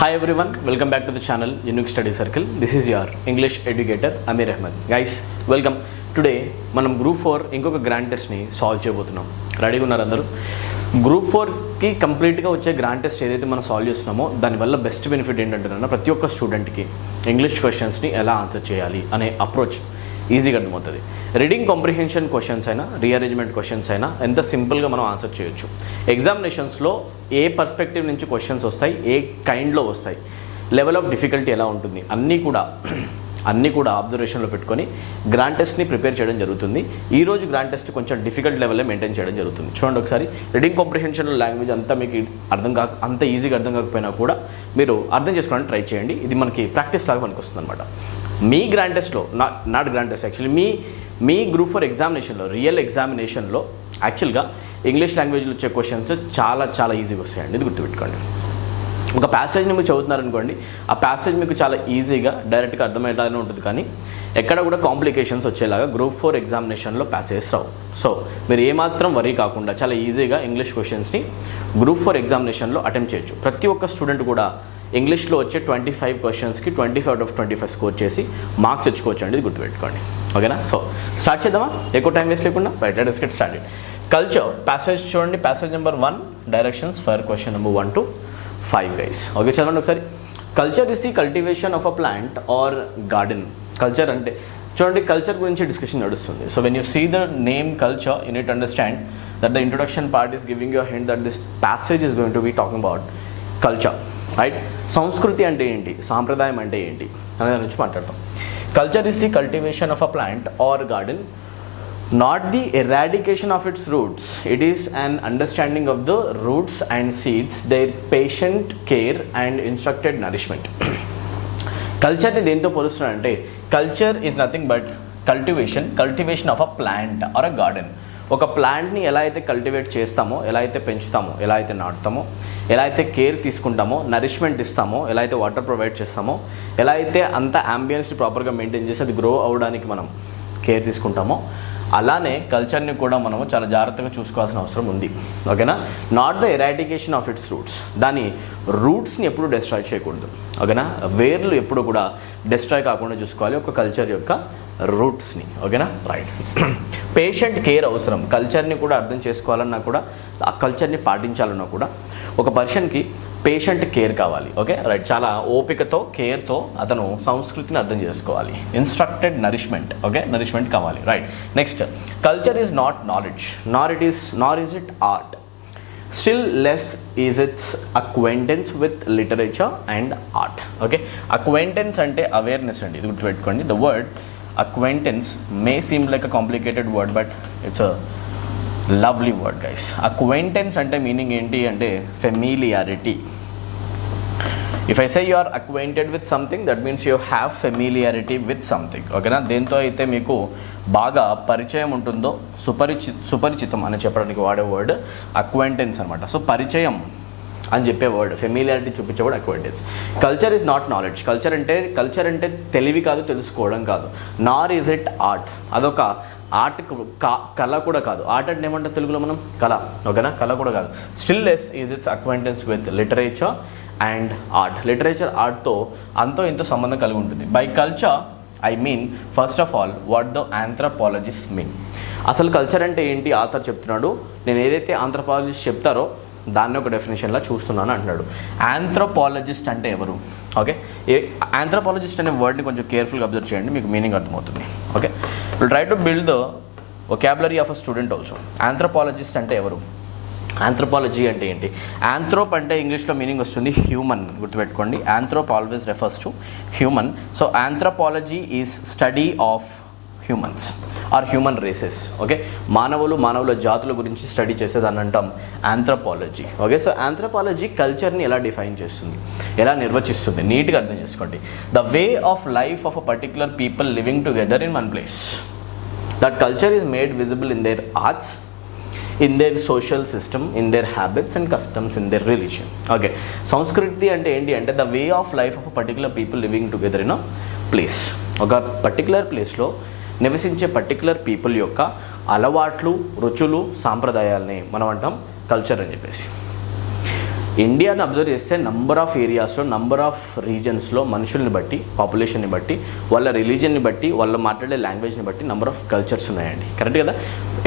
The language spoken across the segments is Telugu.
Hi everyone, welcome back to the channel Unique Study Circle. This is your English educator Ameer. Guys, welcome. Today మనం గ్రూప్ 4 ఇంకొక గ్రాండ్ టెస్ట్ని సాల్వ్ చేయబోతున్నాం. రెడీగా ఉన్నారు అందరూ? గ్రూప్ 4కి కంప్లీట్గా వచ్చే గ్రాండ్ టెస్ట్ ఏదైతే మనం సాల్వ్ చేస్తున్నామో దానివల్ల బెస్ట్ బెనిఫిట్ ఏంటంటే ప్రతి ఒక్క స్టూడెంట్కి ఇంగ్లీష్ క్వశ్చన్స్ని ఎలా ఆన్సర్ చేయాలి అనే అప్రోచ్ ఈజీగా అర్థమవుతుంది. రీడింగ్ కాంప్రిహెన్షన్ క్వశ్చన్స్ అయినా రీఅరేంజ్మెంట్ క్వశ్చన్స్ అయినా ఎంత సింపుల్గా మనం ఆన్సర్ చేయొచ్చు. ఎగ్జామినేషన్స్లో ఏ పర్స్పెక్టివ్ నుంచి క్వశ్చన్స్ వస్తాయి, ఏ కైండ్లో వస్తాయి, లెవెల్ ఆఫ్ డిఫికల్టీ ఎలా ఉంటుంది అన్నీ కూడా అబ్జర్వేషన్లో పెట్టుకొని గ్రాండ్ టెస్ట్ని ప్రిపేర్ చేయడం జరుగుతుంది. ఈరోజు గ్రాండ్ టెస్ట్ కొంచెం డిఫికల్ట్ లెవెల్లో మెయింటైన్ చేయడం జరుగుతుంది. చూడండి ఒకసారి, రీడింగ్ కాంప్రిహెన్షన్ లాంగ్వేజ్ అంతా మీకు అంత ఈజీగా అర్థం కాకపోయినా కూడా మీరు అర్థం చేసుకోవడానికి ట్రై చేయండి. ఇది మనకి ప్రాక్టీస్ లాగా మనకు వస్తుంది అనమాట. మీ గ్రాండ్ టెస్ట్లో not grand test actually me group 4 ఎగ్జామినేషన్లో రియల్ ఎగ్జామినేషన్లో యాక్చువల్గా ఇంగ్లీష్ లాంగ్వేజ్లో వచ్చే క్వశ్చన్స్ చాలా ఈజీగా వస్తాయండి. ఇది గుర్తుపెట్టుకోండి. ఒక ప్యాసేజ్ని మీరు చదువుతున్నారనుకోండి, ఆ ప్యాసేజ్ మీకు చాలా ఈజీగా డైరెక్ట్గా అర్థమయ్యేలాగానే ఉంటుంది, కానీ ఎక్కడ కూడా కాంప్లికేషన్స్ వచ్చేలాగా గ్రూప్ 4 ఎగ్జామినేషన్లో ప్యాసేజెస్ రావు. సో మీరు ఏమాత్రం వరీ కాకుండా చాలా ఈజీగా ఇంగ్లీష్ క్వశ్చన్స్ని గ్రూప్ 4 ఎగ్జామినేషన్లో అటెంప్ట్ చేయొచ్చు. ప్రతి ఒక్క స్టూడెంట్ కూడా ఇంగ్లీష్లో వచ్చే 25 క్వశ్చన్స్కి 25 out of 25 స్కోర్ చేసి మార్క్స్ తెచ్చుకోవచ్చు అండి. ఇది గుర్తుపెట్టుకోండి. ఓకేనా? సో స్టార్ట్ చేద్దామా, ఎక్కువ టైం వేస్ట్ లేకుండా. Right, let's get started. Culture passage చూడండి, passage number 1, directions for question number 1 to 5 guys. Okay, చదవండి ఒకసారి. Culture is the cultivation of a plant or garden. Culture అంటే చూడండి, కల్చర్ గురించి డిస్కషన్ నడుస్తుంది. So when you see the name culture, you need to understand that the introduction part is giving you a hint that this passage is going to be talking about culture. Right, సంస్కృతి అంటే ఏంటి, సాంప్రదాయం అంటే ఏంటి అనే దాని నుంచి మాట్లాడతాం. Culture is the cultivation of a plant or garden, not the eradication of its roots. It is an understanding of the roots and seeds, their patient care and instructed nourishment. కల్చర్ని దేంతో పోలుస్తున్నారంటే, culture is nothing but cultivation of a plant or a garden. ఒక ప్లాంట్ని ఎలా అయితే కల్టివేట్ చేస్తామో, ఎలా అయితే పెంచుతామో, ఎలా అయితే నాటుతామో, ఎలా అయితే కేర్ తీసుకుంటామో, నరిష్మెంట్ ఇస్తామో, ఎలా అయితే వాటర్ ప్రొవైడ్ చేస్తామో, ఎలా అయితే అంత అంబియన్స్ని ప్రాపర్గా మెయింటైన్ చేసి అది గ్రో అవ్వడానికి మనం కేర్ తీసుకుంటామో, అలానే కల్చర్ని కూడా మనము చాలా జాగ్రత్తగా చూసుకోవాల్సిన అవసరం ఉంది. ఓకేనా? Not the eradication of it's roots. దాని రూట్స్ని ఎప్పుడు డిస్ట్రాయ్ చేయకూడదు. ఓకేనా? వేర్లు ఎప్పుడు కూడా డిస్ట్రాయ్ కాకుండా చూసుకోవాలి ఒక కల్చర్ యొక్క రూట్స్ని. ఓకేనా? రైట్. పేషెంట్ కేర్ అవసరం. కల్చర్ని కూడా అర్థం చేసుకోవాలన్నా కూడా, ఆ కల్చర్ని పాటించాలన్నా కూడా ఒక పర్సన్కి పేషెంట్ కేర్ కావాలి. Okay, right. చాలా ఓపికతో, కేర్తో అతను సంస్కృతిని అర్థం చేసుకోవాలి. Instructed nourishment. ఓకే, నరిష్మెంట్ కావాలి. Right. Next, culture is not knowledge, Nar is it art, still less is its acquaintance with literature and art. Okay, acquaintance అంటే అవేర్నెస్ అండి. ఇది గుర్తుపెట్టుకోండి. The word acquaintance may seem like a complicated word, but it's a lovely word, guys. Acquaintance ante meaning enti ante familiarity. If I say you are acquainted with something, that means you have familiarity with something. Okay na? Dento aithe meeku బాగా పరిచయం ఉంటుందో, సుపరిచితం అని చెప్పడానికి వాడే వర్డ్ అక్వైంటెన్స్ అనమాట. సో పరిచయం అని చెప్పే వర్డ్, ఫెమిలియారిటీ చూపించే word acquaintance. Culture is not knowledge. Culture అంటే తెలివి కాదు, తెలుసుకోవడం కాదు. నార్ ఈజ్ ఇట్ ఆర్ట్. అదొక ఆర్ట్, కళ కూడా కాదు. ఆర్ట్ అంటే ఏమంటే తెలుగులో మనం కళ. ఓకేనా? కళ కూడా కాదు. Still less is its acquaintance with literature and art. Literature, ఆర్ట్తో అంతో ఎంతో సంబంధం కలిగి ఉంటుంది. By culture I mean first of all what the anthropologist mean. అసలు కల్చర్ అంటే ఏంటి ఆథర్ చెప్తున్నాడు. నేను ఏదైతే ఆంథ్రోపాలజిస్ట్ చెప్తారో దాన్ని ఒక డెఫినేషన్లా చూస్తున్నాను అంటున్నాడు. ఆంథ్రోపాలజిస్ట్ అంటే ఎవరు? ఓకే, ఆంథ్రోపాలజిస్ట్ అనే వర్డ్ని కొంచెం కేర్ఫుల్గా అబ్జర్వ్ చేయండి, మీకు మీనింగ్ అర్థమవుతుంది. Okay, will try to build the vocabulary of a student also. Anthropologist అంటే ఎవరు? ఆంథ్రోపాలజీ అంటే ఏంటి? ఆంథ్రోప్ అంటే ఇంగ్లీష్లో మీనింగ్ వస్తుంది హ్యూమన్. గుర్తుపెట్టుకోండి, anthrop always refers to human. So anthropology is study of humans or human races. Okay, మానవుల జాతుల గురించి స్టడీ చేసేదాన్ని అంటాం ఆంథ్రోపాలజీ. ఓకే, సో ఆంథ్రోపాలజీ కల్చర్ని ఎలా డిఫైన్ చేస్తుంది, ఎలా నిర్వచిస్తుంది, నీట్గా అర్థం చేసుకోండి. The way of life of a particular people living together in one place. That culture is made visible in their arts, in their social system, in their habits and customs, in their religion. Okay, సంస్కృతి అంటే ఏంటి అంటే the way of life of a particular people living together in a place. ఒక పర్టికులర్ ప్లేస్లో నివసించే పర్టికులర్ పీపుల్ యొక్క అలవాట్లు, రుచులు, సాంప్రదాయాలని మనం అంటాం కల్చర్ అని చెప్పేసి. ఇండియాని అబ్జర్వ్ చేస్తే నంబర్ ఆఫ్ ఏరియాస్లో, నంబర్ ఆఫ్ రీజన్స్లో మనుషుల్ని బట్టి, పాపులేషన్ని బట్టి, వాళ్ళ రిలీజన్ని బట్టి, వాళ్ళు మాట్లాడే లాంగ్వేజ్ని బట్టి నంబర్ ఆఫ్ కల్చర్స్ ఉన్నాయండి. కరెక్ట్ కదా?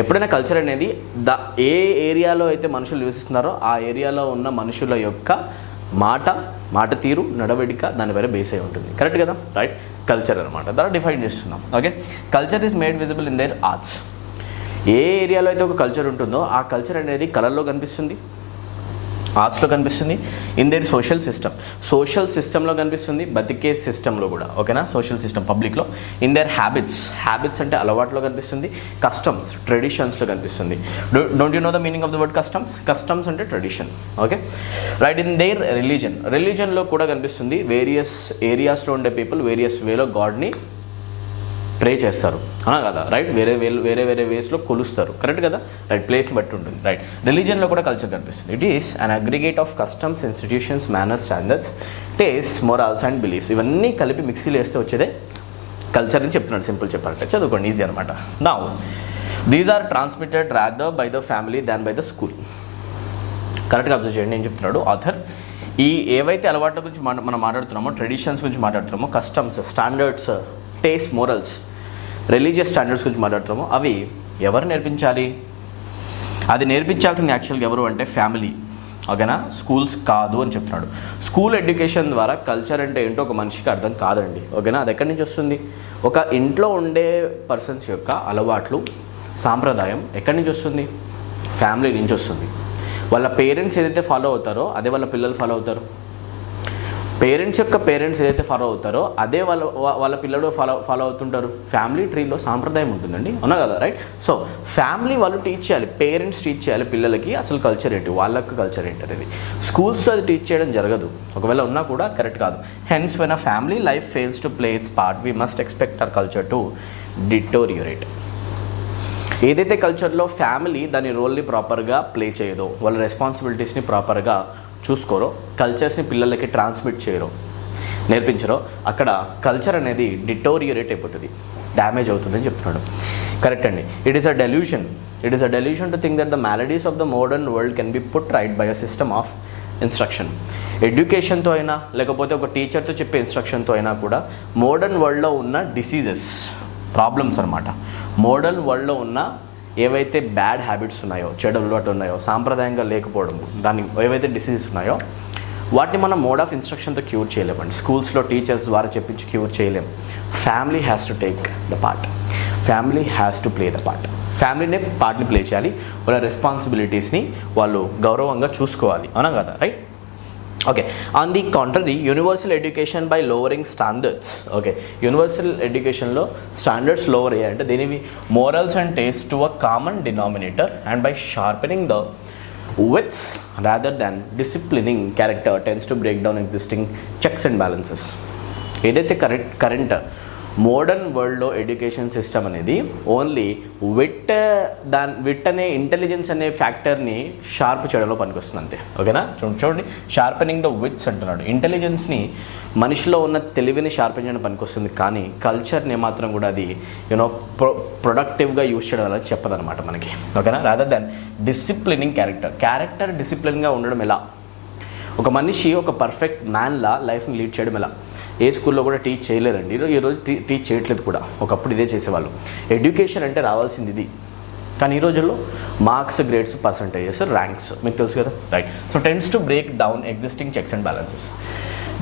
ఎప్పుడైనా కల్చర్ అనేది ఏ ఏరియాలో అయితే మనుషులు నివసిస్తున్నారో ఆ ఏరియాలో ఉన్న మనుషుల యొక్క మాట తీరు, నడవడిక దాని వల్ల బేస్ అయి ఉంటుంది. కరెక్ట్ కదా? రైట్. కల్చర్ అనమాట, దాన్ని డిఫైన్ చేస్తున్నాం. Okay, culture is made visible in their arts. ఏ ఏరియాలో అయితే ఒక కల్చర్ ఉంటుందో ఆ కల్చర్ అనేది కళల్లో కనిపిస్తుంది, ఆర్ట్స్లో కనిపిస్తుంది, ఇన్ దేర్ సోషల్ సిస్టంలో కనిపిస్తుంది, బతికే సిస్టంలో కూడా. ఓకేనా? సోషల్ సిస్టమ్ పబ్లిక్లో. ఇన్ దేర్ హ్యాబిట్స్ అంటే అలవాట్లో కనిపిస్తుంది, కస్టమ్స్ ట్రెడిషన్స్లో కనిపిస్తుంది. Don't you know the meaning of the word customs అంటే tradition. Okay, right. In their రిలీజన్లో కూడా కనిపిస్తుంది. వేరియస్ ఏరియాస్లో ఉండే పీపుల్ వేరియస్ వేలో గాడ్ని ప్రే చేస్తారు, అనా కదా? రైట్. వేరే వేస్లో కొలుస్తారు. కరెక్ట్ కదా? రైట్. ప్లేస్ని బట్టి ఉంటుంది. రైట్. రిలీజన్లో కూడా కల్చర్ కనిపిస్తుంది. It is an aggregate of customs, institutions, manners, standards, taste, Morales and beliefs. ఇవన్నీ కలిపి మిక్సీలో వేస్తే వచ్చేదే కల్చర్ అని చెప్తున్నాడు. సింపుల్ చెప్పాలంటే చదువుకోండి, ఈజీ అనమాట. Now these are transmitted rather by the family than by the school. కరెక్ట్గా అబ్జర్వ్ చేయండి ఏం చెప్తున్నాడు ఆథర్. ఈ ఏవైతే అలవాట్ల గురించి మనం మాట్లాడుతున్నామో, ట్రెడిషన్స్ గురించి మాట్లాడుతున్నామో, customs, standards, taste, morals, religious standards గురించి మాట్లాడుతున్నామో అవి ఎవరు నేర్పించాలి? అది నేర్పించాల్సింది యాక్చువల్గా ఎవరు అంటే ఫ్యామిలీ. ఓకేనా? స్కూల్స్ కాదు అని చెప్తున్నాడు. స్కూల్ ఎడ్యుకేషన్ ద్వారా కల్చర్ అంటే ఏంటో ఒక మనిషికి అర్థం కాదండి. ఓకేనా? అది ఎక్కడి నుంచి వస్తుంది? ఒక ఇంట్లో ఉండే పర్సన్స్ యొక్క అలవాట్లు, సాంప్రదాయం ఎక్కడి నుంచి వస్తుంది? ఫ్యామిలీ నుంచి వస్తుంది. వాళ్ళ పేరెంట్స్ ఏదైతే ఫాలో అవుతారో అదే వాళ్ళ పిల్లలు ఫాలో అవుతారు. పేరెంట్స్ ఏదైతే ఫాలో అవుతారో అదే వాళ్ళ పిల్లలు ఫాలో అవుతుంటారు. ఫ్యామిలీ ట్రీలో సాంప్రదాయం ఉంటుందండి, అవునా కదా? రైట్. సో ఫ్యామిలీ వాళ్ళు టీచ్ చేయాలి, పేరెంట్స్ టీచ్ చేయాలి పిల్లలకి అసలు కల్చర్ ఏంటి, వాళ్ళకి కల్చర్ ఏంటి అనేది. స్కూల్స్లో అది టీచ్ చేయడం జరగదు, ఒకవేళ ఉన్నా కూడా కరెక్ట్ కాదు. Hence when a family life fails to play its part we must expect our culture to deteriorate. ఏదైతే కల్చర్లో ఫ్యామిలీ దాని రోల్ని ప్రాపర్గా ప్లే చేయదో, వాళ్ళ రెస్పాన్సిబిలిటీస్ని ప్రాపర్గా చూసుకోరో, కల్చర్స్ని పిల్లలకి ట్రాన్స్మిట్ చేయరో, నేర్పించరో, అక్కడ కల్చర్ అనేది డిటోరియోరేట్ అయిపోతుంది, డ్యామేజ్ అవుతుందని చెప్తున్నాడు. కరెక్ట్ అండి. It is a delusion to think that the maladies of the modern world can be put right by a system of instruction. ఎడ్యుకేషన్తో అయినా లేకపోతే ఒక టీచర్తో చెప్పే ఇన్స్ట్రక్షన్తో అయినా కూడా మోడర్న్ వరల్డ్లో ఉన్న డిసీజెస్, ప్రాబ్లమ్స్ అనమాట, మోడర్న్ వరల్డ్లో ఉన్న ఏవైతే బ్యాడ్ హ్యాబిట్స్ ఉన్నాయో, చెడు అలవాటు ఉన్నాయో, సాంప్రదాయంగా లేకపోవడం, దాని ఏవైతే డిసీజెస్ ఉన్నాయో వాటిని మనం మోడ్ ఆఫ్ ఇన్స్ట్రక్షన్తో క్యూర్ చేయలేమండి. స్కూల్స్లో టీచర్స్ ద్వారా చెప్పించి క్యూర్ చేయలేం. Family has to take the part, family has to play the part. ఫ్యామిలీనే పార్ట్ని ప్లే చేయాలి, వాళ్ళ రెస్పాన్సిబిలిటీస్ని వాళ్ళు గౌరవంగా చూసుకోవాలి, అవునా కదా? Right. Okay, on the contrary universal education by lowering standards. Okay, universal ఎడ్యుకేషన్లో స్టాండర్డ్స్ లోవర్ అయ్యాయంటే దీనివి morals and taste to a common denominator and by sharpening the wits rather than disciplining character tends to break down existing checks and balances. ఏదైతే కరెంట్ మోడర్న్ వరల్డ్లో ఎడ్యుకేషన్ సిస్టమ్ అనేది ఓన్లీ విట్ అనే ఇంటెలిజెన్స్ అనే ఫ్యాక్టర్ని షార్ప్ చేయడంలో పనికొస్తుంది అంతే. ఓకేనా? చూడండి, షార్పెనింగ్ ద విట్స్ అంటున్నాడు. ఇంటెలిజెన్స్ని, మనిషిలో ఉన్న తెలివిని షార్పెన్ చేయడం పనికొస్తుంది, కానీ కల్చర్ని మాత్రం కూడా అది ప్రొడక్టివ్గా యూజ్ చేయడం అనేది చెప్పదనమాట మనకి. ఓకేనా? రాదర్ దాన్ డిసిప్లినింగ్ క్యారెక్టర్ డిసిప్లిన్గా ఉండడం ఎలా, ఒక మనిషి ఒక పర్ఫెక్ట్ మ్యాన్లా లైఫ్ని లీడ్ చేయడం ఎలా, ఏ స్కూల్లో కూడా టీచ్ చేయలేరండి. ఈరోజు టీచ్ చేయట్లేదు కూడా, ఒకప్పుడు ఇదే చేసేవాళ్ళు. ఎడ్యుకేషన్ అంటే రావాల్సింది ఇది, కానీ ఈ రోజుల్లో మార్క్స్, గ్రేడ్స్, పర్సంటేజెస్, ర్యాంక్స్, మీకు తెలుసు కదా? Right. So tense to break down existing checks and balances.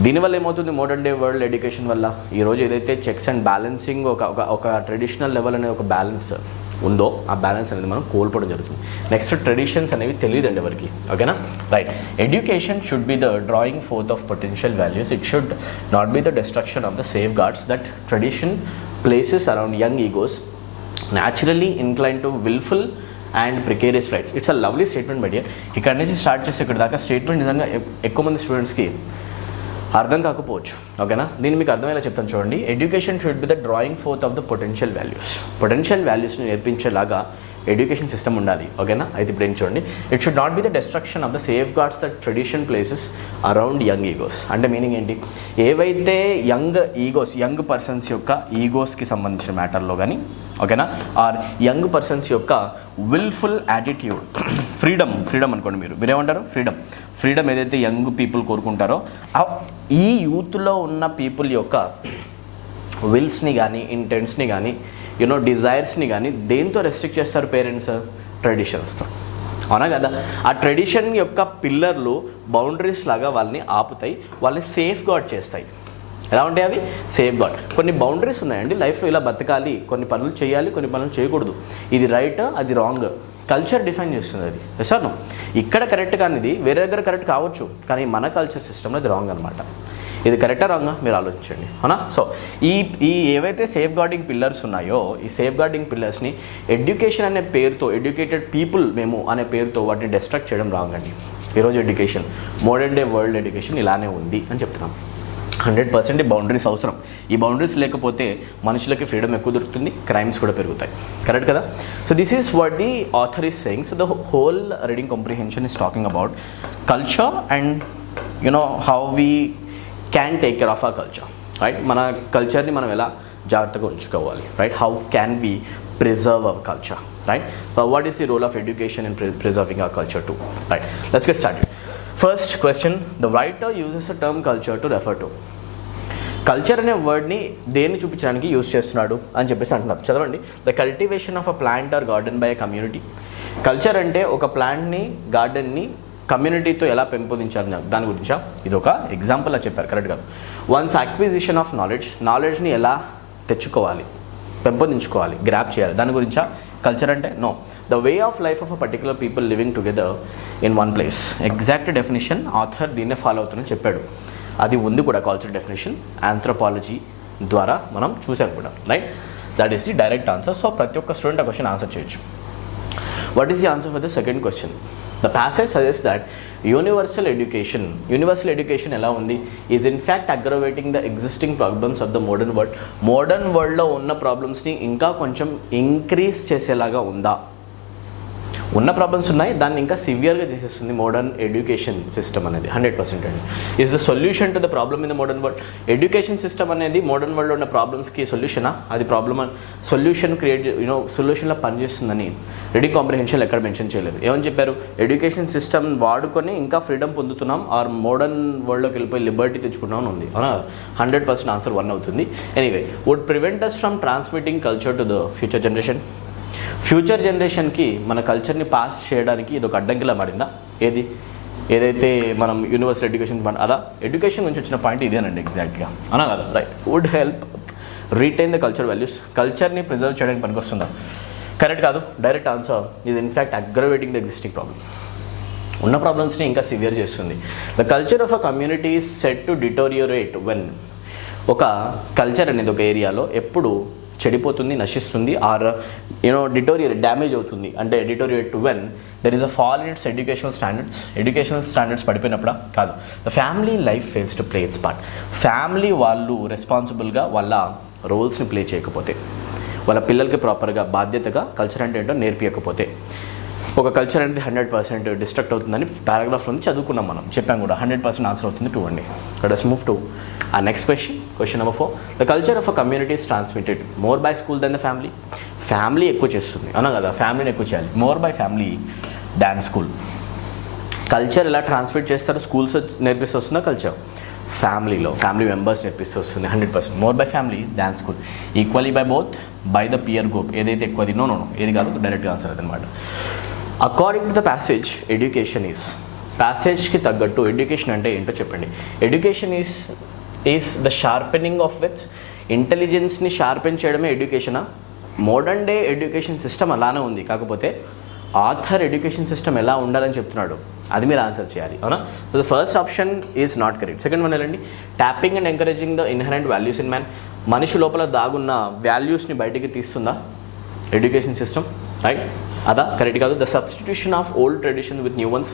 దీనివల్ల ఏమవుతుంది? మోడర్న్ డే వరల్డ్ ఎడ్యుకేషన్ వల్ల ఈరోజు ఏదైతే చెక్స్ అండ్ బ్యాలెన్సింగ్ ఒక ట్రెడిషనల్ లెవెల్ అనే ఒక బ్యాలెన్స్ ఉందో ఆ బ్యాలెన్స్ అనేది మనం కోల్పోవడం జరుగుతుంది. నెక్స్ట్ ట్రెడిషన్స్ అనేవి తెలియదండి ఎవరికి. ఓకేనా? Right. Education should be the drawing forth of potential values. It should not be the destruction of the safe guards that tradition places around young egos naturally incline to wilful and precarious rights. It's a lovely statement my dear. ఇక్కడ నుంచి స్టార్ట్ చేసి ఇక్కడ దాకా స్టేట్మెంట్ నిజంగా ఎక్కువ మంది స్టూడెంట్స్కి అర్థం కాకపోవచ్చు. ఓకేనా? దీన్ని మీకు అర్థమయ్యేలా చెప్తాను చూడండి. Education should be the drawing forth of the potential వాల్యూస్ని నేర్పించేలాగా ఎడ్యుకేషన్ సిస్టమ్ ఉండాలి. ఓకేనా? అయితే ఇప్పుడు ఏం చూడండి, it should not be the destruction of the safe guards that tradition places around young egos. అంటే మీనింగ్ ఏంటి, ఏవైతే యంగ్ పర్సన్స్ యొక్క ఈగోస్కి సంబంధించిన మ్యాటర్లో కానీ, ఓకేనా, ఆర్ యంగ్ పర్సన్స్ యొక్క విల్ఫుల్ యాటిట్యూడ్, ఫ్రీడమ్ అనుకోండి, మీరేమంటారు, ఫ్రీడమ్ ఏదైతే యంగ్ పీపుల్ కోరుకుంటారో ఈ యూత్లో ఉన్న పీపుల్ యొక్క విల్స్ని కానీ, ఇంటెంట్స్ని కానీ, డిజైర్స్ని కానీ దేంతో రెస్ట్రిక్ట్ చేస్తారు పేరెంట్స్? ట్రెడిషన్స్తో. అవునా కదా? ఆ ట్రెడిషన్ యొక్క పిల్లర్లు బౌండరీస్ లాగా వాళ్ళని ఆపుతాయి, వాళ్ళని సేఫ్ గార్డ్ చేస్తాయి. ఎలా ఉంటాయి అవి? Safe gourd. కొన్ని బౌండరీస్ ఉన్నాయండి లైఫ్లో, ఇలా బతకాలి, కొన్ని పనులు చేయాలి, కొన్ని పనులు చేయకూడదు, ఇది రైట్, అది రాంగ్, కల్చర్ డిఫైన్ చేస్తుంది అది. సార్ ఇక్కడ కరెక్ట్ కానిది వేరే దగ్గర కరెక్ట్ కావచ్చు, కానీ మన కల్చర్ సిస్టంలో అది రాంగ్ అనమాట. ఇది కరెక్టా రాంగా మీరు ఆలోచించండి. అవునా? సో ఈ ఏవైతే సేఫ్ గార్డింగ్ పిల్లర్స్ ఉన్నాయో, ఈ సేఫ్ గార్డింగ్ పిల్లర్స్ని ఎడ్యుకేషన్ అనే పేరుతో, ఎడ్యుకేటెడ్ పీపుల్ మేము అనే పేరుతో వాటిని డిస్ట్రాక్ట్ చేయడం రాంగ్ అండి. ఈరోజు education, modern day world education ఇలానే ఉంది అని చెప్తున్నాం. 100% బౌండరీస్ అవసరం. ఈ బౌండరీస్ లేకపోతే మనుషులకి ఫ్రీడమ్ ఎక్కువ దొరుకుతుంది, క్రైమ్స్ కూడా పెరుగుతాయి. కరెక్ట్ కదా? So this is what the author is saying. So the whole reading comprehension is talking about culture and how we can take care of our culture, right? మన కల్చర్ని మనం ఎలా జాగ్రత్తగా ఉంచుకోవాలి, right? How can we preserve our culture, right? What is the role of education in preserving our culture too, right? Let's get started. First question, the writer uses a term culture to refer to. Culture అనే వర్డ్ని దేన్ని చూపించడానికి యూజ్ చేస్తున్నాడు అని చెప్పేసి అంటున్నారు. చదవండి. The cultivation of a plant or garden by a community. Culture అంటే ఒక ప్లాంట్ని, గార్డెన్ని కమ్యూనిటీతో ఎలా పెంపొందించాలి దాని గురించా? ఇది ఒక ఎగ్జాంపుల్ అని చెప్పారు, కరెక్ట్ కాదు? వన్స్ అక్విజిషన్ ఆఫ్ నాలెడ్జ్ని ఎలా తెచ్చుకోవాలి, పెంపొందించుకోవాలి, గ్రాప్ చేయాలి, దాని గురించా కల్చర్ అంటే? No, the way of life of a particular people living together in one place. Exact definition author దీన్నే ఫాలో అవుతుందని చెప్పాడు. అది ఉంది కూడా కల్చర్ డెఫినేషన్, ఆంథ్రోపాలజీ ద్వారా మనం చూసాం కూడా, right? That is the direct answer. So ప్రతి ఒక్క స్టూడెంట్ ఆ క్వశ్చన్ ఆన్సర్ చేయొచ్చు. What is the answer for the second question? The passage suggests that universal education ఎలా ఉంది, is in fact aggravating the existing problems of the modern world. Modern వరల్డ్లో ఉన్న ప్రాబ్లమ్స్ని ఇంకా కొంచెం ఇంక్రీజ్ చేసేలాగా ఉందా? ఉన్న ప్రాబ్లమ్స్ ఉన్నాయి, దాన్ని ఇంకా సివియర్గా చేసేస్తుంది మోడర్న్ ఎడ్యుకేషన్ సిస్టమ్ అనేది. 100% అండి. Is the solution to the problem in the modern world. Education system అనేది మోడర్న్ వరల్డ్లో ఉన్న ప్రాబ్లమ్స్కి సొల్యూషనా? అది ప్రాబ్లమ్ సొల్యూషన్ సొల్యూషన్లో పనిచేస్తుందని రీడింగ్ కాంప్రిహెన్షన్ ఎక్కడ మెన్షన్ చేయలేదు. ఏమని చెప్పారు? ఎడ్యుకేషన్ సిస్టమ్ వాడుకొని ఇంకా ఫ్రీడమ్ పొందుతున్నాం, ఆర్ మోడర్న్ వరల్డ్లోకి వెళ్ళిపోయి లిబర్టీ తెచ్చుకున్నాం అని ఉంది. అవునా? 100% ఆన్సర్ 1 అవుతుంది. Anyway, would prevent us from transmitting culture to the future generation. Future జనరేషన్కి మన కల్చర్ని పాస్ చేయడానికి ఇది ఒక అడ్డంకిలా మారిందా? ఏదైతే మనం యూనివర్సల్ ఎడ్యుకేషన్ అలా ఎడ్యుకేషన్ నుంచి వచ్చిన పాయింట్ ఇదేనండి ఎగ్జాక్ట్గా, అనా కదా? Right. Would help retain the culture values. కల్చర్ని ప్రిజర్వ్ చేయడానికి పనికొస్తుందా? కరెక్ట్ కాదు. డైరెక్ట్ ఆన్సర్ ఇది in fact aggravating the existing problem. ఉన్న ప్రాబ్లమ్స్ని ఇంకా సివియర్ చేస్తుంది. The culture of a community is set to deteriorate when. ఒక కల్చర్ అనేది ఒక ఏరియాలో ఎప్పుడు చెడిపోతుంది, నశిస్తుంది, ఆర్ డిటోరియేట్ డ్యామేజ్ అవుతుంది. అంటే deteriorate when there is a fall in its educational standards పడిపోయినప్పుడా? కాదు. The family life fails to play its part. Family వాళ్ళు రెస్పాన్సిబుల్గా వాళ్ళ రోల్స్ని ప్లే చేయకపోతే, వాళ్ళ పిల్లలకి ప్రాపర్గా బాధ్యతగా కల్చర్ అంటే ఏంటో నేర్పించకపోతే, ఒక కల్చర్ అనేది 100% డిస్ట్రక్ట్ అవుతుందని పారాగ్రాఫ్లో నుంచి చదువుకున్నాం, మనం చెప్పాం కూడా. 100% ఆన్సర్ అవుతుంది 2 అండి. Let us move to our next question. Question number 4. The culture of a community is transmitted more by school than the family. Family ఎక్కువ చేస్తుంది, అవునా కదా? ఫ్యామిలీని ఎక్కువ చేయాలి. More by family than school. Culture ఎలా ట్రాన్స్మిట్ చేస్తారు? స్కూల్స్ నేర్పిస్తూ వస్తుందా కల్చర్? ఫ్యామిలీ మెంబర్స్ నేర్పిస్తూ వస్తుంది. 100% more by family than school. Equally by both, by the peer group. ఏదైతే ఎక్కువది? నో ఏది కాదు, డైరెక్ట్గా ఆన్సర్ అదనమాట. According to the passage, education is. ప్యాసేజ్కి తగ్గట్టు ఎడ్యుకేషన్ అంటే ఏంటో చెప్పండి. Education is the sharpening of wits. ఇంటెలిజెన్స్ని షార్పెన్ చేయడమే ఎడ్యుకేషనా? మోడర్న్ డే ఎడ్యుకేషన్ సిస్టమ్ అలానే ఉంది, కాకపోతే ఆథర్ ఎడ్యుకేషన్ సిస్టమ్ ఎలా ఉండాలని చెప్తున్నాడు, అది మీరు ఆన్సర్ చేయాలి, అవునా? So the first option is not correct. Second one వెళ్ళండి. Tapping and encouraging the inherent values in man. మనిషి లోపల దాగున్న వాల్యూస్ని బయటికి తీస్తుందా ఎడ్యుకేషన్ సిస్టమ్? రైట్, అదా? కరెక్ట్ కాదు. The substitution of old tradition with new ones.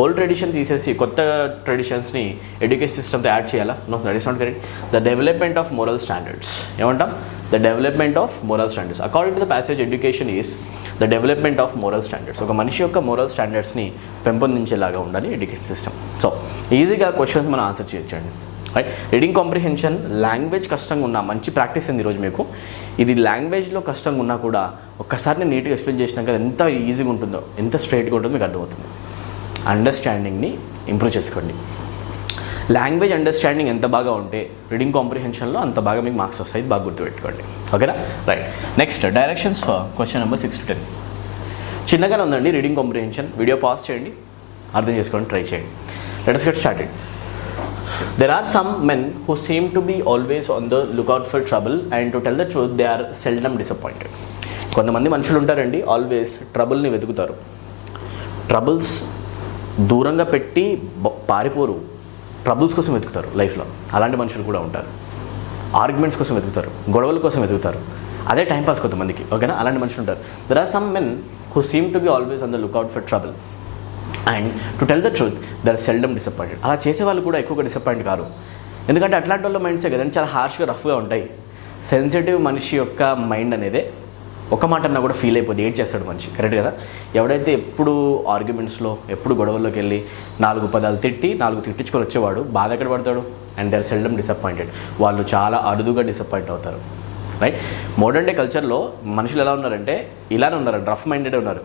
Old tradition తీసేసి కొత్త ట్రెడిషన్స్ని ఎడ్యుకేషన్ సిస్టమ్తో యాడ్ చేయాలా? No, that is not correct. The development of moral standards. ఏమంటాం? The development of moral standards. According to the passage, education is the development of moral standards. ఒక మనిషి యొక్క మోరల్ స్టాండర్డ్స్ని పెంపొందించేలాగా ఉండాలి ఎడ్యుకేషన్ సిస్టమ్. సో ఈజీగా క్వశ్చన్స్ మనం ఆన్సర్ చేయొచ్చండి. రైట్. రీడింగ్ కాంప్రిహెన్షన్, లాంగ్వేజ్ కష్టంగా ఉన్నా మంచి ప్రాక్టీస్ ఉంది ఈరోజు మీకు. ఇది లాంగ్వేజ్లో కష్టంగా ఉన్నా కూడా ఒక్కసారి నేను నీట్గా ఎక్స్ప్లెయిన్ చేసినాక ఎంత ఈజీగా ఉంటుందో, ఎంత స్ట్రైట్గా ఉంటుందో మీకు అర్థమవుతుంది. అండర్స్టాండింగ్ని ఇంప్రూవ్ చేసుకోండి. లాంగ్వేజ్ అండర్స్టాండింగ్ ఎంత బాగా ఉంటే రీడింగ్ కాంప్రిహెన్షన్లో అంత బాగా మీకు మార్క్స్ వస్తాయి. బాగా గుర్తుపెట్టుకోండి. ఓకేనా? Right. Next directions for question number 6 to 10. చిన్నగానే ఉందండి రీడింగ్ కాంప్రిహెన్షన్. వీడియో పాజ్ చేయండి, అర్థం చేసుకోండి, ట్రై చేయండి. Let us get started. There are some men who seem to be always on the lookout for trouble, and to tell the truth they are seldom disappointed. కొంతమంది మనుషులు ఉంటారండి, ఆల్వేస్ ట్రబుల్ని వెతుకుతారు. ట్రబుల్స్ దూరంగా పెట్టి పారిపోరు, ట్రబుల్స్ కోసం వెతుకుతారు లైఫ్లో. అలాంటి మనుషులు కూడా ఉంటారు. ఆర్గ్యుమెంట్స్ కోసం వెతుకుతారు, గొడవల కోసం వెతుకుతారు. అదే టైంపాస్ కొంతమందికి. ఓకేనా? అలాంటి మనుషులు ఉంటారు. There are some men who seem to be always on the lookout for trouble, and to tell the truth they are seldom disappointed. అలా చేసే వాళ్ళు కూడా ఎక్కువగా డిసప్పాయింట్ కారు. ఎందుకంటే అట్లాంటి వాళ్ళ మైండ్సే కదండి చాలా హార్ష్గా, రఫ్గా ఉంటాయి. సెన్సిటివ్ మనిషి యొక్క మైండ్ అనేదే ఒక మాట అన్నా కూడా ఫీల్ అయిపోతుంది, ఏడ్ చేస్తాడు మనిషి. కరెక్ట్ కదా? ఎవడైతే ఎప్పుడు ఆర్గ్యుమెంట్స్లో, ఎప్పుడు గొడవల్లోకి వెళ్ళి 4 పదాలు తిట్టి 4 తిట్టించుకొని వచ్చేవాడు బాధ ఎక్కడ పడతాడు? And they are seldom disappointed. వాళ్ళు చాలా అరుదుగా డిసప్పాయింట్ అవుతారు. రైట్. మోడర్న్ డే కల్చర్లో మనుషులు ఎలా ఉన్నారంటే ఇలానే ఉన్నారు, రఫ్ మైండెడే ఉన్నారు.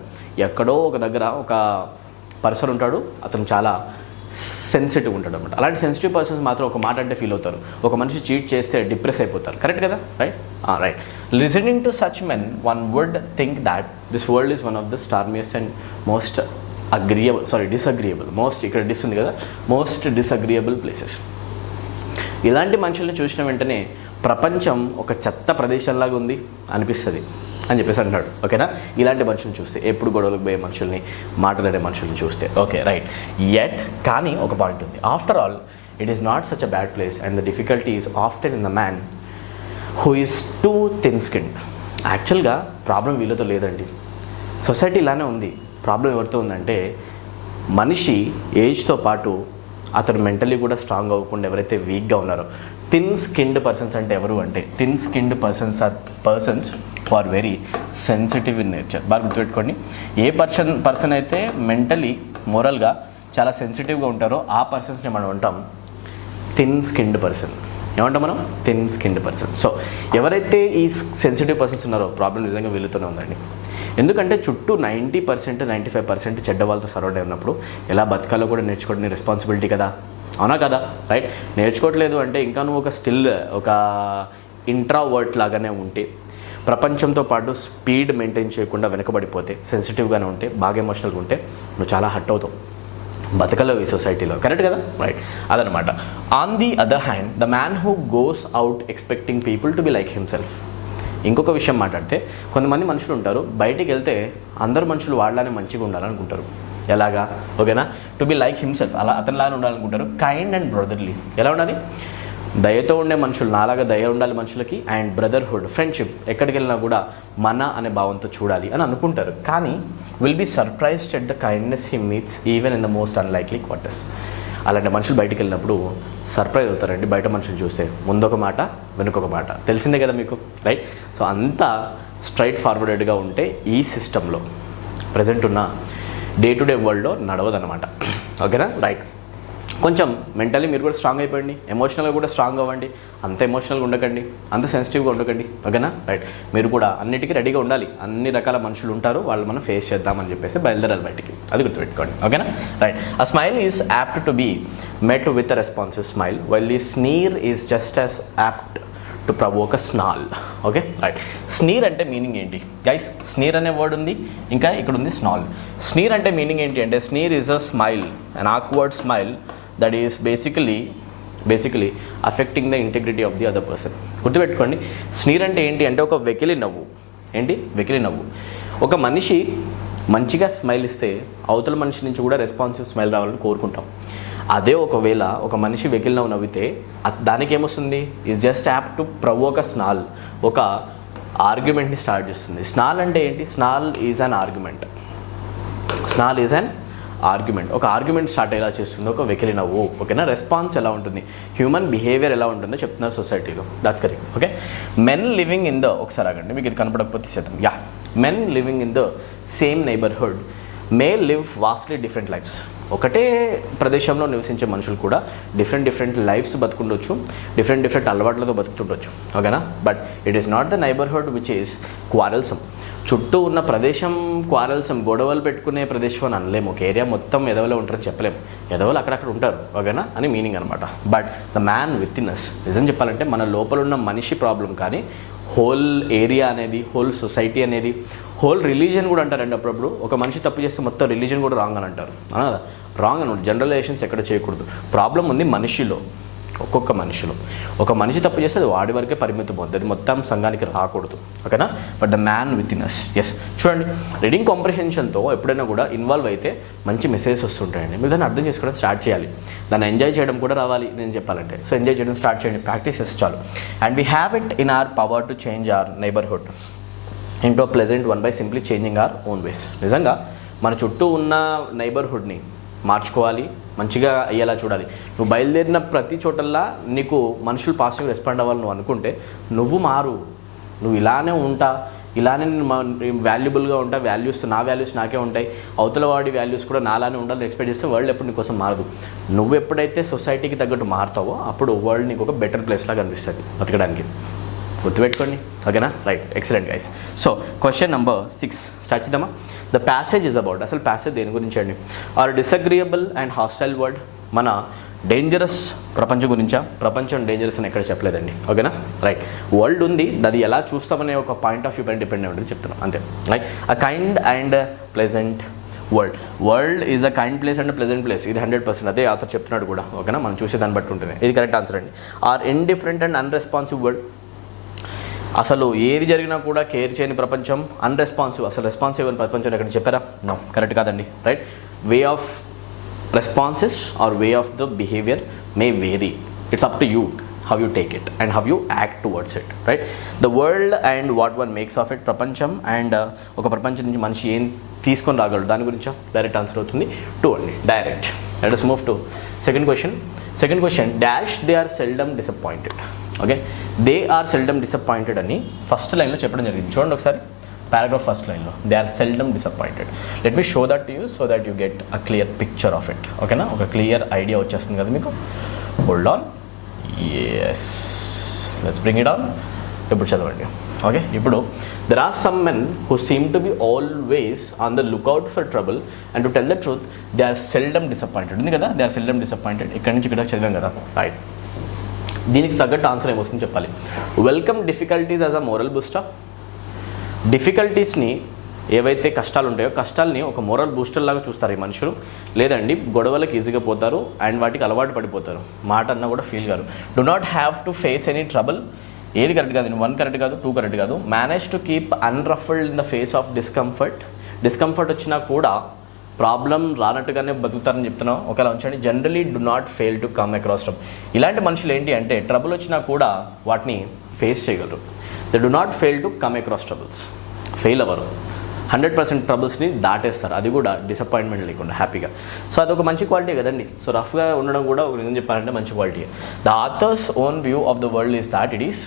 ఎక్కడో ఒక దగ్గర ఒక పర్సన్ ఉంటాడు, అతను చాలా సెన్సిటివ్ ఉంటాడు అనమాట. అలాంటి సెన్సిటివ్ పర్సన్స్ మాత్రం ఒక మాట అంటే ఫీల్ అవుతారు. ఒక మనిషి చీట్ చేస్తే డిప్రెస్ అయిపోతారు. కరెక్ట్ కదా? Right. Right. Listening to such men one would think that this world is one of the stormiest and most disagreeable, most, ఇక్కడ డిస్ ఉంది కదా, మోస్ట్ డిసగ్రియబుల్ ప్లేసెస్. ఇలాంటి మనుషుల్ని చూసిన వెంటనే ప్రపంచం ఒక చెత్త ప్రదేశంలాగా ఉంది అనిపిస్తుంది అని చెప్పేసి అంటాడు. ఓకేనా? ఇలాంటి మనుషులను చూస్తే, ఎప్పుడు గొడవలకు పోయే మనుషుల్ని, మాట్లాడే మనుషుల్ని చూస్తే. Okay, right. యట్ కానీ ఒక పాయింట్ ఉంది. After all it is not such a bad place and the difficulty is after in the man who is two thin skinned. యాక్చువల్గా ప్రాబ్లం వీళ్ళతో లేదండి, సొసైటీ ఇలానే ఉంది. ప్రాబ్లం ఎవరితో ఉందంటే మనిషి ఏజ్తో పాటు అతను మెంటలీ కూడా స్ట్రాంగ్ అవ్వకుండా ఎవరైతే వీక్గా ఉన్నారో, థిన్ స్కిన్డ్ పర్సన్స్ అంటే ఎవరు అంటే thin skinned persons or persons who are very sensitive in nature. బాగా గుర్తుపెట్టుకోండి. ఏ పర్సన్ అయితే మెంటలీ, మోరల్గా చాలా సెన్సిటివ్గా ఉంటారో ఆ పర్సన్స్ని మనం అంటాం థిన్ స్కిన్డ్ పర్సన్. ఏమంటాం మనం? Thin skinned person. సో ఎవరైతే ఈ సెన్సిటివ్ పర్సన్స్ ఉన్నారో ప్రాబ్లం నిజంగా వీళ్ళతోనే ఉందండి. ఎందుకంటే చుట్టూ 90%, 95% చెడ్డ వాళ్ళతో సరౌండ్ అయి ఉన్నప్పుడు ఎలా బతకాలో కూడా నేర్చుకోవడం రెస్పాన్సిబిలిటీ కదా, అవునా కదా? రైట్. నేర్చుకోవట్లేదు అంటే ఇంకా నువ్వు ఒక ఇంట్రావర్ట్ లాగానే ఉంటే, ప్రపంచంతో పాటు స్పీడ్ మెయింటైన్ చేయకుండా వెనకబడిపోతే, సెన్సిటివ్గానే ఉంటే, బాగా ఎమోషనల్గా ఉంటే నువ్వు చాలా హర్ట్ అవుతావు, బతకలేవు ఈ సొసైటీలో. కరెక్ట్ కదా? రైట్. అదనమాట. On the other hand the man who goes out expecting people to be like himself. ఇంకొక విషయం మాట్లాడితే, కొంతమంది మనుషులు ఉంటారు బయటికి వెళ్తే అందరు మనుషులు వాళ్ళనే మంచిగా ఉండాలనుకుంటారు. ఎలాగా? ఓకేనా? టు బి లైక్ హిమ్సెల్ఫ్, అలా అతనిలాగా ఉండాలనుకుంటారు. Kind and brotherly. ఎలా ఉండాలి? దయతో ఉండే మనుషులు, నాలాగా దయ ఉండాలి మనుషులకి. అండ్ బ్రదర్హుడ్, ఫ్రెండ్షిప్, ఎక్కడికి వెళ్ళినా కూడా మన అనే భావంతో చూడాలి అని అనుకుంటారు. కానీ will be surprised at the kindness he meets even in the most unlikely quarters. అలాంటి మనుషులు బయటికి వెళ్ళినప్పుడు సర్ప్రైజ్ అవుతారండి. బయట మనుషులు చూస్తే ముందొక మాట, వెనుకొక మాట. తెలిసిందే కదా మీకు, రైట్? సో అంతా స్ట్రైట్ ఫార్వర్డెడ్గా ఉంటే ఈ సిస్టంలో, ప్రజెంట్ ఉన్న డే టు డే వరల్డ్లో నడవదన్నమాట. ఓకేనా? రైట్. కొంచెం మెంటలీ మీరు కూడా స్ట్రాంగ్ అయిపోండి, ఎమోషనల్గా కూడా స్ట్రాంగ్ అవ్వండి. అంత ఎమోషనల్గా ఉండకండి, అంత సెన్సిటివ్గా ఉండకండి. ఓకేనా? రైట్. మీరు కూడా అన్నిటికీ రెడీగా ఉండాలి. అన్ని రకాల మనుషులు ఉంటారు, వాళ్ళు మనం ఫేస్ చేద్దామని చెప్పేసి బయలుదేరాలి బయటికి. అది గుర్తుపెట్టుకోండి. ఓకేనా? Right. A smile is apt to be met with a responsive smile, while the sneer is just as apt to provoke a snarl. Okay, right. Sneer అంటే మీనింగ్ ఏంటి గైస్? స్నీర్ అనే వర్డ్ ఉంది, ఇంకా ఇక్కడ ఉంది స్నాల్. స్నీర్ అంటే మీనింగ్ ఏంటి అంటే, sneer is a smile, an awkward smile that is basically affecting the integrity of the other person. గుర్తుపెట్టుకోండి. స్నీర్ అంటే ఏంటి అంటే ఒక వెకిలి నవ్వు. ఏంటి? వెకిలి నవ్వు. ఒక మనిషి మంచిగా స్మైల్ ఇస్తే అవతల మనిషి నుంచి కూడా రెస్పాన్సివ్ స్మైల్ రావాలని కోరుకుంటాం. అదే ఒకవేళ ఒక మనిషి వెకిలి నవ్వు నవ్వితే దానికి ఏమొస్తుంది? Is just apt to provoke a snarl, ఒక ఆర్గ్యుమెంట్ని స్టార్ట్ చేస్తుంది. స్నాల్ అంటే ఏంటి? Snarl is an argument. Snarl is an argument. ఒక ఆర్గ్యుమెంట్ స్టార్ట్ ఎలా చేస్తుందో ఒక వెకిలి నవ్వు. ఓకేనా, రెస్పాన్స్ ఎలా ఉంటుంది, హ్యూమన్ బిహేవియర్ ఎలా ఉంటుందో చెప్తున్నారు సొసైటీలో. That's correct. Okay, men living in the, ఒకసారి ఆగండి మీకు ఇది కనపడకపోతే చేద్దాం. Yeah, men living in the same neighbourhood may live vastly different lives. ఒకటే ప్రదేశంలో నివసించే మనుషులు కూడా డిఫరెంట్ లైఫ్స్ బతుకుండొచ్చు, డిఫరెంట్ అలవాట్లతో బతుకుతుండొచ్చు. ఓకేనా, but it is not the neighbourhood which is quarrelsome. చుట్టూ ఉన్న ప్రదేశం క్వారల్సమ్, గొడవలు పెట్టుకునే ప్రదేశం అని అనలేము. ఒక ఏరియా మొత్తం ఎదవలో ఉంటారని చెప్పలేము. ఎదవలు అక్కడక్కడ ఉంటారు, ఓకేనా అని మీనింగ్ అనమాట. But the man with in us, నిజం చెప్పాలంటే మన లోపల ఉన్న మనిషి ప్రాబ్లం కానీ హోల్ ఏరియా అనేది, హోల్ సొసైటీ అనేది, హోల్ రిలీజియన్ కూడా అంటారండి అప్పుడప్పుడు. ఒక మనిషి తప్పు చేస్తే మొత్తం రిలీజియన్ కూడా రాంగ్ అని అంటారు. రాంగ్ అనమాట, జనరలైజేషన్స్ ఎక్కడ చేయకూడదు. ప్రాబ్లం ఉంది మనిషిలో, ఒక్కొక్క మనిషిలో. ఒక మనిషి తప్పు చేస్తే అది వాడి వరకే పరిమితం అవుతుంది, అది మొత్తం సంఘానికి రాకూడదు. ఓకేనా, but the man with in us. Yes, చూడండి, రీడింగ్ కాంప్రిహెన్షన్తో ఎప్పుడైనా కూడా ఇన్వాల్వ్ అయితే మంచి మెసేజెస్ వస్తుంటాయండి. మీరు దాన్ని అర్థం చేసుకోవడం స్టార్ట్ చేయాలి, దాన్ని ఎంజాయ్ చేయడం కూడా రావాలి నేను చెప్పాలంటే. సో ఎంజాయ్ చేయడం స్టార్ట్ చేయండి, ప్రాక్టీస్ చేస్తే చాలు. And we have it in our power to change our neighbourhood into a pleasant one by simply changing our own ways. నిజంగా మన చుట్టూ ఉన్న నైబర్హుడ్ని మార్చుకోవాలి, మంచిగా అయ్యేలా చూడాలి. నువ్వు బయలుదేరిన ప్రతి చోటల్లా నీకు మనుషులు పాజిటివ్ రెస్పాండ్ అవ్వాలి నువ్వు అనుకుంటే నువ్వు మారు. నువ్వు ఇలానే ఉంటా, ఇలానే వాల్యుబుల్గా ఉంటా, నా వాల్యూస్ నాకే ఉంటాయి, అవతల వాడి వాల్యూస్ కూడా నాలానే ఉండాలని ఎక్స్పెక్ట్ చేస్తే వరల్డ్ ఎప్పుడు నీకోసం మారదు. నువ్వు ఎప్పుడైతే సొసైటీకి తగ్గట్టు మారుతావో అప్పుడు వరల్డ్ నీకు ఒక బెటర్ ప్లేస్లాగా అనిపిస్తుంది బతకడానికి. గుర్తుపెట్టుకోండి, ఓకేనా, right, excellent guys. So question number 6 start చేద్దామా. ద ప్యాసేజ్ ఇస్ అబౌట్, అసలు ప్యాసేజ్ దేని గురించి అండి? ఆర్ డిసగ్రియబుల్ అండ్ హాస్టైల్ వర్డ్, మన డేంజరస్ ప్రపంచం గురించా? ప్రపంచం డేంజరస్ అని ఎక్కడ చెప్పలేదండి, ఓకేనా, రైట్. వరల్డ్ ఉంది, అది ఎలా చూస్తామనే ఒక పాయింట్ ఆఫ్ వ్యూ పైన డిపెండ్ ఉంటుంది చెప్తున్నాం అంతే. Right, a kind and pleasant world is a kind place and pleasant place. ఇది 100%, అదే ఆథర్ చెప్తున్నాడు కూడా, ఓకేనా, మనం చూసే దాన్ని బట్టి ఉంటుంది. ఇది కరెక్ట్ ఆన్సర్ అండి. Or indifferent and unresponsive world, అసలు ఏది జరిగినా కూడా కేర్ చేయని ప్రపంచం. అన్రెస్పాన్సివ్, అసలు రెస్పాన్సివ్ అని ప్రపంచం ఎక్కడ చెప్పారా? నో, కరెక్ట్ కాదండి. Right, way of responses or way of the behaviour may vary. It's up to you how you take it and how you act towards it, right? The world and what one makes of it, ప్రపంచం అండ్ ఒక ప్రపంచం నుంచి మనిషి ఏం తీసుకొని రాగలడు దాని గురించి డైరెక్ట్ ఆన్సర్ అవుతుంది 2 అండి, direct. Let us move to second question. Dash they are seldom disappointed. Okay, they are seldom disappointed అని ఫస్ట్ లైన్లో చెప్పడం జరిగింది. చూడండి ఒకసారి పారాగ్రాఫ్ ఫస్ట్ లైన్లో, they are seldom disappointed. Let me show that to you so that you get a clear picture of it. ఓకేనా, ఒక క్లియర్ ఐడియా వచ్చేస్తుంది కదా మీకు. Hold on, yes, let's bring it on. ఇప్పుడు చదవండి. ఓకే, ఇప్పుడు there are some men who seem to be always on the lookout for trouble and to tell the truth they are seldom disappointed. ఉంది కదా, దే ఆర్ సెల్డమ్ డిసప్పాయింటెడ్. ఇక్కడి నుంచి ఇక్కడ చదివాం కదా, రైట్. దీనికి తగ్గట్టు ఆన్సర్ ఏమొస్తుంది చెప్పాలి. Welcome difficulties as a moral booster. డిఫికల్టీస్ని, ఏవైతే కష్టాలు ఉంటాయో కష్టాలని ఒక మోరల్ బూస్టర్ లాగా చూస్తారు ఈ మనుషులు. లేదండి, గొడవలకు ఈజీగా పోతారు అండ్ వాటికి అలవాటు పడిపోతారు. మాట అన్నా కూడా ఫీల్ గారు. Do not have to face any trouble. ఏది కరెక్ట్ కాదు, 1 కరెక్ట్ కాదు, 2 కరెక్ట్ కాదు. Manage to keep unruffled in the face of discomfort వచ్చినా కూడా ప్రాబ్లం రానట్టుగానే బతుకుతారని చెప్తున్నాం. ఒకలా ఉంచండి. Generally do not fail to come across trouble. ఇలాంటి మనుషులు ఏంటి అంటే ట్రబుల్ వచ్చినా కూడా వాటిని ఫేస్ చేయగలరు. They do not fail to come across troubles. Fail అవ్వరు, 100% ట్రబుల్స్ని దాటేస్తారు, అది కూడా డిసప్పాయింట్మెంట్ లేకుండా హ్యాపీగా. సో అదొక మంచి క్వాలిటీ కదండి. సో రఫ్గా ఉండడం కూడా ఒక నిజం చెప్పాలంటే మంచి quality. The author's own view of the world is that it is,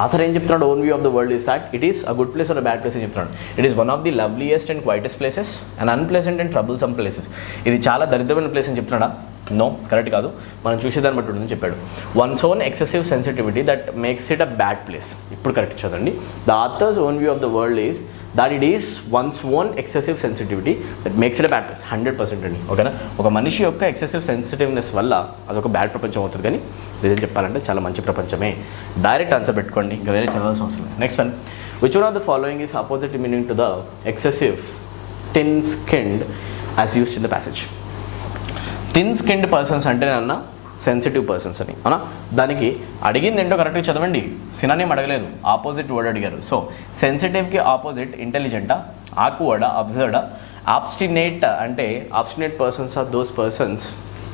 author ఏం చెప్తున్నాడు, own view of the world is that it is a good place or a bad place అని చెప్తున్నాడు. It is one of the loveliest and quietest places and unpleasant and troublesome places. ఇది చాలా దరిద్రమైన ప్లేస్ అని చెప్తున్నాడా? నో, కరెక్ట్ కాదు. మనం చూసేదాన్ని బట్టి ఉంటుందని చెప్పాడు. Once own excessive sensitivity that makes it a bad place. ఇప్పుడు కరెక్ట్ చదవండి. The author's own view of the world is that it is one's own excessive sensitivity that makes it a bad place. 100% అండి, ఓకేనా. ఒక మనిషి యొక్క ఎక్సెసివ్ సెన్సిటివ్నెస్ వల్ల అదొక బ్యాడ్ ప్రపంచం అవుతుంది, కానీ నిజం చెప్పాలంటే చాలా మంచి ప్రపంచమే. డైరెక్ట్ ఆన్సర్ పెట్టుకోండి, ఇంకా వేరే చదవాల్సిన అవసరం లేదు. Next one, which one of the following is opposite meaning to the excessive thin skinned as used in the passage. Thin skinned persons అంటే అన్న సెన్సిటివ్ పర్సన్స్ అని, అవునా? దానికి అడిగింది ఏంటో కరెక్ట్గా చదవండి. సినానేం అడగలేదు, ఆపోజిట్ వర్డ్ అడిగారు. సో సెన్సిటివ్కి ఆపోజిట్ ఇంటెలిజెంటా, ఆక్వర్డా, అబ్జర్వ్డా, ఆబ్స్టినేట్ అంటే obstinate persons are those persons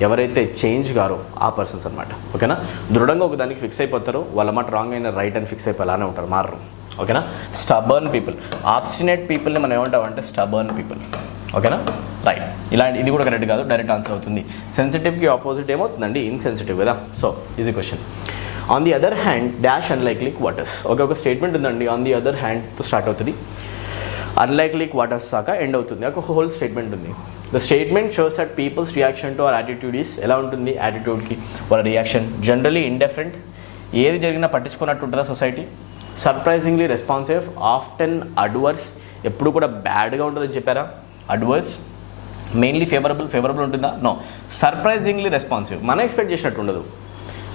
ఎవరైతే చేంజ్ గారో ఆ పర్సన్స్ అనమాట, ఓకేనా. దృఢంగా ఒక దానికి ఫిక్స్ అయిపోతారు, వాళ్ళ మాట రాంగ్ అయిన రైట్ అని ఫిక్స్ అయిపోయి అలానే ఉంటారు, మారరు, ఓకేనా. స్టబర్న్ పీపుల్, ఆబ్స్టినేట్ పీపుల్ని మనం ఏమంటామంటే స్టబర్న్ పీపుల్, ఓకేనా. రైట్. ఇలాంటి ఇది కూడా కరెక్ట్ కాదు, డైరెక్ట్ ఆన్సర్ అవుతుంది. సెన్సిటివ్కి ఆపోజిట్ ఏమవుతుందండి? ఇన్సెన్సిటివ్ కదా. సో ఇది question. On the other hand dash unlikely quarters. ఒక స్టేట్మెంట్ ఉందండి, ఆన్ ది అదర్ హ్యాండ్తో స్టార్ట్ అవుతుంది, అన్లైక్లీ క్వార్టర్స్ దాకా ఎండ్ అవుతుంది. ఒక హోల్ స్టేట్మెంట్ ఉంది. The statement shows that people's reaction to our attitude is, ఎలా ఉంటుంది యాటిట్యూడ్కి వాళ్ళ రియాక్షన్? జనరలీ ఇండిఫరెంట్, ఏది జరిగినా పట్టించుకున్నట్టు ఉంటుందా society. Surprisingly responsive, often adverse, ఎప్పుడు కూడా బ్యాడ్గా ఉంటుందని చెప్పారా? అడ్వర్స్. మెయిన్లీ ఫేవరబుల్ ఉంటుందా? నో. సర్ప్రైజింగ్లీ రెస్పాన్సివ్, మనం ఎక్స్పెక్ట్ చేసినట్టు ఉండదు.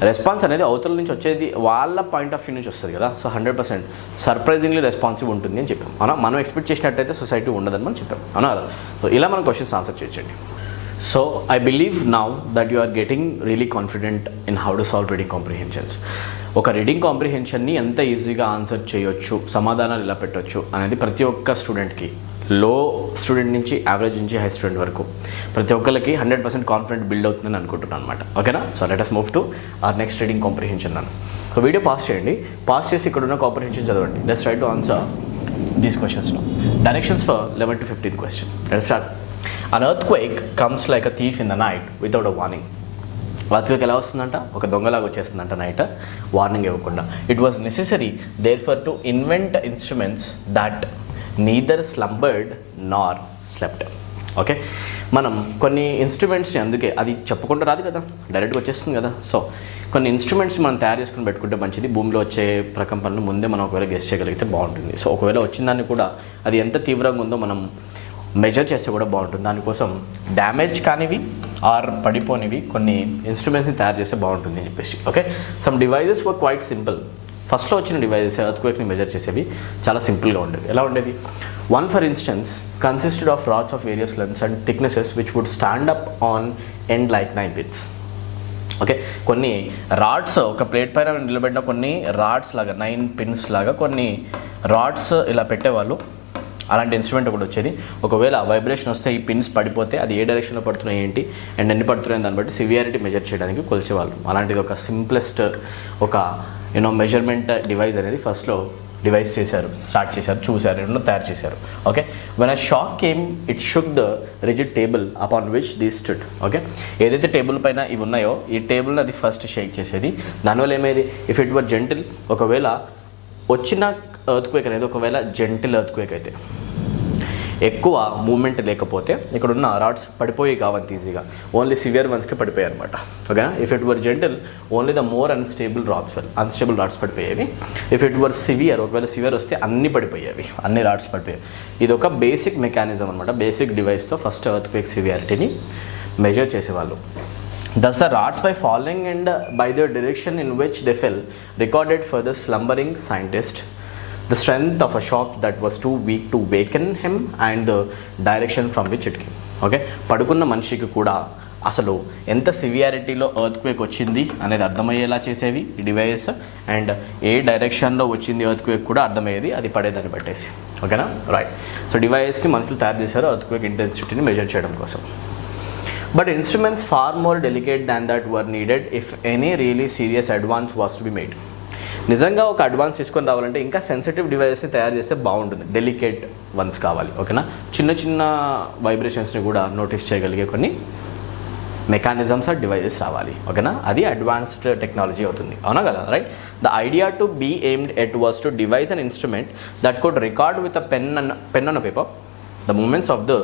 రెస్పాన్స్ అనేది అవతల నుంచి వచ్చేది వాళ్ళ పాయింట్ ఆఫ్ వ్యూ నుంచి వస్తుంది కదా. సో 100% సర్ప్రైజింగ్లీ రెస్పాన్సివ్ ఉంటుంది అని చెప్పాం. మనం ఎక్స్పెక్ట్ చేసినట్టయితే సొసైటీ ఉండదని మనం చెప్పాం, అవునా కదా. సో ఇలా మనం క్వశ్చన్స్ ఆన్సర్ చేయొచ్చండి. So I believe now that you are getting really confident in how to solve reading comprehensions. ఒక రీడింగ్ కాంప్రిహెన్షన్ని ఎంత ఈజీగా ఆన్సర్ చేయొచ్చు, సమాధానాలు ఇలా పెట్టవచ్చు అనేది ప్రతి ఒక్క స్టూడెంట్కి, లో స్టూడెంట్ నుంచి యావరేజ్ నుంచి హై స్టూడెంట్ వరకు ప్రతి ఒక్కరికి 100% కాన్ఫిడెంట్ బిల్డ్ అవుతుందని అనుకుంటున్నాను అనమాట. ఓకేనా. So let us move to our next reading comprehension అన్న. సో వీడియో పాస్ చేయండి, పాస్ చేసి ఇక్కడ ఉన్న కాంప్రిహెన్షన్ చదవండి. Let's try to answer these questions now. Directions for 11 to 15 question. Let's start. An earthquake comes like a thief in the night without a warning. earthquake ఎలా వస్తుందంట? ఒక దొంగలాగా వచ్చేస్తుందంట నైట్, వార్నింగ్ ఇవ్వకుండా. It was necessary therefore to invent instruments that neither slumbered nor slept. Okay, మనం కొన్ని ఇన్స్ట్రుమెంట్స్ని, అందుకే అది చెప్పకుండా రాదు కదా, డైరెక్ట్గా వచ్చేస్తుంది కదా. సో కొన్ని ఇన్స్ట్రుమెంట్స్ మనం తయారు చేసుకుని పెట్టుకుంటే మంచిది. భూమిలో వచ్చే ప్రకంపనలు ముందే మనం ఒకవేళ గెస్ చేయగలిగితే బాగుంటుంది. సో ఒకవేళ వచ్చిందాన్ని కూడా అది ఎంత తీవ్రంగా ఉందో మనం మెజర్ చేస్తే కూడా బాగుంటుంది. దానికోసం డ్యామేజ్ కానివి ఆర్ పడిపోనివి కొన్ని ఇన్స్ట్రుమెంట్స్ని తయారు చేస్తే బాగుంటుంది అని చెప్పేసి. ఓకే, సమ్ డివైజెస్ వర్ క్వైట్ సింపుల్. ఫస్ట్లో వచ్చిన డివైజెస్ ఎర్త్క్వేక్ని మెజర్ చేసేవి చాలా సింపుల్గా ఉండేవి. ఎలా ఉండేవి? One for instance consisted of rods of various lengths and thicknesses which would stand up on end like 9 pins. Okay, కొన్ని రాడ్స్ ఒక ప్లేట్ పైన నిలబెట్టిన కొన్ని రాడ్స్ లాగా 9 pins లాగా కొన్ని రాడ్స్ ఇలా పెట్టేవాళ్ళు. అలాంటి ఇన్స్ట్రుమెంట్ ఒకటి వచ్చేది. ఒకవేళ వైబ్రేషన్ వస్తే ఈ పిన్స్ పడిపోతే అది ఏ డైరెక్షన్లో పడుతున్నాయి ఏంటి అండ్ ఎన్ని పడుతున్నాయి దాన్ని బట్టి సివియారిటీ మెజర్ చేయడానికి కొలిచేవాళ్ళు. అలాంటిది ఒక సింప్లెస్ట్ ఒక మెజర్మెంట్ డివైస్ అనేది ఫస్ట్లో స్టార్ట్ చేశారు, చూశారు, తయారు చేశారు. Okay, when a shock came it shook the rigid table upon which the stood. Okay, ఏదైతే టేబుల్ పైన ఇవి ఉన్నాయో ఈ టేబుల్ని అది ఫస్ట్ షేక్ చేసేది. దానివల్ల ఏమైంది? ఇఫ్ ఇట్ వర్ జెంటిల్, ఒకవేళ వచ్చిన ఎర్త్క్వేక్ అనేది ఒకవేళ జెంటిల్ ఎర్త్క్వేక్ అయితే, ఎక్కువ మూమెంట్ లేకపోతే ఇక్కడ ఉన్న రాడ్స్ పడిపోయి కావంత ఈజీగా, ఓన్లీ సివియర్ వన్స్కి పడిపోయాయి అనమాట. ఓకేనా. If it were gentle only the more unstable rods పడిపోయేవి. ఇఫ్ ఇట్ వర్ సివియర్, ఒకవేళ సివియర్ వస్తే అన్ని పడిపోయేవి, అన్ని రాడ్స్ పడిపోయాయి. ఇది ఒక బేసిక్ మెకానిజం అనమాట. బేసిక్ డివైస్తో ఫస్ట్ ఎర్త్క్వేక్ సివియారిటీని మెజర్ చేసేవాళ్ళు. Thus the rods by falling and by the direction in which they fell recorded for the slumbering scientist the strength of a shock that was too weak to waken him and the direction from which it came. Okay, పడుకున్న మనిషికి కూడా అసలు ఎంత సివియారిటీలో ఎర్త్క్వేక్ వచ్చింది అనేది అర్థమయ్యేలా చేసేవి ఈ డివైస్, అండ్ ఏ డైరెక్షన్లో వచ్చింది ఎర్త్క్వేక్ కూడా అర్థమయ్యేది అది పడేదాన్ని బట్టేసి. ఓకేనా, రైట్. సో డివైస్ని మనుషులు తయారు చేశారు ఎర్త్క్వేక్ ఇంటెన్సిటీని మెజర్ చేయడం కోసం. But instruments far more delicate than that were needed if any really serious advance was to be made. నిజంగా ఒక అడ్వాన్స్ తీసుకొని రావాలంటే ఇంకా సెన్సిటివ్ డివైసెస్ని తయారు చేస్తే బాగుంటుంది. డెలికేట్ వన్స్ కావాలి. ఓకేనా, చిన్న చిన్న వైబ్రేషన్స్ని కూడా నోటీస్ చేయగలిగే కొన్ని మెకానిజమ్స్ ఆర్ డివైజెస్ రావాలి. ఓకేనా, అది అడ్వాన్స్డ్ టెక్నాలజీ అవుతుంది, అవునా కదా. Right. The idea to be aimed at was to devise an instrument that could record with a pen on a paper the movements of the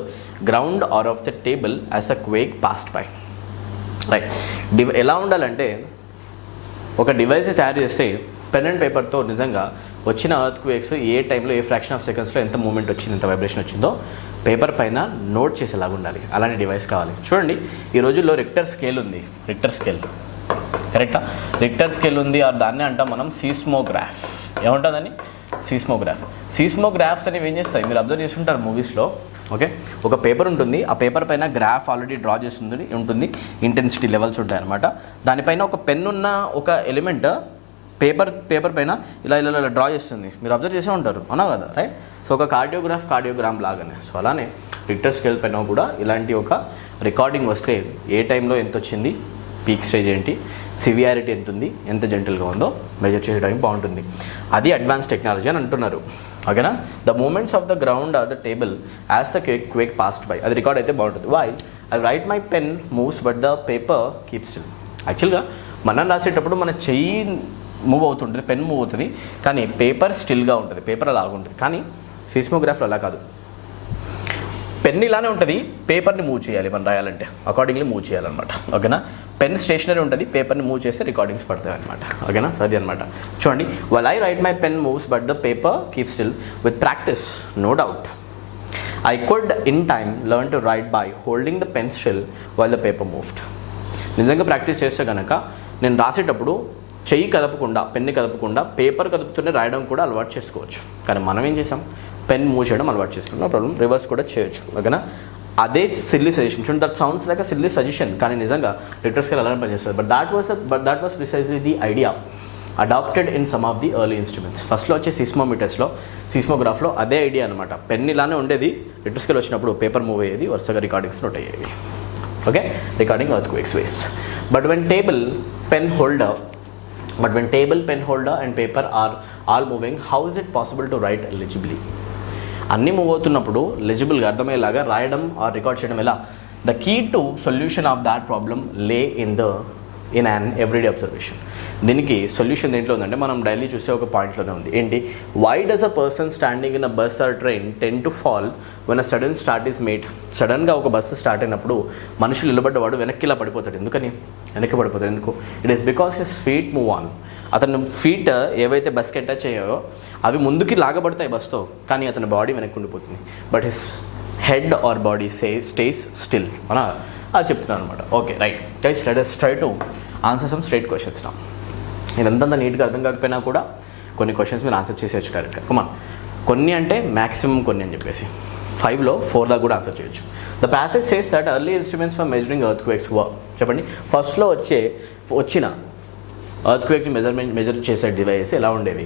ground or of the table as a quake passed by. Right. ఎలా ఉండాలంటే ఒక డివైస్ తయారు చేస్తే పెన్ అండ్ పేపర్తో నిజంగా వచ్చిన ఎర్త్క్వేక్స్ ఏ టైంలో ఏ ఫ్రాక్షన్ ఆఫ్ సెకండ్స్లో ఎంత మూమెంట్ వచ్చింది, ఎంత వైబ్రేషన్ వచ్చిందో పేపర్ పైన నోట్ చేసేలాగా ఉండాలి. అలాంటి డివైస్ కావాలి. చూడండి, ఈ రోజుల్లో రిక్టర్ స్కేల్ ఉంది. రిక్టర్ స్కేల్ కరెక్టా? రిక్టర్ స్కేల్ ఉంది, దాన్నే అంటాం మనం సీస్మోగ్రాఫ్. ఏముంటుందని? సీస్మోగ్రాఫ్స్ అనేవి ఏం చేస్తాయి మీరు అబ్జర్వ్ చేస్తుంటారు మూవీస్లో. ఓకే, ఒక పేపర్ ఉంటుంది, ఆ పేపర్ పైన గ్రాఫ్ ఆల్రెడీ డ్రా చేస్తుంది ఉంటుంది, ఇంటెన్సిటీ లెవెల్స్ ఉంటాయి అనమాట. దానిపైన ఒక పెన్ ఉన్న ఒక ఎలిమెంట్ పేపర్ పైన ఇలా ఇలా ఇలా డ్రా చేస్తుంది, మీరు అబ్జర్వ్ చేసే ఉంటారు, అవునా కదా. రైట్. సో ఒక కార్డియోగ్రామ్ లాగానే. సో అలానే రిక్టర్ స్కేల్ పైన కూడా ఇలాంటి ఒక రికార్డింగ్ వస్తే ఏ టైంలో ఎంత వచ్చింది, పీక్ స్టేజ్ ఏంటి, సివియారిటీ ఎంత ఉంది, ఎంత జెంటల్గా ఉందో మెజర్ చేయడానికి బాగుంటుంది. అది అడ్వాన్స్ టెక్నాలజీ అని అంటున్నారు. ఓకేనా. The movements of the ground or the table as the quake passed by, అది రికార్డ్ అయితే బాగుంటుంది. Why I write my pen moves but the paper keep still. యాక్చువల్గా మనం రాసేటప్పుడు మన చెయ్యి మూవ్ అవుతుంటుంది, పెన్ మూవ్ అవుతుంది, కానీ పేపర్ స్టిల్గా ఉంటుంది, పేపర్ అలాగ ఉంటుంది. కానీ సీస్మోగ్రాఫ్లో అలా కాదు, పెన్ ఇలానే ఉంటుంది, పేపర్ని మూవ్ చేయాలి మనం రాయాలంటే, అకార్డింగ్లీ మూవ్ చేయాలన్నమాట. ఓకేనా. పెన్ స్టేషనరీ ఉంటుంది, పేపర్ని మూవ్ చేస్తే రికార్డింగ్స్ పడతాయి అనమాట. ఓకేనా. సో అది అనమాట. చూడండి, while I write my pen moves but the paper keep still. With practice no doubt I could in time learn to write by holding the pen still while the paper moved. నిజంగా ప్రాక్టీస్ చేస్తే కనుక నేను రాసేటప్పుడు చెయ్యి కదపకుండా, పెన్ని కదపకుండా, పేపర్ కదుపుతూనే రాయడం కూడా అలవాటు చేసుకోవచ్చు. కానీ మనం ఏం చేసాం, పెన్ మూవ్ చేయడం అలవాటు చేసుకున్నాం. నో ప్రాబ్లం, రివర్స్ కూడా చేయొచ్చు. ఓకేనా. అదే సిల్లీ సజెషన్. చూడండి, that sounds like a silly suggestion, కానీ నిజంగా రిటర్ స్కేల్ అలానే పనిచేస్తుంది. But that was precisely the idea adopted in some of the early instruments. ఫస్ట్లో వచ్చే సీస్మోగ్రాఫ్లో అదే ఐడియా అనమాట. పెన్ ఇలానే ఉండేది, రిటర్ స్కేల్ వచ్చినప్పుడు పేపర్ మూవ్ అయ్యేది, వరుసగా రికార్డింగ్స్ నోట్ అయ్యేవి. Okay, recording earthquakes waves. But when table, pen holder and paper are all moving, how is it possible to write legibly? అన్నీ మూవ్ అవుతున్నప్పుడు లెజిబుల్గా అర్థమయ్యేలాగా రాయడం ఆర్ రికార్డ్ చేయడం ఎలా? The key to solution of that problem lay in an everyday observation. దీనికి సొల్యూషన్ దేంట్లో ఉందంటే మనం డైలీ చూసే ఒక పాయింట్లోనే ఉంది. ఏంటి? Why does a person standing in a bus or train tend to fall when a sudden start is made? సడన్గా ఒక బస్సు స్టార్ట్ అయినప్పుడు మనుషులు నిలబడ్డవాడు వెనక్కి ఇలా పడిపోతాడు. ఎందుకని వెనక్కి పడిపోతాడు? ఎందుకు? It is because his feet move on. అతని ఫీట్ ఏవైతే బస్కి అటాచ్ అయ్యాయో అవి ముందుకి లాగబడతాయి బస్తో, కానీ అతని బాడీ వెనక్కి ఉండిపోతుంది. But his head or body stays still. అవునా? అది చెప్తున్నాను అనమాట. Okay, right guys, let us try to answer some straight questions now. ఇదంతా నీట్గా అర్థం కాకపోయినా కూడా కొన్ని క్వశ్చన్స్ మీరు ఆన్సర్ చేసేయచ్చు డైరెక్ట్గా. కమాన్, కొన్ని అంటే మ్యాక్సిమం కొన్ని అని చెప్పేసి 5లో 4 దాకా కూడా ఆన్సర్ చేయొచ్చు. The passage says that early instruments for measuring earthquakes were. చెప్పండి, ఫస్ట్లో వచ్చిన ఎర్త్క్వేక్ని మెజర్ చేసే డివైస్ ఎలా ఉండేవి?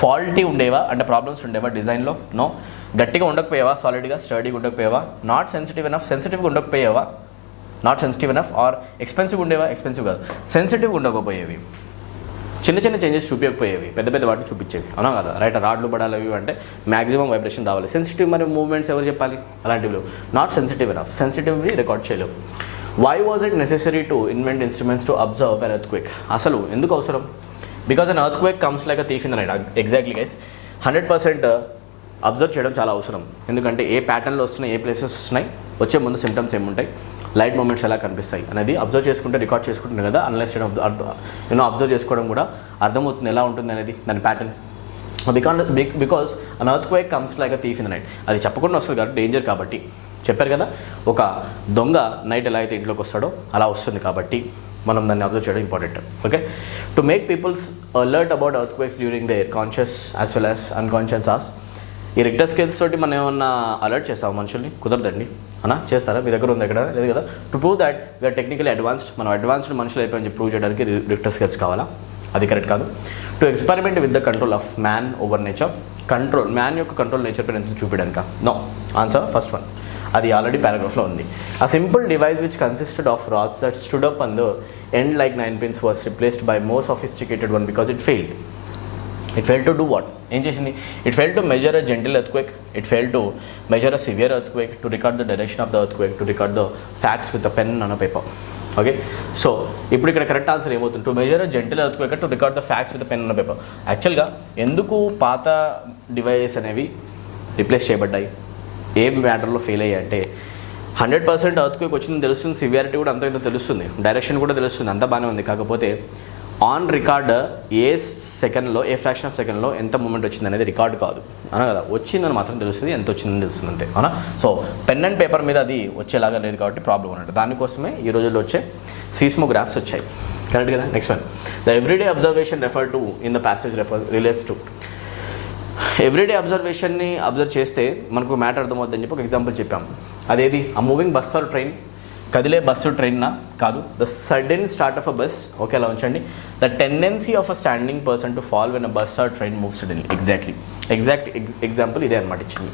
ఫాల్టీ ఉండేవా అంటే ప్రాబ్లమ్స్ ఉండేవా డిజైన్లో? నో. గట్టిగా ఉండకపోయావా? సాలిడ్గా స్టడీగా ఉండకపోయావా? నాట్ సెన్సిటివ్గా ఉండకపోయావా? Not sensitive enough. Or expensive ఉండేవా? ఎక్స్పెన్సివ్ కాదు, సెన్సిటివ్గా ఉండకపోయేవి. చిన్న చేంజెస్ చూపించకపోయేవి, పెద్ద వాటిని చూపించేవి. అవునా కదా? రైట్. రాడ్లు పడాలి అవి అంటే మ్యాక్సిమం వైబ్రేషన్ రావాలి. సెన్సిటివ్ మరి మూవ్మెంట్స్ ఎవరు చెప్పాలి? అలాంటివి నాట్ సెన్సిటివ్ ఎనఫ్, సెన్సిటివ్వి రికార్డ్ చేయలేవు. Why was it necessary to invent instruments to observe an earthquake? అసలు ఎందుకు అవసరం? Because an earthquake comes like a thief in the night. Exactly guys, 100% observe చేయడం చాలా అవసరం. ఎందుకంటే ఏ ప్యాటర్న్లో వస్తున్నాయి, ఏ ప్లేసెస్ వస్తున్నాయి, వచ్చే ముందు సిమ్టమ్స్ ఏముంటాయి, లైట్ మూమెంట్స్ ఎలా కనిపిస్తాయి అనేది అబ్జర్వ్ చేసుకుంటే, రికార్డ్ చేసుకుంటుంది కదా, అనలైజ్ చేయడం, అబ్జర్వ్ చేసుకోవడం కూడా అర్థమవుతుంది ఎలా ఉంటుంది అనేది దాని pattern. Because an earthquake comes like a thief in the night. అది చెప్పకుండా వస్తుంది కాబట్టి, డేంజర్ కాబట్టి. చెప్పారు కదా, ఒక దొంగ నైట్ ఎలా అయితే ఇంట్లోకి వస్తాడో అలా వస్తుంది కాబట్టి మనం దాన్ని అబ్జర్వ్ చేయడం important. Okay, to make peoples alert about earthquakes during their conscious as well as unconscious hours. ఈ రిక్టర్ స్కేల్స్ తోటి మనం ఏమన్నా అలర్ట్ చేస్తాం మనుషుల్ని? కుదరదండి. అన్నా చేస్తారా? మీ దగ్గర ఉంది ఎక్కడ? లేదు కదా. To prove that we're technically advanced, మనం అడ్వాన్స్డ్ మనుషులు అయిపోయి చెప్పి ప్రూవ్ చేయడానికి రిక్టర్ స్కేల్స్ కావాలా? అది కరెక్ట్ కాదు. To experiment with the control of man over nature. Control, man యొక్క కంట్రోల్ నేచర్ పైన చూపించడానిక? నో. Answer first one. అది ఆల్రెడీ పారాగ్రాఫ్లో ఉంది. ఆ simple device which consisted of rods that stood up on the end like 9 pins was replaced by more sophisticated one because it failed. It failed to do what? ఏం చేసింది? It failed to measure a gentle earthquake. It failed to measure a severe earthquake, to record the direction of the earthquake, to record the facts with a pen on a paper. Okay, so ఇప్పుడు ఇక్కడ కరెక్ట్ ఆన్సర్ ఏమవుతుంది? To measure a gentle earthquake, to record the facts with pen on paper. యాక్చువల్గా ఎందుకు పాత డివైస్ అనేవి రిప్లేస్ చేయబడ్డాయి? ఏ మ్యాటర్లో ఫెయిల్ అయ్యాయి అంటే 100% ఎర్త్క్వేక్ వచ్చిందని తెలుస్తుంది, సివియారిటీ కూడా అంత ఇంత తెలుస్తుంది, డైరెక్షన్ కూడా తెలుస్తుంది, అంతా బాగానే ఉంది. కాకపోతే ఆన్ రికార్డ్ ఏ సెకండ్లో, ఏ ఫ్రాక్షన్ ఆఫ్ సెకండ్లో ఎంత మూమెంట్ వచ్చింది అనేది రికార్డ్ కాదు. అవునా కదా? వచ్చిందని మాత్రం తెలుస్తుంది, ఎంత వచ్చిందని తెలుస్తుంది అంతే. అవునా? సో పెన్ అండ్ పేపర్ మీద అది వచ్చేలాగా లేదు కాబట్టి ప్రాబ్లం అన్నట్టు. దానికోసమే ఈ రోజుల్లో వచ్చే సీస్మోగ్రాఫ్స్ వచ్చాయి. కరెక్ట్ కదా? Next one, the everyday observation refer to in the passage relates to. Everyday అబ్జర్వేషన్ని అబ్జర్వ్ చేస్తే మనకు మ్యాటర్ అర్థమవుతుందని చెప్పి ఒక ఎగ్జాంపుల్ చెప్పాము. అదేది? ఆ మూవింగ్ బస్ ఆర్ ట్రైన్. కదిలే బస్సు ట్రైన్నా కాదు, the sudden start of a bus. Okay, అలా ఉంచండి. The tendency of a standing person to fall when a bus or train move suddenly. Exact example ఇదే అనమాట ఇచ్చింది.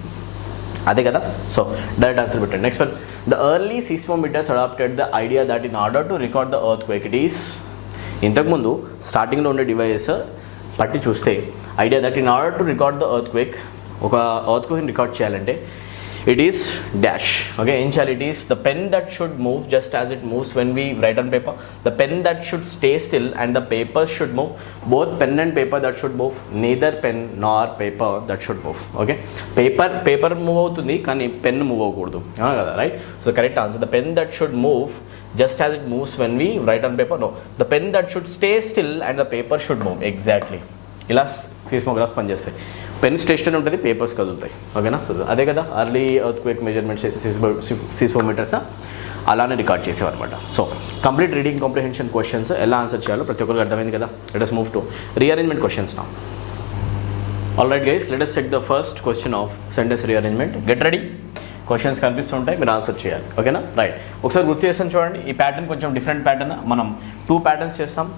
అదే కదా? సో డైరెక్ట్ ఆన్సర్ పెట్టండి. Next one, the early seismometers adapted the idea that in order to record the earthquake it is. ఇంతకుముందు స్టార్టింగ్లో ఉండే డివైస్ పట్టి చూస్తే idea that in order to record the earthquake ఒక ఎర్త్క్వేక్ని రికార్డ్ చేయాలంటే it is dash. Okay, ఏం చేయాలి? It is the pen that should move just as it moves when we write on paper. The pen that should stay still and the paper should move. Both pen and paper that should move. Neither pen nor paper that should move. Okay, paper move అవుతుంది కానీ పెన్ మూవ్ అవ్వకూడదు కదా, right? So correct answer, the pen that should move just as it moves when we write on paper. No, the pen that should stay still and the paper should move. Exactly. ఇలా సీస్మోగ్రాఫ్స్ పనిచేస్తాయి. పెన్ స్టేషన్ ఉంటుంది, పేపర్స్ కదులుతాయి. ఓకేనా? సో అదే కదా అర్లీ ఎర్త్క్వేక్ మెజర్మెంట్స్ చేసే సీస్మోమీటర్స్ అలానే రికార్డ్ చేసేవారనమాట. So complete reading comprehension questions ఎలా ఆన్సర్ చేయాలో ప్రతి ఒక్కరికి అర్థమైంది కదా. Let us move to rearrangement questions now. All right guys, let us check the first question of sentence rearrangement. Get ready. Questions కనిపిస్తుంటాయి, మీరు ఆన్సర్ చేయాలి. ఓకేనా? రైట్. ఒకసారి గుర్తు చేస్తాను చూడండి. ఈ ప్యాటర్న్ కొంచెం డిఫరెంట్ ప్యాటర్న్. మనం 2 ప్యాటర్న్స్ చేస్తాం.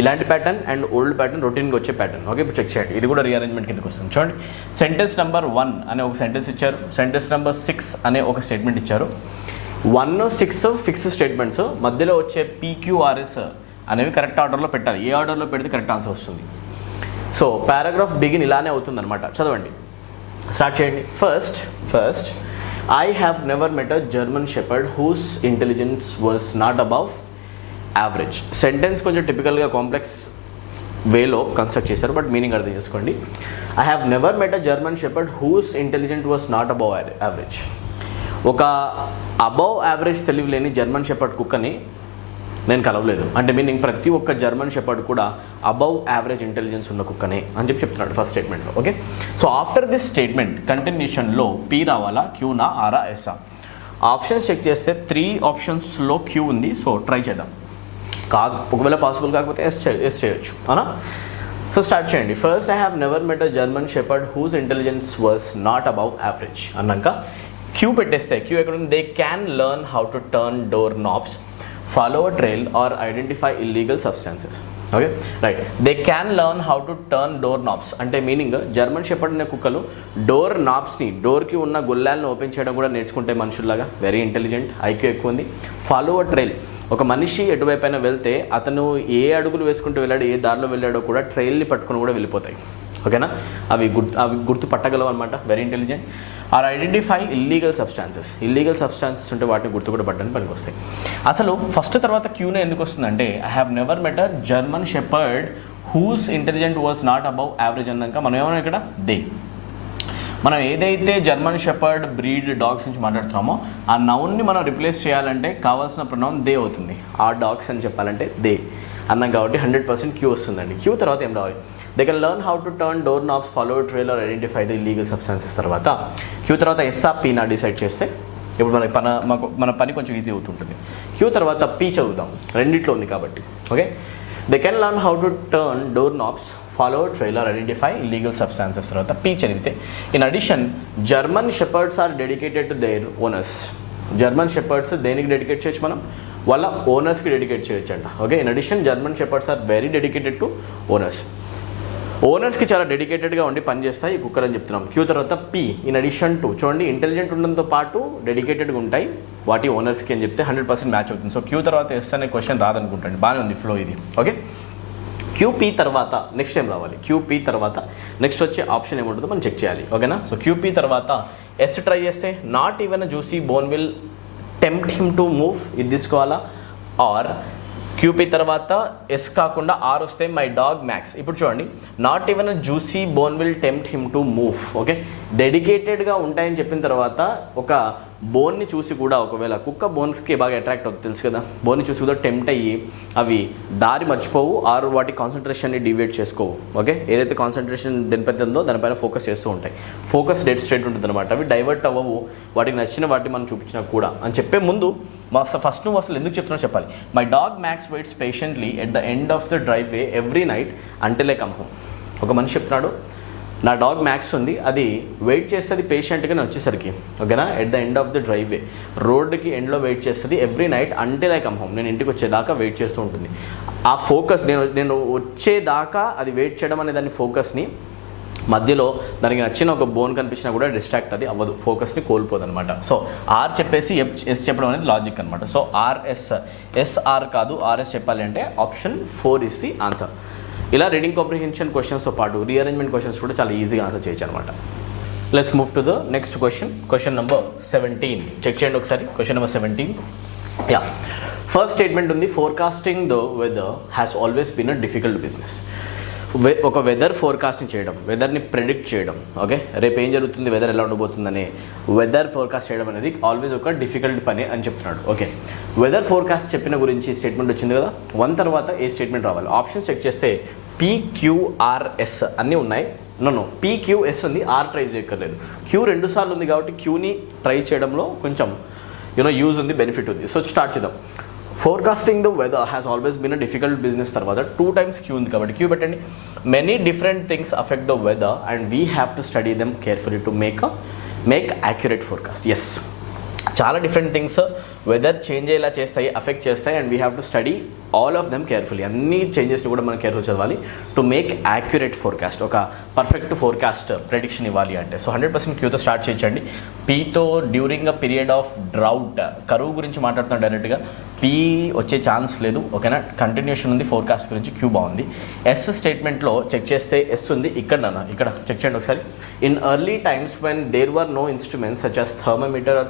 ఇలాంటి ప్యాటర్న్ అండ్ ఓల్డ్ ప్యాటర్న్, రొటీన్గా వచ్చే ప్యాటర్న్. ఓకే, ఇప్పుడు చెక్ చేయండి. ఇది కూడా రీఅరేంజ్మెంట్ కిందకి వస్తుంది. చూడండి, సెంటెన్స్ నెంబర్ 1 అనే ఒక సెంటెన్స్ ఇచ్చారు, సెంటెన్స్ నెంబర్ 6 అనే ఒక స్టేట్మెంట్ ఇచ్చారు. 1, 6 ఫిక్స్ స్టేట్మెంట్స్, మధ్యలో వచ్చే PQRS అనేవి కరెక్ట్ ఆర్డర్లో పెట్టాలి. ఏ ఆర్డర్లో పెడితే కరెక్ట్ ఆన్సర్ వస్తుంది. సో పారాగ్రాఫ్ బిగిన్ ఇలానే అవుతుంది అనమాట. చదవండి, స్టార్ట్ చేయండి. First I have never met a German shepherd whose intelligence was not above average. Sentence కొంచెం టిపికల్గా కాంప్లెక్స్ వేలో కన్స్ట్రక్ట్ చేశారు, బట్ మీనింగ్ అర్థం చేసుకోండి. I have never met a German shepherd whose intelligent was not above average. ఒక అబౌవ్ యావరేజ్ తెలివి లేని జర్మన్ షెపర్డ్ కుక్కని నేను కలవలేదు. అంటే మీనింగ్ ప్రతి ఒక్క జర్మన్ షెపర్డ్ కూడా అబౌవ్ యావరేజ్ ఇంటెలిజెన్స్ ఉన్న కుక్కనే అని చెప్తున్నాడు ఫస్ట్ స్టేట్మెంట్లో. Okay, so after this statement కంటిన్యూషన్లో పీ రావాలా, క్యూనా, ఆరా, ఎస్ఆ? ఆప్షన్స్ చెక్ చేస్తే 3 ఆప్షన్స్లో క్యూ ఉంది. సో ట్రై చేద్దాం. ఒకవేళ పాసిబుల్ కాకపోతే ఎస్ చేయొచ్చు, అవునా? సో స్టార్ట్ చేయండి. First I have never met a German shepherd whose intelligence was not above average అన్నాక క్యూ పెట్టేస్తే, క్యూ ఎక్కడ ఉంది? They can learn how to turn door knobs, follow a trail or identify illegal substances. Okay, right. They can learn how to turn door knobs అంటే మీనింగ్ జర్మన్ షెపర్డ్ అనే కుక్కలు డోర్ నాబ్స్ని, డోర్కి ఉన్న గొల్లాలను ఓపెన్ చేయడం కూడా నేర్చుకుంటే మనుషుల్లాగా, వెరీ ఇంటెలిజెంట్, ఐక్యూ ఎక్కువ ఉంది. ఫాలో అ ట్రైల్, ఒక మనిషి ఎటువైపైనా వెళ్తే అతను ఏ అడుగులు వేసుకుంటూ వెళ్ళాడు, ఏ దారిలో వెళ్ళాడో కూడా ట్రైల్ని పట్టుకుని కూడా వెళ్ళిపోతాయి. ఓకేనా? అవి గుర్తు పట్టగలవు అనమాట, very intelligent. Or identify illegal substances ఉంటే వాటిని గుర్తు కూడా పట్టడానికి పనికి వస్తాయి. అసలు ఫస్ట్ తర్వాత క్యూనే ఎందుకు వస్తుందంటే I have never met a German shepherd whose intelligent was not above average అన్నాక మనం ఏమన్నా ఇక్కడ దే, మనం ఏదైతే జర్మన్ షెపర్డ్ బ్రీడ్ డాగ్స్ నుంచి మాట్లాడుతున్నామో ఆ నౌన్ని మనం రిప్లేస్ చేయాలంటే కావాల్సిన ప్రొనౌన్ దే అవుతుంది. ఆ డాగ్స్ అని చెప్పాలంటే దే అన్నాం కాబట్టి 100% క్యూ వస్తుందండి. క్యూ తర్వాత ఏం రావాలి? They can learn how to turn door knobs, follow trail or identify the illegal substances. తర్వాత క్యూ తర్వాత ఎస్ఆ పీనా డిసైడ్ చేస్తే ఇప్పుడు మన పని కొంచెం ఈజీ అవుతుంటుంది. క్యూ తర్వాత పీ చదువుతాం, రెండిట్లో ఉంది కాబట్టి. Okay, they can learn how to turn door knobs, follow trail or identify illegal substances. తర్వాత పీ చదివితే in addition German shepherds are dedicated to their owners. German shepherds దేనికి డెడికేట్ చేయొచ్చు? మనం వాళ్ళ ఓనర్స్కి డెడికేట్ చేయొచ్చు అంట. Okay, in addition German shepherds are very dedicated to owners. ఓనర్స్కి చాలా డెడికేటెడ్గా ఉండి పనిచేస్తాయి ఈ కుక్కర్ అని చెప్తున్నాం. క్యూ తర్వాత పీ ఇన్ అడిషన్ టు, చూడండి ఇంటెలిజెంట్ ఉండడంతో పాటు డెడికేటెడ్గా ఉంటాయి వాటి ఓనర్స్కి అని చెప్తే 100% మ్యాచ్ అవుతుంది. సో క్యూ తర్వాత ఎస్ అనే క్వశ్చన్ రాదనుకుంటాండి, బాగానే ఉంది ఫ్లో ఇది. ఓకే, క్యూపీ తర్వాత నెక్స్ట్ ఏం రావాలి? క్యూపీ తర్వాత నెక్స్ట్ వచ్చే ఆప్షన్ ఏముంటుందో మనం చెక్ చేయాలి. ఓకేనా? సో క్యూపీ తర్వాత ఎస్ ట్రై చేస్తే not even a juicy bone will tempt him to move, ఇది తీసుకోవాలా? ఆర్ క్యూపీ తర్వాత ఎస్ కాకుండా ఆర్ వస్తే మై డాగ్ మ్యాక్స్. ఇప్పుడు చూడండి, not even a juicy bone will tempt him to move. Okay, డెడికేటెడ్గా ఉంటాయని చెప్పిన తర్వాత ఒక బోన్ని చూసి కూడా, ఒకవేళ కుక్క బోన్స్కి బాగా అట్రాక్ట్ అవుతుంది తెలుసు కదా, బోన్ని చూసి కూడా టెంప్ట్ అయ్యి అవి దారి మర్చిపోవు ఆరు వాటి కాన్సన్ట్రేషన్ని డివేట్ చేసుకోవు. ఓకే, ఏదైతే కాన్సన్ట్రేషన్ దీనిపైన ఉందో దానిపైన ఫోకస్ చేస్తూ ఉంటాయి. ఫోకస్ డెడ్ స్ట్రేట్ ఉంటుంది అనమాట. అవి డైవర్ట్ అవ్వవు, వాటికి నచ్చిన వాటిని మనం చూపించినా కూడా అని చెప్పే ముందు ఫస్ట్ నువ్వు అసలు ఎందుకు చెప్తున్నా చెప్పాలి. My dog max weights patiently at the end of the drive way every night until I come home. ఒక మనిషి చెప్తున్నాడు, నా డాగ్ మ్యాక్స్ ఉంది, అది వెయిట్ చేస్తుంది పేషెంట్గా నేను వచ్చేసరికి. ఓకేనా, at the end of the driveway, రోడ్డుకి ఎండ్లో వెయిట్ చేస్తుంది every night until I come home, నేను ఇంటికి వచ్చేదాకా వెయిట్ చేస్తూ ఉంటుంది. ఆ ఫోకస్ నేను వచ్చేదాకా అది వెయిట్ చేయడం అనే దాని ఫోకస్ని మధ్యలో దానికి నచ్చిన ఒక బోన్ కనిపించినా కూడా డిస్ట్రాక్ట్ అది అవ్వదు, ఫోకస్ని కోల్పోదు అనమాట. సో ఆర్ చెప్పేసి ఎస్ చెప్పడం అనేది లాజిక్ అనమాట. సో ఎస్ఆర్ కాదు ఆర్ఎస్ చెప్పాలి అంటే ఆప్షన్ 4 ఇస్ ది ఆన్సర్. ఇలా రీడింగ్ కాంప్రిహెన్షన్ క్వశ్చన్స్తో పాటు రీఅరేంజ్మెంట్ క్వశ్చన్స్ కూడా చాలా ఈజీగా ఆన్సర్ చేయొచ్చు అనమాట. Let's move to the next question number 17. Check చేయండి ఒకసారి question number 17. Yeah, first statement ఉంది, forecasting the weather has always been a difficult business. ఒక వెదర్ ఫోర్కాస్టింగ్ చేయడం, వెదర్ని ప్రెడిక్ట్ చేయడం, ఓకే, రేపు ఏం జరుగుతుంది, వెదర్ ఎలా ఉండబోతుందని వెదర్ ఫోర్కాస్ట్ చేయడం అనేది ఆల్వేస్ ఒక డిఫికల్ట్ పని అని చెప్తున్నాడు. ఓకే, వెదర్ ఫోర్కాస్ట్ చెప్పిన గురించి స్టేట్మెంట్ వచ్చింది కదా, 1 తర్వాత ఏ స్టేట్మెంట్ రావాలి? ఆప్షన్స్ చెక్ చేస్తే PQRS అన్నీ ఉన్నాయి. నో PQS ఉంది, ఆర్ ట్రై చేయక్కర్లేదు. క్యూ 2 సార్లు ఉంది కాబట్టి క్యూని ట్రై చేయడంలో కొంచెం యూజ్ ఉంది, బెనిఫిట్ ఉంది. సో స్టార్ట్ చేద్దాం. Forecasting the weather has always been a difficult business తర్వాత 2 times క్యూ ఉంది కాబట్టి క్యూ పెట్టండి. Many different things affect the weather and we have to study them carefully to make accurate forecast. Yes, చాలా డిఫరెంట్ థింగ్స్ వెదర్ చేంజ్ అయ్యేలా చేస్తాయి, అఫెక్ట్ చేస్తాయి, and we have to study all of them carefully. అన్ని చేంజెస్ని కూడా మనం కేర్ఫుల్ చదవాలి టు మేక్ యాక్యురేట్ ఫోర్కాస్ట్, ఒక పర్ఫెక్ట్ ఫోర్కాస్ట్ ప్రెడిక్షన్ ఇవ్వాలి అంటే. సో 100% క్యూతో స్టార్ట్ చేయించండి. పీతో during a period of drought, కరువు గురించి మాట్లాడుతున్నాం డైరెక్ట్గా. పీ వచ్చే ఛాన్స్ లేదు, ఓకేనా. కంటిన్యూషన్ ఉంది ఫోర్కాస్ట్ గురించి, క్యూ బాగుంది. ఎస్ స్టేట్మెంట్లో చెక్ చేస్తే ఎస్ ఉంది ఇక్కడ చెక్ చేయండి ఒకసారి. In early times when there were no instruments such as thermometer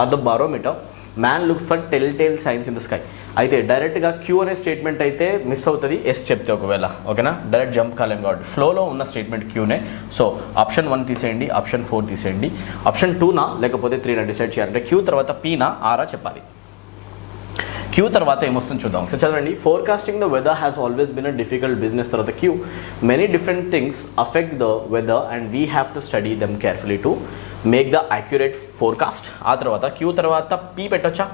or the barometer, man look for tell signs in the sky. అయితే డైరెక్ట్గా క్యూ అనే స్టేట్మెంట్ అయితే మిస్ అవుతుంది ఎస్ చెప్తే ఒకవేళ, ఓకేనా. డైరెక్ట్ జంప్ కాలేం కాబట్టి ఫ్లోలో ఉన్న స్టేట్మెంట్ క్యూనే. సో ఆప్షన్ 1 తీసేయండి, ఆప్షన్ 4 తీసేయండి. ఆప్షన్ 2నా లేకపోతే 3నా డిసైడ్ చేయాలంటే క్యూ తర్వాత పీనా ఆరా చెప్పాలి. క్యూ తర్వాత ఏమొస్తుంది చూద్దాం. సో చదవండి. Forecasting the weather has always been a difficult business తర్వాత Q. Many different things affect the weather and we have to study them carefully to make the accurate forecast. ఆ తర్వాత క్యూ తర్వాత పీ పెట్టొచ్చా?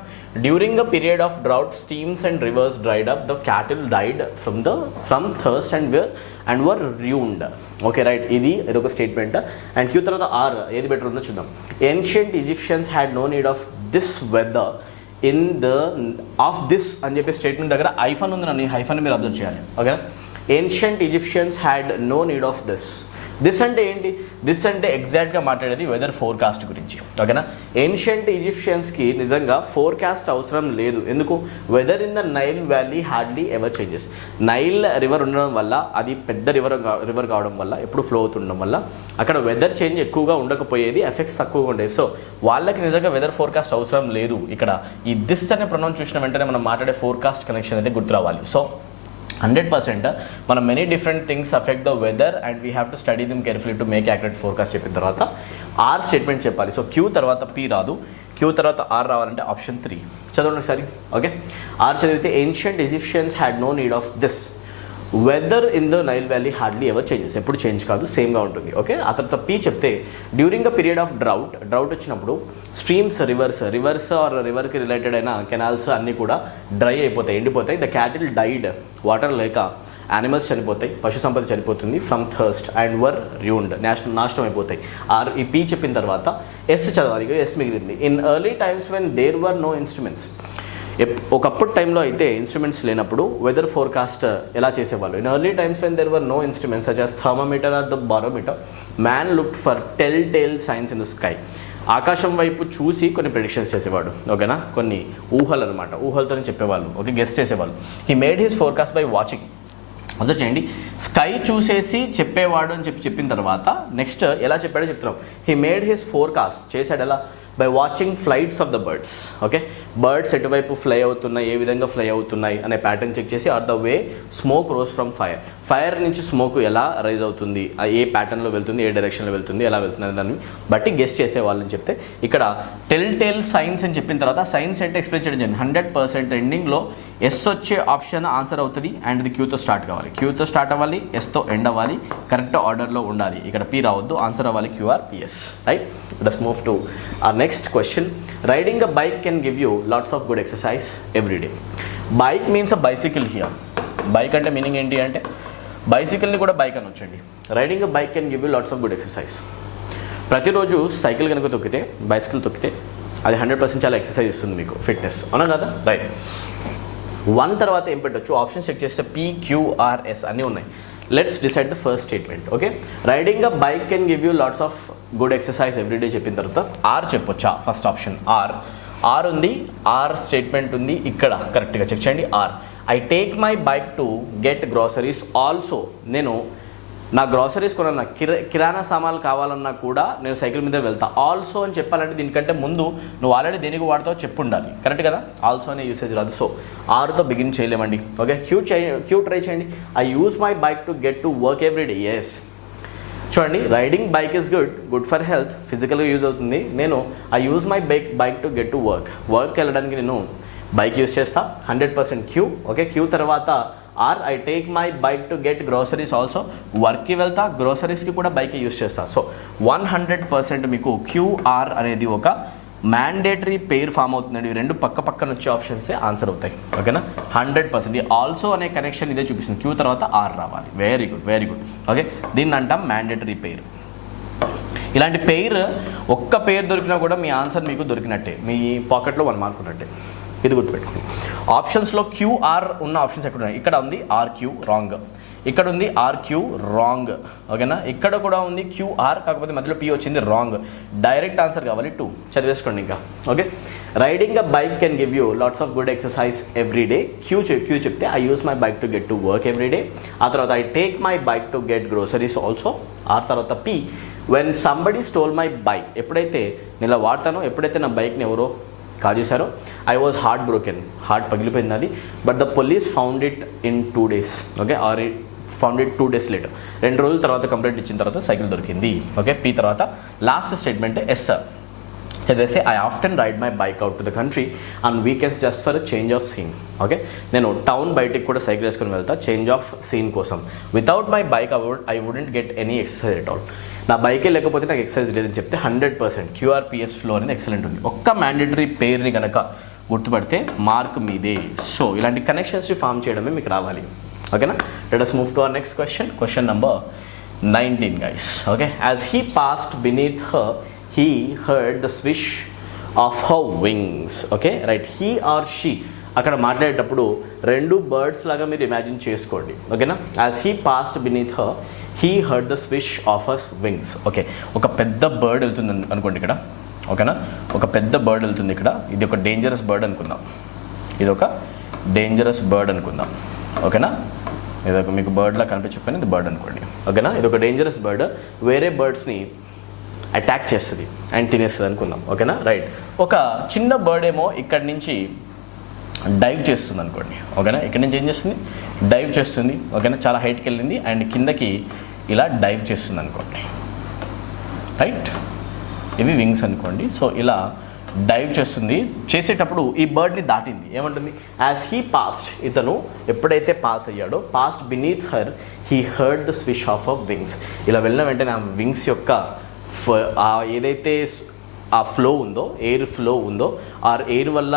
During a period of drought streams and rivers dried up, the cattle died from thirst and were ruined. Okay right, ఇది ఒక స్టేట్మెంట్. అండ్ క్యూ తర్వాత ఆర్ ఏది బెటర్ ఉందో చూద్దాం. Ancient Egyptians had no need of this weather of this అని చెప్పే స్టేట్మెంట్ దగ్గర ఐఫన్ ఉంది, నన్ను హైఫన్ మీరు అబ్జర్వ్ చేయాలి, ఓకేనా. Ancient Egyptians had no need of this అంటే ఏంటి? దిస్ అంటే ఎగ్జాక్ట్గా మాట్లాడేది వెదర్ ఫోర్కాస్ట్ గురించి, ఓకేనా. ఏన్షియంట్ ఈజిప్షియన్స్కి నిజంగా ఫోర్కాస్ట్ అవసరం లేదు. ఎందుకు? Weather in the Nile valley hardly ever changes. Nile river ఉండడం వల్ల, అది పెద్ద రివర్ కావడం వల్ల, ఎప్పుడు ఫ్లో అవుతుండడం వల్ల అక్కడ వెదర్ చేంజ్ ఎక్కువగా ఉండకపోయేది, ఎఫెక్ట్స్ తక్కువగా ఉండేవి. సో వాళ్ళకి నిజంగా వెదర్ ఫోర్కాస్ట్ అవసరం లేదు. ఇక్కడ ఈ దిస్ అనే ప్రొనౌన్ చూసిన వెంటనే మనం మాట్లాడే ఫోర్కాస్ట్ కనెక్షన్ అయితే గుర్తు రావాలి. సో 100% మనం many different things affect the weather and we have to study them carefully to make accurate forecast చెప్పిన తర్వాత ఆర్ స్టేట్మెంట్ చెప్పాలి. సో క్యూ తర్వాత పీ రాదు, క్యూ తర్వాత ఆర్ రావాలంటే ఆప్షన్ 3 చదవండి ఒకసారి. ఓకే, ఆర్ చదివితే ancient Egyptians had no need of this weather in the Nile valley hardly ever changes. ఎప్పుడు చేంజ్ కాదు, సేమ్గా ఉంటుంది. ఓకే, ఆ తర్వాత పీ చెప్తే during a period of drought వచ్చినప్పుడు స్ట్రీమ్స్ రివర్స్ ఆర్ రివర్కి రిలేటెడ్ అయిన కెనాల్స్ అన్నీ కూడా డ్రై అయిపోతాయి, ఎండిపోతాయి. ద క్యాటిల్ డైడ్, వాటర్ లేక యానిమల్స్ చనిపోతాయి, పశు సంపద చనిపోతుంది. ఫ్రమ్ థర్స్ట్ అండ్ వర్ ర్యూన్డ్, నాశనం అయిపోతాయి. ఆర్ ఈ పీ చెప్పిన తర్వాత ఎస్ చదవాలి, ఎస్ మిగిలింది. In early times when there were no instruments, ఒకప్పుడు టైంలో అయితే ఇన్స్ట్రుమెంట్స్ లేనప్పుడు వెదర్ ఫోర్కాస్ట్ ఎలా చేసేవాళ్ళు? In early times when there were no instruments such as thermometer or the barometer, man looked for tell signs in the sky. ఆకాశం వైపు చూసి కొన్ని ప్రెడిక్షన్స్ చేసేవాడు, ఓకేనా. కొన్ని ఊహలు అనమాట, ఊహలతో చెప్పేవాళ్ళు, ఓకే, గెస్ చేసేవాళ్ళు. He made his forecast by watching. అర్థం చేయండి, స్కై చూసేసి చెప్పేవాడు అని చెప్పిన తర్వాత నెక్స్ట్ ఎలా చెప్పాడో చెప్తున్నాం. హీ మేడ్ హిస్ ఫోర్కాస్ట్ చేశాడు ఎలా? By watching flights of the birds. Okay, birds ఎటువైపు ఫ్లై అవుతున్నాయి, ఏ విధంగా ఫ్లై అవుతున్నాయి అనే ప్యాటర్న్ చెక్ చేసి, or the way smoke rose from fire నుంచి స్మోక్ ఎలా రైజ్ అవుతుంది, ఏ ప్యాటర్న్లో వెళ్తుంది, ఏ డైరెక్షన్లో వెళ్తుంది, ఎలా వెళ్తుంది అనే దాన్ని బట్టి గెస్ చేసేవాళ్ళని చెప్తే, ఇక్కడ టెల్ సైన్స్ అని చెప్పిన తర్వాత సైన్స్ అంటే ఎక్స్ప్లెయిన్ చేయడం జరిగింది. 100% ఎండింగ్లో ఎస్ వచ్చే ఆప్షన్ ఆన్సర్ అవుతుంది అండ్ ఇది క్యూతో స్టార్ట్ కావాలి, క్యూతో స్టార్ట్ అవ్వాలి, ఎస్తో ఎండ్ అవ్వాలి, కరెక్ట్ ఆర్డర్లో ఉండాలి. ఇక్కడ పీ రావద్దు, ఆన్సర్ అవ్వాలి QRPS, right. Let's move to our next question. Riding a bike can give you lots of good exercise every day. Bike means a bicycle here. Bike అంటే మీనింగ్ ఏంటి అంటే బైసికల్ని కూడా బైక్ అని వచ్చండి. Riding a bike can give you lots of good exercise. ప్రతిరోజు సైకిల్ కనుక తొక్కితే, బైసికల్ తొక్కితే అది 100% చాలా ఎక్సర్సైజ్ ఇస్తుంది మీకు, ఫిట్నెస్, అవునా కదా? రైట్. 1 తర్వాత ఏం పెట్టచ్చు? ఆప్షన్ చెక్ చేస్తే PQRS అన్నీ ఉన్నాయి. Let's decide the first statement. Okay, riding a bike can give you lots of good exercise everyday చెప్పిన తర్వాత ఆర్ చెప్పొచ్చా? ఫస్ట్ ఆప్షన్ ఆర్ ఉంది, ఆర్ స్టేట్మెంట్ ఉంది ఇక్కడ, కరెక్ట్గా చెక్ చేయండి. R, I take my bike to get groceries also. నేను నా గ్రాసరీస్ కొనాలన్నా కిరాణా సామాన్లు కావాలన్నా కూడా నేను సైకిల్ మీద వెళ్తా. ఆల్సో అని చెప్పాలంటే దీనికంటే ముందు నువ్వు ఆల్రెడీ దేనికి వాడతావు చెప్పు ఉండాలి, కరెక్ట్ కదా. ఆల్సో అనే యూసేజ్ రాదు. సో ఆరుతో బిగిన్ చేయలేమండి. ఓకే, క్యూ ట్రై చేయండి. I use my bike to get to work every day. S, చూడండి, riding bike is good for health, ఫిజికల్గా యూజ్ అవుతుంది. నేను I use my bike to get to వర్క్కి వెళ్ళడానికి నేను బైక్ యూజ్ చేస్తా. 100% క్యూ. ఓకే, క్యూ తర్వాత R I take my bike to get groceries also, వర్క్కి వెళ్తా, గ్రోసరీస్కి కూడా బైక్ యూజ్ చేస్తా. సో 100% మీకు క్యూఆర్ అనేది ఒక మ్యాండేటరీ పెయిర్ ఫామ్ అవుతుందండి. ఇవి రెండు పక్కన వచ్చే ఆప్షన్సే ఆన్సర్ అవుతాయి. ఓకేనా, 100%. ఆల్సో అనే కనెక్షన్ ఇదే చూపిస్తుంది. క్యూ తర్వాత ఆర్ రావాలి. Very good. ఓకే, దీన్ని అంటాం మ్యాండేటరీ పెయిర్. ఇలాంటి పెయిర్ ఒక్క పెయిర్ దొరికినా కూడా మీ ఆన్సర్ మీకు దొరికినట్టే, మీ పాకెట్లో 1 మార్క్ ఉన్నట్టే. ఇది గుర్తుపెట్టుకోండి. ఆప్షన్స్లో క్యూఆర్ ఉన్న ఆప్షన్స్ ఎక్కడ ఉన్నాయి? ఇక్కడ ఉంది ఆర్క్యూ, రాంగ్. ఇక్కడ ఉంది ఆర్క్యూ, రాంగ్. ఓకేనా, ఇక్కడ కూడా ఉంది క్యూఆర్, కాకపోతే మధ్యలో పీ వచ్చింది, రాంగ్. డైరెక్ట్ ఆన్సర్ కావాలి 2. చదివేసుకోండి ఇంకా. Okay, riding a bike can give you lots of good exercise every day. Q చెప్తే I use my bike to get to work every day. ఆ తర్వాత I take my bike to get groceries also. ఆ తర్వాత P, when somebody stole my bike, ఎప్పుడైతే నేను ఇలా వాడతానో, ఎప్పుడైతే నా బైక్ని ఎవరో కాజేశారో, ఐ వాజ్ హార్ట్ పగిలిపోయింది అది. But the police found it in 2 days. Okay, or found it 2 days later. 2 రోజుల తర్వాత కంప్లైంట్ ఇచ్చిన తర్వాత సైకిల్ దొరికింది. ఓకే, పీ తర్వాత లాస్ట్ స్టేట్మెంట్ ఎస్ చదివేస్తే I often ride my bike out to the country on weekends just for change of scene. Okay, నేను టౌన్ బయటికి కూడా సైకిల్ వేసుకొని వెళ్తా చేంజ్ ఆఫ్ సీన్ కోసం. Without my bike I wouldn't get any exercise at all. నా బైకే లేకపోతే నాకు ఎక్సర్సైజ్ లేదని చెప్తే 100% క్యూఆర్పిఎస్ ఫ్లో అనేది ఎక్సలెంట్ ఉంది. ఒక్క మ్యాండేటరీ పేరుని కనుక గుర్తుపడితే మార్క్ మీదే. సో ఇలాంటి కనెక్షన్స్ని ఫామ్ చేయడమే మీకు రావాలి. ఓకేనా, let us move to our next question number 19 guys. Okay, as he passed beneath her he heard the swish of her wings. Okay, right. He or she అక్కడ మాట్లాడేటప్పుడు 2 బర్డ్స్ లాగా మీరు ఇమాజిన్ చేసుకోండి. ఓకేనా, as he passed beneath her he heard the swish of her wings. Okay, ఒక పెద్ద బర్డ్ వెళ్తుంది అనుకోండి ఇక్కడ. ఓకేనా, ఒక పెద్ద బర్డ్ వెళ్తుంది ఇక్కడ. ఇది ఒక డేంజరస్ బర్డ్ అనుకుందాం. ఓకేనా, ఇది ఒక మీకు బర్డ్లా కనిపించకపోయినా ఇది బర్డ్ అనుకోండి. ఓకేనా, ఇది ఒక డేంజరస్ బర్డ్ వేరే బర్డ్స్ని అటాక్ చేస్తుంది అండ్ తినేస్తుంది అనుకుందాం. ఓకేనా, రైట్. ఒక చిన్న బర్డ్ ఏమో ఇక్కడి నుంచి డైవ్ చేస్తుంది అనుకోండి. ఓకేనా, ఇక్కడి నుంచి ఏం చేస్తుంది? డైవ్ చేస్తుంది. ఓకేనా, చాలా హైట్కి వెళ్ళింది అండ్ కిందకి ఇలా డైవ్ చేస్తుంది అనుకోండి. రైట్, ఇవి వింగ్స్ అనుకోండి. సో ఇలా డైవ్ చేసేటప్పుడు ఈ బర్డ్ని దాటింది. ఏమంటుంది? యాజ్ హీ పాస్డ్, ఇతను ఎప్పుడైతే పాస్ అయ్యాడో, passed beneath her he heard the swish of a wings. ఇలా వెళ్ళిన వెంటనే ఆ వింగ్స్ యొక్క ఏదైతే ఆ ఫ్లో ఉందో, ఎయిర్ ఫ్లో ఉందో, ఆ ఎయిర్ వల్ల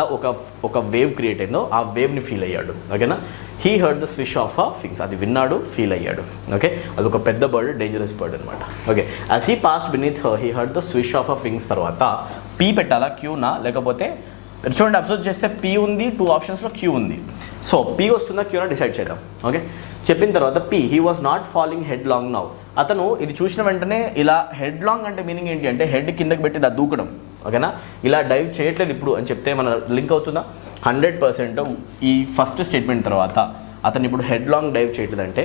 ఒక వేవ్ క్రియేట్ అయిందో ఆ వేవ్ని ఫీల్ అయ్యాడు. ఓకేనా, he heard the swish of a wings, అది విన్నాడు, ఫీల్ అయ్యాడు. ఓకే, అది ఒక పెద్ద బర్డ్, డేంజరస్ బర్డ్ అనమాట. Okay, as he passed beneath her he heard the swish of a wings తర్వాత పీ పెట్టాలా, క్యూనా, లేకపోతే చూడండి అబ్జర్వ్ చేస్తే పీ ఉంది, 2 ఆప్షన్స్లో క్యూ ఉంది. సో పీ వస్తుందా క్యూనా డిసైడ్ చేద్దాం. ఓకే, చెప్పిన తర్వాత P, he was not falling head long now. అతను ఇది చూసిన వెంటనే ఇలా హెడ్ లాంగ్ అంటే మీనింగ్ ఏంటి అంటే హెడ్ కిందకి పెట్టి ఇలా దూకడం. ఓకేనా, ఇలా డైవ్ చేయట్లేదు ఇప్పుడు అని చెప్తే మన లింక్ అవుతుందా? 100%. ఈ ఫస్ట్ స్టేట్మెంట్ తర్వాత అతను ఇప్పుడు హెడ్ లాంగ్ డైవ్ చేయట్లేదు అంటే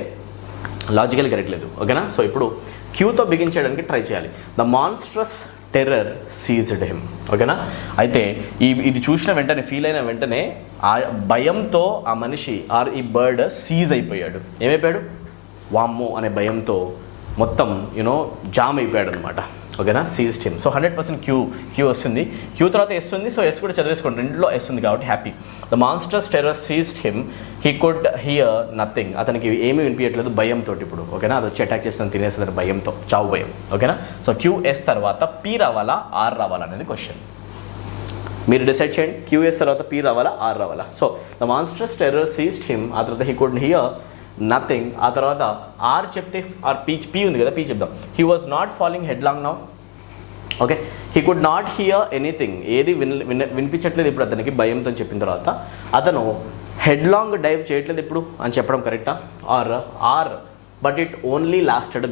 లాజికల్ కరెక్ట్ లేదు. ఓకేనా, సో ఇప్పుడు క్యూతో బిగిన్ చేయడానికి ట్రై చేయాలి. The monstrous terror seized him. ఓకేనా, అయితే ఇది చూసిన వెంటనే, ఫీల్ అయిన వెంటనే ఆ భయంతో ఆ మనిషి ఆర్ ఈ బర్డ్ సీజ్ అయిపోయాడు. ఏమైపోయాడు? వామ్మో అనే భయంతో మొత్తం జామ్ అయిపోయాడు అనమాట. ఓకేనా, సీజ్డ్ హిమ్. సో 100% క్యూ వస్తుంది. క్యూ తర్వాత ఎస్ ఉంది. సో ఎస్ కూడా చదివేసుకోండి, రెండులో ఎస్ ఉంది కాబట్టి happy. The monsters terror seized him he could hear nothing. అతనికి ఏమీ వినిపించట్లేదు భయంతో ఇప్పుడు. ఓకేనా, అది వచ్చి అటాక్ చేస్తుంది, తినేస్తుంది భయంతో, చావు భయం. ఓకేనా, సో క్యూఎస్ తర్వాత పీ రావాలా ఆర్ రావాలా అనేది క్వశ్చన్. మీరు డిసైడ్ చేయండి, క్యూఎస్ తర్వాత పీ రావాలా ఆర్ రావాలా. So the monsters terror seized him, ఆ తర్వాత హీ కుడ్ హియర్ నథింగ్, ఆ తర్వాత ఆర్ చెప్తే ఆర్ పీ ఉంది కదా, పీ చెప్దాం. He was not falling head long now. Okay, he could not hear anything, ఏది వినిపించట్లేదు ఇప్పుడు అతనికి భయంతో చెప్పిన తర్వాత. అతను హెడ్ లాంగ్ డైవ్ చేయట్లేదు ఇప్పుడు అని చెప్పడం కరెక్టా? Or but it only lasted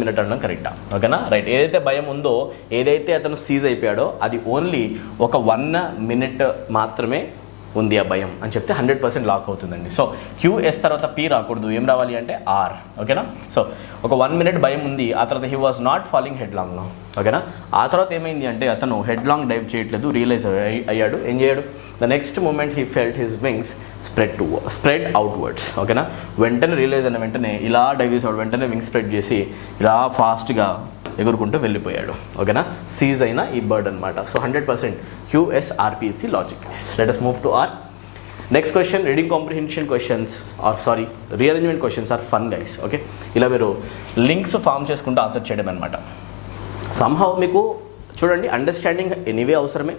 minute అనడం కరెక్టా? ఓకేనా, రైట్. ఏదైతే భయం ఉందో, ఏదైతే అతను సీజ్ అయిపోయాడో అది ఓన్లీ ఒక 1 minute మాత్రమే ఉంది ఆ భయం అని చెప్తే 100% లాక్ అవుతుందండి. సో QS తర్వాత P రాకూడదు, ఏం రావాలి అంటే R. ఓకేనా. సో ఒక 1 minute భయం ఉంది, ఆ తర్వాత he was not falling head లాంగ్లో. ఓకేనా. ఆ తర్వాత ఏమైంది అంటే అతను హెడ్ లాంగ్ డైవ్ చేయట్లేదు, రియలైజ్ అయ్యాడు. ఏం చేయడు, the next moment he felt his wings spread outwards. ఓకేనా. వెంటనే రియలైజ్ అయిన వెంటనే ఇలా డైవ్ చేసాడు, వెంటనే వింగ్స్ స్ప్రెడ్ చేసి ఇలా ఫాస్ట్గా ఎగురుకుంటూ వెళ్ళిపోయాడు. ఓకేనా. సీజ్ అయిన ఈ బర్డ్ అనమాట. So 100% QSRP is the logic. Let us move to R. Next question, reading comprehension questions or sorry rearrangement questions are fun guys. Okay, ఇలా మీరు లింక్స్ ఫామ్ చేసుకుంటూ ఆన్సర్ చేయడం అనమాట. సమ్హౌ మీకు చూడండి అండర్స్టాండింగ్ ఎనీవే అవసరమే,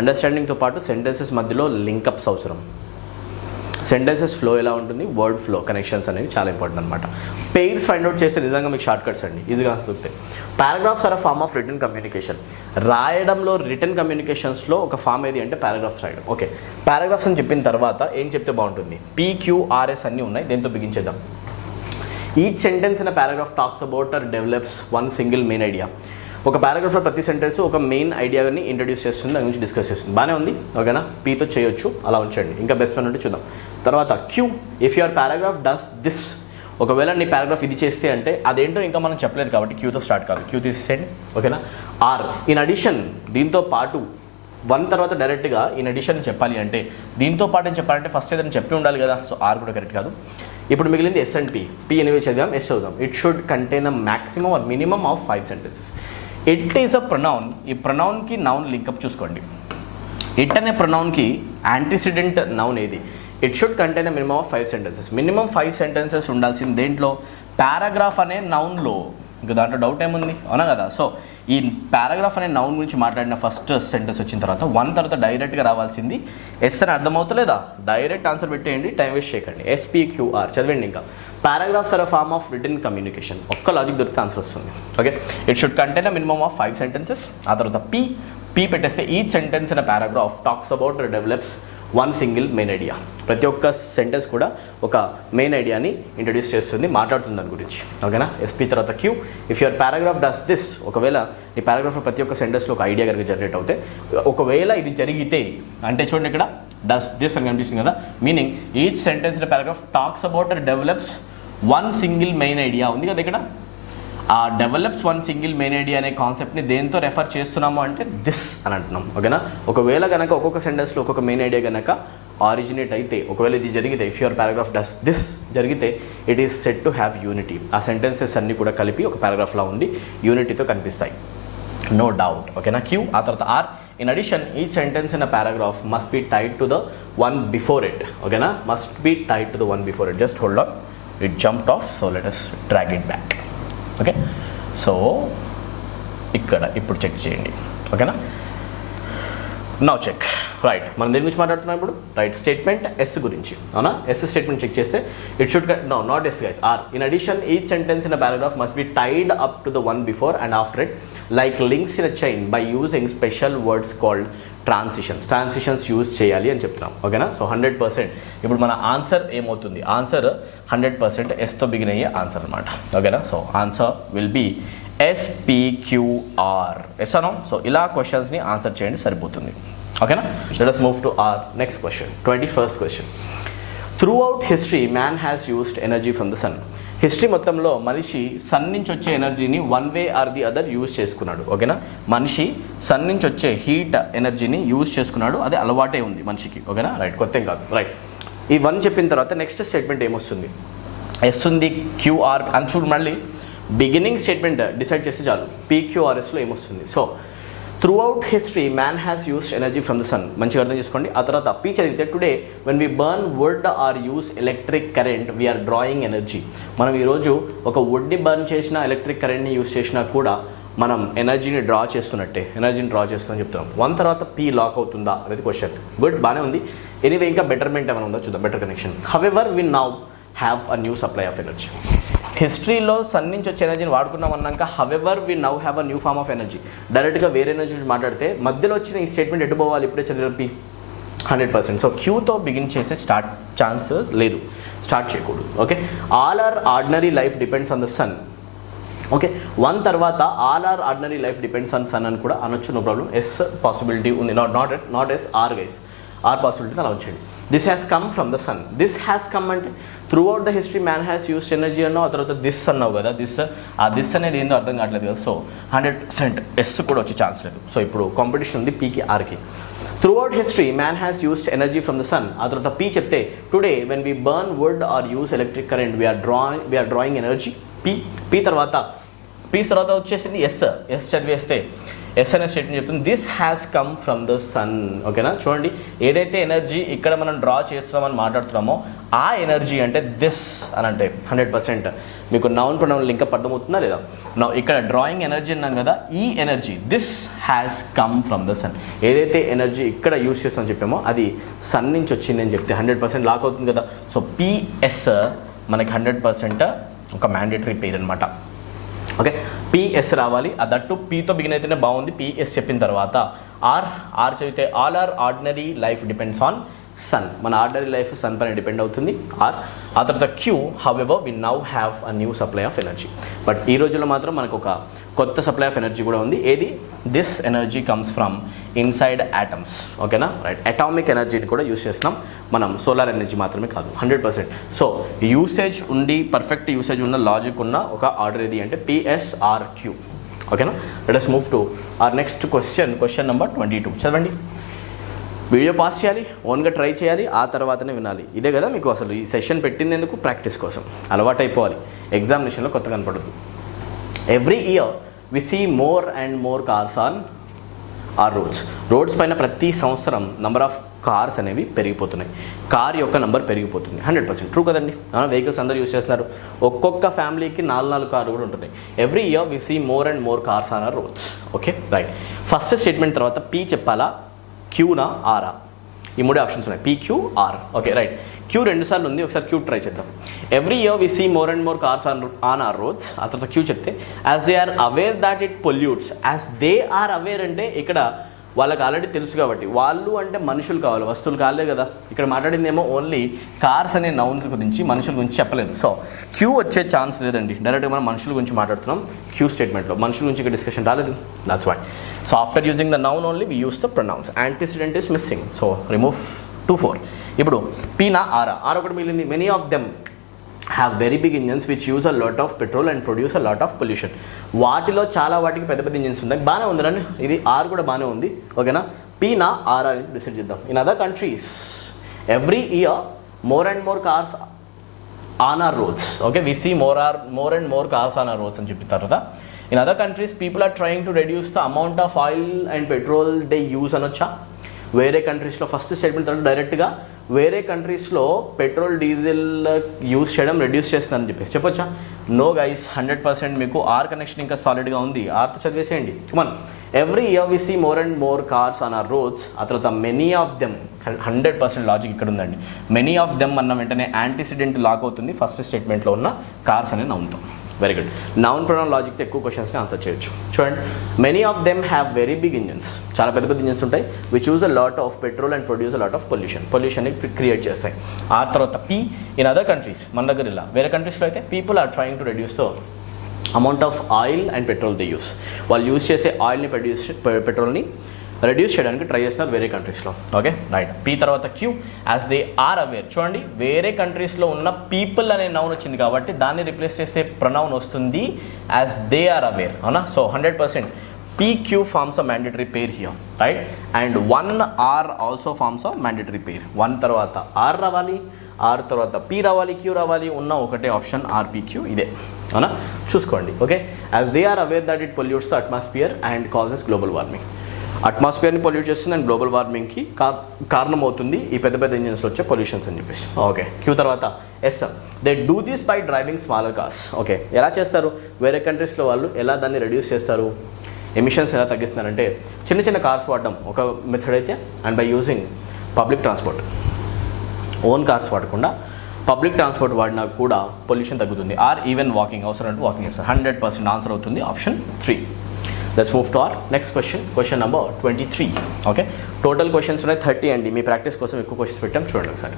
అండర్స్టాండింగ్తో పాటు సెంటెన్సెస్ మధ్యలో లింకప్స్ అవసరం. సెంటెన్సెస్ ఫ్లో ఎలా ఉంటుంది, వర్డ్ ఫ్లో కనెక్షన్స్ అనేవి చాలా ఇంపార్టెంట్ అనమాట. పెయిర్స్ ఫైండ్ అవుట్ చేస్తే నిజంగా మీకు షార్ట్ కట్స్ అండి, ఈజీగా దొరుకుతాయి. Paragraphs are a form of return communication. రాయడంలో రిటర్న్ కమ్యూనికేషన్స్లో ఒక ఫామ్ ఏది అంటే పారాగ్రాఫ్స్ రాయడం. ఓకే, పారాగ్రాఫ్స్ అని చెప్పిన తర్వాత ఏం చెప్తే బాగుంటుంది, PQRS అన్నీ ఉన్నాయి, దేంతో బిగించేద్దాం. Each sentence in a paragraph talks about or develops one single main idea. ఒక పారాగ్రాఫ్లో ప్రతి సెంటెన్స్ ఒక మెయిన్ ఐడియాని ఇంట్రడ్యూస్ చేస్తుంది, దాని గురించి డిస్కస్ చేస్తుంది. బాగానే ఉంది. ఓకేనా. Pతో చేయొచ్చు, అలా ఉంచండి. ఇంకా బెస్ట్ వన్ అంటే చూద్దాం. తర్వాత Q, if your paragraph does this. ఒకవేళ నీ పారాగ్రాఫ్ ఇది చేస్తే అంటే అదేంటో ఇంకా మనం చెప్పలేదు కాబట్టి Qతో స్టార్ట్ కాదు, Q తీసేసేయండి. ఓకేనా. R, ఇన్ అడిషన్, దీంతో పాటు 1 తర్వాత డైరెక్ట్గా ఇన్ అడిషన్ చెప్పాలి అంటే దీంతో పాటు ఏం చెప్పాలంటే ఫస్ట్ ఏదైనా చెప్పి ఉండాలి కదా. సో R కూడా కరెక్ట్ కాదు. ఇప్పుడు మిగిలింది S and P. P anyway చదివాం, S చదువుదాం. It should contain a maximum or minimum of 5 sentences. It is a pronoun. ఈ ప్రొనౌన్కి నౌన్ లింకప్ చూసుకోండి. ఇట్ అనే ప్రొనౌన్కి యాంటీసిడెంట్ నౌన్ ఏది. It should contain a minimum of 5 sentences. Minimum 5 sentences ఉండాల్సింది దేంట్లో, పారాగ్రాఫ్ అనే నౌన్లో. ఇంకా దాంట్లో డౌట్ ఏముంది, అవునా కదా. సో ఈ పారాగ్రాఫ్ అనే నౌన్ గురించి మాట్లాడిన ఫస్ట్ సెంటెన్స్ వచ్చిన తర్వాత 1 తర్వాత డైరెక్ట్గా రావాల్సింది ఎస్ అని అర్థమవుతలేదా, డైరెక్ట్ ఆన్సర్ పెట్టేయండి, టైం వేస్ట్ చేయకండి. SPQR చదివండి. ఇంకా paragraphs are a form of return communication. ఒక్క లాజిక్ దొరికితే ఆన్సర్ వస్తుంది. Okay, it should contain a minimum of 5 sentences. ఆ తర్వాత P పెట్టేస్తే each sentence in a paragraph talks about develops one single main idea. ప్రతి ఒక్క సెంటెన్స్ కూడా ఒక మెయిన్ ఐడియాని ఇంట్రడ్యూస్ చేస్తుంది, మాట్లాడుతుంది దాని గురించి. ఓకేనా. SP తర్వాత Q, if your paragraph does this. ఒకవేళ ఈ పారాగ్రాఫ్లో ప్రతి ఒక్క సెంటెన్స్లో ఒక ఐడియా కనుక జనరేట్ అవుతే, ఒకవేళ ఇది జరిగితే అంటే చూడండి ఇక్కడ డస్ దిస్ అని కనిపిస్తుంది కదా, meaning each sentence in paragraph talks about develops one single main idea ఉంది కదా ఇక్కడ. ఆ develops one single main idea అనే కాన్సెప్ట్ని దేంతో రెఫర్ చేస్తున్నాము అంటే దిస్ అని అంటున్నాం. ఓకేనా. ఒకవేళ కనుక ఒక్కొక్క సెంటెన్స్లో ఒక్కొక్క మెయిన్ ఐడియా కనుక ఆరిజినేట్ అయితే, ఒకవేళ ఇది జరిగితే, if your paragraph does this జరిగితే, it is set to have unity. ఆ సెంటెన్సెస్ అన్నీ కూడా కలిపి ఒక పారాగ్రాఫ్లా ఉండి యూనిటీతో కనిపిస్తాయి, నో డౌట్. ఓకేనా. Q, ఆ తర్వాత R, in addition each sentence in a paragraph must be tied to the one before it. ఓకేనా. Must be tied to the one before it. Just hold on, it jumped off, so let us drag it back. Okay, so ఇక్కడ ఇప్పుడు చెక్ చేయండి. ఓకేనా. Now check. రైట్, మనం దేని గురించి మాట్లాడుతున్నాం ఇప్పుడు, రైట్. స్టేట్మెంట్ S గురించి, అవునా. S స్టేట్మెంట్ చెక్ చేస్తే it should know not S guys, R. In addition each sentence in a paragraph must be tied up to the one before and after it like links in a chain by using special words called transitions use చేయాలి అని చెప్తున్నాం. ఓకేనా. సో 100% ఇప్పుడు మన ఆన్సర్ ఏమవుతుంది, ఆన్సర్ 100% Sతో బిగిన్ అయ్యే ఆన్సర్ అనమాట. ఓకేనా. So answer will be SPQR. S అనో. సో ఇలా క్వశ్చన్స్ని ఆన్సర్ చేయండి, సరిపోతుంది. ఓకేనా. Let us move to our next question, 21st question. Throughout history, man has used energy from the sun. History మొత్తంలో మనిషి సన్ నుంచి వచ్చే ఎనర్జీని one way or the other use చేసుకున్నాడు. ఓకేనా. మనిషి సన్ నుంచి వచ్చే హీట్ ఎనర్జీని యూజ్ చేసుకున్నాడు, అదే అలవాటే ఉంది మనిషికి. ఓకేనా. రైట్, కొత్త ఏం కాదు. రైట్, ఈ 1 చెప్పిన తర్వాత నెక్స్ట్ స్టేట్మెంట్ ఏమొస్తుంది, S ఉంది, QR అని చూడు. మళ్ళీ బిగినింగ్ స్టేట్మెంట్ డిసైడ్ చేస్తే చాలు, PQRSలో ఏమొస్తుంది. So throughout history man has used energy from the sun. మంచిగా అర్థం చేసుకోండి. ఆ తర్వాత P చదివితే today when we burn wood or use electric current we are drawing energy. మనం ఈరోజు ఒక వుడ్ని బర్న్ చేసిన ఎలక్ట్రిక్ కరెంట్ని యూస్ చేసినా కూడా మనం ఎనర్జీని డ్రా చేస్తున్నట్టే, ఎనర్జీని డ్రా చేస్తామని చెప్తున్నాం. 1 తర్వాత P లాక్ అవుతుందా అనేది క్వశ్చన్. గుడ్, బాగానే ఉంది. ఎనీవే ఇంకా బెటర్మెంట్ ఏమైనా ఉందో చూద్దాం, better connection. However we now have a new supply of energy. హిస్టరీలో సన్ నుంచి వచ్చే ఎనర్జీని వాడుకున్నాం అన్నాక however we now have a new form of energy. డైరెక్ట్గా వేరే ఎనర్జీ నుంచి మాట్లాడితే మధ్యలో వచ్చిన ఈ స్టేట్మెంట్ ఎటు పోవాలి, ఇప్పుడే చదివిన P 100%. సో Qతో బిగిన్ చేసే ఛాన్స్ లేదు, స్టార్ట్ చేయకూడదు. Okay. All our ordinary life depends on the sun. Okay. 1 తర్వాత all our ordinary life depends on sun అని కూడా అనొచ్చు, నో ప్రాబ్లం. S పాసిబిలిటీ ఉంది, not S, R guys. R possibility అలా ఉంచండి. This has come from the sun. This has come అంటే throughout the history man has used energy అన్నావు, ఆ తర్వాత దిస్ అన్నావు కదా. దిస్ అనేది ఏందో అర్థం కావట్లేదు కదా. సో 100% ఎస్ కూడా వచ్చే ఛాన్స్ లేదు. సో ఇప్పుడు కాంపిటీషన్ ఉంది పీకి ఆర్కి. Throughout history man has used energy from the sun. ఆ తర్వాత పీ చెప్తే today when we burn wood or use electric current we are drawing energy. P తర్వాత వచ్చేసింది ఎస్ చదివేస్తే ఎస్ అనే స్టేట్మెంట్ చెప్తుంది this has come from the sun. ఓకేనా, చూడండి ఏదైతే ఎనర్జీ ఇక్కడ మనం డ్రా చేస్తున్నామని మాట్లాడుతున్నామో ఆ ఎనర్జీ అంటే దిస్ అని అంటే 100% మీకు నౌన్ ప్రొనౌన్ లింకప్ అర్థమవుతుందా లేదా. ఇక్కడ డ్రాయింగ్ ఎనర్జీ అన్నాం కదా, ఈ energy this has come from the sun. ఏదైతే ఎనర్జీ ఇక్కడ యూస్ చేస్తామని చెప్పామో అది సన్ నుంచి వచ్చింది అని చెప్తే 100% లాక్ అవుతుంది కదా. సో పిఎస్ మనకి 100% ఒక మ్యాండేటరీ పేరు అనమాట. ఓకే, పిఎస్ రావాలి. దట్టు పీతో బిగిన్ అయితేనే బాగుంది. పిఎస్ చెప్పిన తర్వాత ఆర్ చదివితే all our ordinary life depends on sun. మన ఆర్డినరీ లైఫ్ సన్ పైన డిపెండ్ అవుతుంది ఆర్. ఆ తర్వాత Q however we now have a new supply of energy. But ఈ రోజుల్లో మాత్రం మనకు ఒక కొత్త సప్లై ఆఫ్ ఎనర్జీ కూడా ఉంది. ఏది? This energy comes from inside atoms. ఓకేనా, రైట్. అటామిక్ ఎనర్జీని కూడా యూస్ చేస్తున్నాం మనం, సోలార్ ఎనర్జీ మాత్రమే కాదు 100%. సో యూసేజ్ ఉండి పర్ఫెక్ట్ యూసేజ్ ఉన్న లాజిక్ ఉన్న ఒక ఆర్డర్ ఏది అంటే పిఎస్ఆర్క్యూ. ఓకేనా, let us move to our next question number 22. చదవండి. వీడియో పాస్ చేయాలి, ఓన్గా ట్రై చేయాలి, ఆ తర్వాతనే వినాలి. ఇదే కదా మీకు అసలు ఈ సెషన్ పెట్టింది ఎందుకు? ప్రాక్టీస్ కోసం, అలవాటు అయిపోవాలి, ఎగ్జామినేషన్లో కొత్త కనపడదు. Every year we see more and more cars on our roads పైన ప్రతి సంవత్సరం నంబర్ ఆఫ్ కార్స్ అనేవి పెరిగిపోతున్నాయి. కార్ యొక్క నంబర్ పెరిగిపోతుంది. 100% ట్రూ కదండి. వెహికల్స్ అందరూ యూస్ చేస్తున్నారు. ఒక్కొక్క ఫ్యామిలీకి 4 కార్లు కూడా ఉంటున్నాయి. Every year we see more and more cars on our roads. Okay, right. First statement తర్వాత పీ చెప్పాలా, క్యూనా, ఆరా? ఈ 3 ఆప్షన్స్ ఉన్నాయి, PQR. Okay, right. క్యూ 2 సార్లు ఉంది, ఒకసారి క్యూ ట్రై చేద్దాం. Every year we see more and more cars on our roads. ఆ తర్వాత క్యూ చెప్తే as they are aware that it pollutes. As they are aware అంటే ఇక్కడ వాళ్ళకి ఆల్రెడీ తెలుసు కాబట్టి, వాళ్ళు అంటే మనుషులు కావాలి, వస్తువులు కాలే కదా. ఇక్కడ మాట్లాడిందేమో ఓన్లీ కార్స్ అనే నౌన్స్ గురించి, మనుషుల గురించి చెప్పలేదు. సో క్యూ వచ్చే ఛాన్స్ లేదండి. డైరెక్ట్గా మనం మనుషుల గురించి మాట్లాడుతున్నాం క్యూ స్టేట్మెంట్లో. మనుషుల గురించి ఇక్కడ డిస్కషన్ రాలేదు, that's why. So after using the noun only we use the pronouns. Antecedent is missing, so remove 2-4. ఇప్పుడు పీనా ఆరా. ఒకటి మిగిలింది. Many of them have very big engines which use a lot of petrol and produce a lot of pollution. వాటిలో చాలా వాటికి పెద్ద పెద్ద ఇంజన్స్ ఉన్నాయి. బాగానే ఉంది రండి, ఇది ఆర్ కూడా బాగానే ఉంది. ఓకేనా, పీనా ఆర్ అని డిసైడ్ చేద్దాం. In other countries every year more and more cars on our roads. Okay, we see more and more cars on our roads అని చెప్తారు కదా. In other countries people are trying to reduce the amount of oil and petrol they use అనొచ్చా? వేరే కంట్రీస్లో ఫస్ట్ స్టేట్మెంట్ తర్వాత డైరెక్ట్గా వేరే కంట్రీస్లో పెట్రోల్ డీజిల్ యూజ్ చేయడం రెడ్యూస్ చేస్తుందని చెప్పొచ్చా? నో గైస్, 100% మీకు ఆర్ కనెక్షన్ ఇంకా సాలిడ్గా ఉంది. ఆర్తో చదివేసేయండి. Come on. Every year we see more and more cars on our roads. ఆ తర్వాత మెనీ ఆఫ్ దెమ్, 100% లాజిక్ ఇక్కడ ఉందండి. మెనీ ఆఫ్ దెమ్ అన్న వెంటనే యాంటిసిడెంట్ లాక్ అవుతుంది ఫస్ట్ స్టేట్మెంట్లో ఉన్న కార్స్ అనే నౌన్తో. Very good. నౌన్ ప్రొనౌన్ లాజిక్తో ఎక్కువ క్వశ్చన్స్ని ఆన్సర్ చేయొచ్చు. చూడండి, many of them have very big engines. చాలా పెద్ద పెద్ద ఇంజన్స్ ఉంటాయి. Which use a lot of petrol and produce a lot of పొల్యూషన్ని క్రియేట్ చేస్తాయి. ఆ తర్వాత పీ ఇన్ అదర్ కంట్రీస్, మన దగ్గర ఇలా వేరే కంట్రీస్లో అయితే people are trying to reduce the amount of oil and petrol they use. వాళ్ళు యూజ్ చేసే ఆయిల్ని పెట్రోల్ని రెడ్యూస్ చేయడానికి ట్రై చేస్తున్నారు వేరే కంట్రీస్లో. Okay, right. పీ తర్వాత Q as they are aware. చూడండి, వేరే కంట్రీస్లో ఉన్న పీపుల్ అనే నౌన్ వచ్చింది కాబట్టి దాన్ని రిప్లేస్ చేసే ప్రొనౌన్ వస్తుంది యాజ్ దే ఆర్ అవేర్. అవునా? So 100% PQ forms a mandatory pair here, right? And 1R also forms a mandatory pair. 1 తర్వాత R రావాలి, R తర్వాత P రావాలి, Q రావాలి. ఉన్న ఒకటే ఆప్షన్ RPQ ఇదే. అవునా? చూసుకోండి. Okay, as they are aware that it pollutes the atmosphere and causes global warming. అట్మాస్ఫియర్ని పొల్యూట్ చేస్తుంది అండ్ గ్లోబల్ వార్మింగ్కి కారణం అవుతుంది ఈ పెద్ద పెద్ద ఇంజిన్స్లో వచ్చే పొల్యూషన్స్ అని చెప్పేసి. ఓకే, క్యూ తర్వాత S. They do this by driving smaller cars. Okay, ఎలా చేస్తారు? వేరే కంట్రీస్లో వాళ్ళు ఎలా దాన్ని రెడ్యూస్ చేస్తారు, ఎమిషన్స్ ఎలా తగ్గిస్తున్నారంటే చిన్న చిన్న కార్స్ వాడడం ఒక మెథడ్ అయితే, and by using public transport. Own cars వాడకుండా పబ్లిక్ ట్రాన్స్పోర్ట్ వాడినా కూడా పొల్యూషన్ తగ్గుతుంది. ఆర్ ఈవెన్ వాకింగ్, అవసరం అంటే వాకింగ్ చేస్తారు. 100% ఆన్సర్ అవుతుంది option 3. Let's move to our next question number 23. Okay, total questions ఉన్నాయి 30 అండి. మీ ప్రాక్టీస్ కోసం ఎక్కువ క్వశ్చన్స్ పెట్టాం, చూడండి ఒకసారి.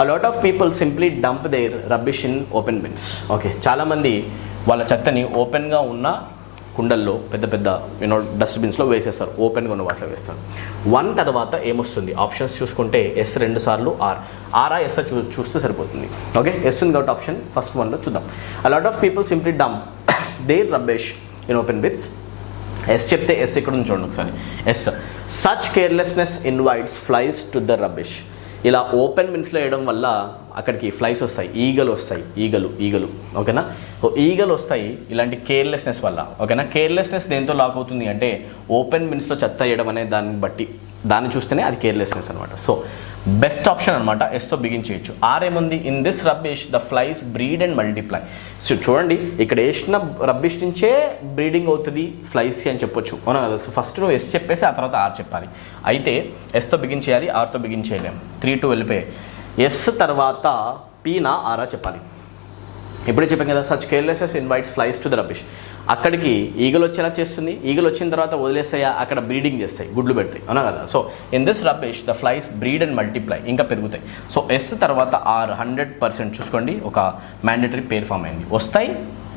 A lot of people simply dump their rubbish in open bins. Okay, చాలామంది వాళ్ళ చెత్తని ఓపెన్గా ఉన్న కుండల్లో పెద్ద పెద్ద డస్ట్బిన్స్లో వేసేస్తారు, ఓపెన్గా ఉన్న వాటిలో వేస్తారు. 1 తర్వాత ఏమొస్తుంది ఆప్షన్స్ చూసుకుంటే ఎస్ 2 సార్లు ఆర్ ఎస్ చూస్తే సరిపోతుంది. ఓకే, ఎస్ ఉంది కాబట్టి ఆప్షన్ ఫస్ట్ 1లో చూద్దాం. A lot of people simply dump their rubbish in open bins. S చెప్తే ఎస్ ఇక్కడ నుంచి చూడండి ఒకసారి. S such carelessness invites flies to the rubbish. ఇలా ఓపెన్ బిన్స్లో వేయడం వల్ల అక్కడికి ఫ్లైస్ వస్తాయి, ఈగలు వస్తాయి, ఈగలు ఓకేనా. సో ఈగలు వస్తాయి ఇలాంటి కేర్లెస్నెస్ వల్ల. ఓకేనా, కేర్లెస్నెస్ దేంతో లాక్ అవుతుంది అంటే ఓపెన్ బిన్స్లో చెత్త వేయడం అనే దాన్ని చూస్తేనే అది కేర్లెస్నెస్ అనమాట. సో బెస్ట్ ఆప్షన్ అనమాట, ఎస్తో బిగిన్ చేయొచ్చు. ఆర్ ఏముంది, in this rubbish the flies breed and multiply. So చూడండి ఇక్కడ వేసిన రబ్బిష్ నుంచే బ్రీడింగ్ అవుతుంది ఫ్లైస్ అని చెప్పొచ్చు, అవునా కదా. సో ఫస్ట్ నువ్వు ఎస్ చెప్పేసి ఆ తర్వాత ఆర్ చెప్పాలి. అయితే ఎస్తో బిగిన్ చేయాలి, ఆర్తో బిగిన్ చేయలేము. 3-2 వెళ్ళిపోయాయి. ఎస్ తర్వాత పీనా ఆరా చెప్పాలి. ఇప్పుడే చెప్పాం కదా, such carelessness invites flies to the rubbish. అక్కడికి ఈగలు వచ్చేలా చేస్తుంది, ఈగలు వచ్చిన తర్వాత వదిలేస్తాయా, అక్కడ బ్రీడింగ్ చేస్తాయి, గుడ్లు పెడతాయి, అవునా కదా. So in this rubbish the flies breed and multiply, ఇంకా పెరుగుతాయి. సో ఎస్ తర్వాత ఆర్ 100% చూసుకోండి, ఒక మ్యాండేటరీ పేర్ ఫామ్ అయింది. వస్తాయి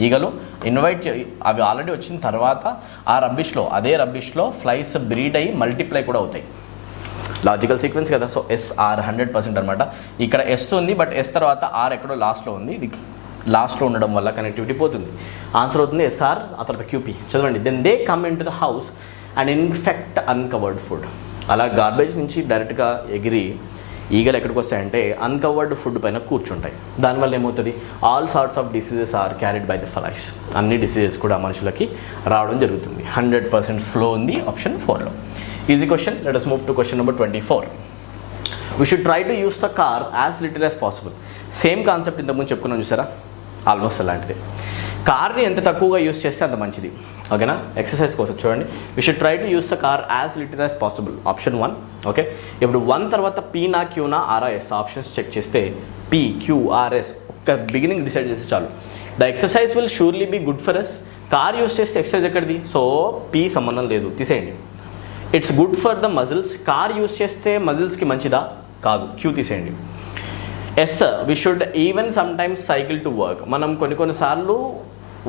ఈగలు, ఇన్వైట్ అవి ఆల్రెడీ వచ్చిన తర్వాత ఆ రబ్బిష్లో, అదే రబ్బిష్లో ఫ్లైస్ బ్రీడ్ అయ్యి మల్టిప్లై కూడా అవుతాయి. లాజికల్ సీక్వెన్స్ కదా. సో ఎస్ ఆర్ 100% అనమాట. ఇక్కడ ఎస్ ఉంది, బట్ ఎస్ తర్వాత ఆర్ ఎక్కడో లాస్ట్లో ఉంది. ఇది లాస్ట్లో ఉండడం వల్ల కనెక్టివిటీ పోతుంది. ఆన్సర్ అవుతుంది ఎస్ఆర్, ఆ తర్వాత క్యూపీ. చదవండి. Then they come in to the house and infect uncovered food. అలా గార్బేజ్ నుంచి డైరెక్ట్గా ఎగిరి ఈగలు ఎక్కడికి వస్తాయంటే అన్కవర్డ్ ఫుడ్ పైన కూర్చుంటాయి. దానివల్ల ఏమవుతుంది, all sorts of diseases are carried by the flies. అన్ని డిసీజెస్ కూడా మనుషులకి రావడం జరుగుతుంది. 100% ఫ్లో ఉంది ఆప్షన్ 4లో. Easy question. Let us move to question number 24. We should try to use the car as little as possible. Same concept ఇంతకుముందు చెప్పుకున్నాం చూసారా, ఆల్మోస్ట్ అలాంటిది. కార్ని ఎంత తక్కువగా యూస్ చేస్తే అంత మంచిది, ఓకేనా. ఎక్సర్సైజ్ కోసం చూడండి. We should try to use the car as little as possible, option 1. Okay, ఇప్పుడు 1 తర్వాత పీనా క్యూనా ఆర్ఆ ఎస్ ఆప్షన్స్ చెక్ చేస్తే పీ క్యూఆర్ఎస్ ఒక్క బిగినింగ్ డిసైడ్ చేస్తే చాలు. The exercise will surely be good for us. Car use చేస్తే ఎక్సర్సైజ్ ఎక్కడిది, సో పీ సంబంధం లేదు, తీసేయండి. It's good for the muscles. Car use చేస్తే మజిల్స్కి మంచిదా, కాదు, క్యూ తీసేయండి. S we should even sometimes cycle to work. మనం కొన్నిసార్లు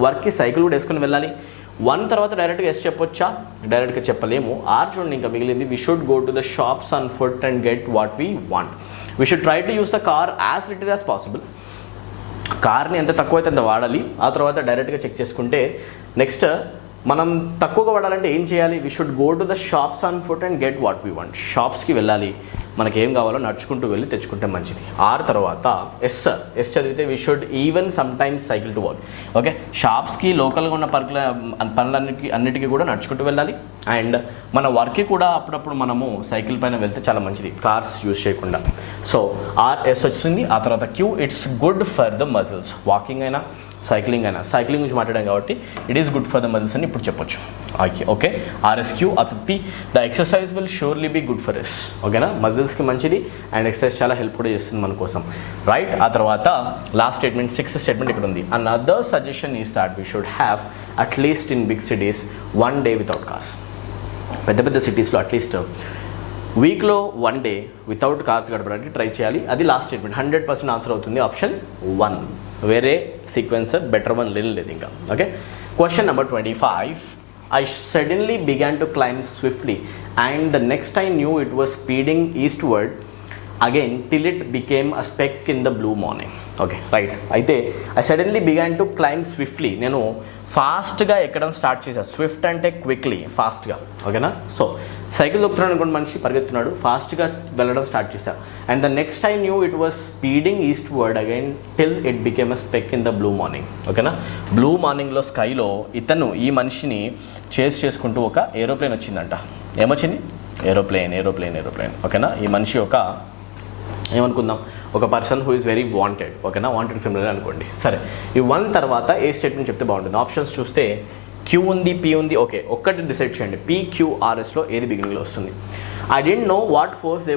వర్క్కి సైకిల్ కూడా వేసుకొని వెళ్ళాలి. 1 తర్వాత డైరెక్ట్గా ఎస్ చెప్పొచ్చా, డైరెక్ట్గా చెప్పలేము. ఆర్ చూడండి ఇంకా మిగిలింది. We should go to the shops on foot and get what we want. We should try to use the car as little as possible. కార్ని ఎంత తక్కువ అయితే అంత వాడాలి. ఆ తర్వాత డైరెక్ట్గా చెక్ చేసుకుంటే నెక్స్ట్ మనం తక్కువగా వాడాలంటే ఏం చేయాలి, we should go to the shops on foot and get what we want. షాప్స్కి వెళ్ళాలి, మనకి ఏం కావాలో నడుచుకుంటూ వెళ్ళి తెచ్చుకుంటే మంచిది. ఆర్ తర్వాత ఎస్ చదివితే we should even sometimes cycle to work. Okay, షాప్స్కి లోకల్గా ఉన్న అన్నిటికీ కూడా నడుచుకుంటూ వెళ్ళాలి. అండ్ మన వర్క్కి కూడా అప్పుడప్పుడు మనము సైకిల్ పైన వెళ్తే చాలా మంచిది, కార్స్ యూజ్ చేయకుండా. సో ఆర్ ఎస్ వచ్చింది. ఆ తర్వాత Q, it's good for the muscles. Walking అయినా సైక్లింగ్ అయినా, సైక్లింగ్ గురించి మాట్లాడాం కాబట్టి it is good for the muscles అని ఇప్పుడు చెప్పొచ్చు. Okay, RSQ. అతను P, the exercise will surely be good for us. ఓకేనా, మజిల్స్కి మంచిది అండ్ ఎక్సర్సైజ్ చాలా హెల్ప్ కూడా చేస్తుంది మన కోసం, రైట్. ఆ తర్వాత లాస్ట్ స్టేట్మెంట్, 6th స్టేట్మెంట్ ఇక్కడ ఉంది. Another suggestion is that we should have at least in big cities 1 day without cars. పెద్ద పెద్ద సిటీస్లో అట్లీస్ట్ వీక్లో 1 day వితౌట్ కార్స్ గడపడానికి ట్రై చేయాలి. అది లాస్ట్ స్టేట్మెంట్. 100% ఆన్సర్ అవుతుంది ఆప్షన్ 1. వేరే సీక్వెన్స్ బెటర్ వన్ లేదు ఇంకా. Okay, question number 25. I suddenly began to climb swiftly and the next I knew it was speeding eastward again till it became a speck in the blue morning. Okay, right. అయితే I suddenly began to climb swiftly. నేను ఫాస్ట్గా ఎక్కడం స్టార్ట్ చేశాను. స్విఫ్ట్ అంటే క్విక్లీ, ఫాస్ట్గా. ఓకేనా, సో సైకిల్ దొక్కుతున్నాడు అనుకోండి, మనిషి పరిగెత్తున్నాడు, ఫాస్ట్గా వెళ్ళడం స్టార్ట్ చేశాను. And the next I knew it was speeding east word again till it became a spec in the blue morning. ఓకేనా, బ్లూ మార్నింగ్లో స్కైలో ఈ మనిషిని చేస్ చేసుకుంటూ ఒక ఏరోప్లేన్ వచ్చిందంట. ఏమొచ్చింది, ఏరోప్లేన్. ఓకేనా, ఈ మనిషి ఏమనుకుందాం, ఒక person who is very wanted. ఓకేనా, వాంటెడ్ క్రిమినల్ అనుకోండి. సరే, ఈ 1 తర్వాత ఏ స్టేట్మెంట్ చెప్తే బాగుంటుంది. ఆప్షన్స్ చూస్తే క్యూ ఉంది, పీ ఉంది. ఓకే, ఒక్కటి డిసైడ్ చేయండి. PQRSలో ఏది బిగినింగ్లో వస్తుంది. I didn't know what force they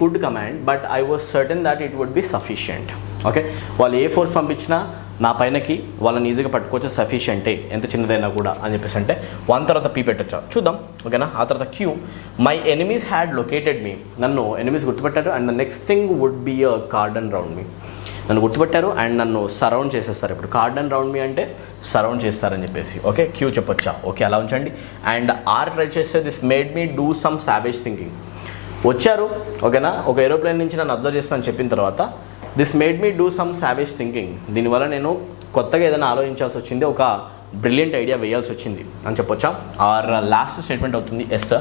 could command, but I was certain that it would be sufficient. Okay, వాళ్ళు ఏ ఫోర్స్ పంపించినా నా పైనకి వాళ్ళని ఈజీగా పట్టుకోవచ్చు, సఫిషియంటే, ఎంత చిన్నదైనా కూడా అని చెప్పేసి అంటే 1 తర్వాత పీ పెట్టచ్చా చూద్దాం. ఓకేనా, ఆ తర్వాత Q, my enemies had located me. నన్ను ఎనిమీస్ గుర్తుపెట్టారు. And the next thing would be a cordon round me. నన్ను గుర్తుపెట్టారు అండ్ నన్ను సరౌండ్ చేసేస్తారు. ఇప్పుడు కార్డన్ రౌండ్ మీ అంటే సరౌండ్ చేస్తారని చెప్పేసి. ఓకే, క్యూ చెప్పొచ్చా? ఓకే, అలా ఉంచండి. అండ్ ఆర్ ట్రై చేస్తే this made me do some Savage thinking. వచ్చారు ఓకేనా, ఒక ఏరోప్లేన్ నుంచి నన్ను అబ్జర్వ్ చేస్తానని చెప్పిన తర్వాత this made me do some Savage thinking, దీనివల్ల నేను కొత్తగా ఏదైనా ఆలోచించాల్సి వచ్చింది, ఒక బ్రిలియంట్ ఐడియా వేయాల్సి వచ్చింది అని చెప్పొచ్చా? ఆర్ లాస్ట్ స్టేట్మెంట్ అవుతుంది S.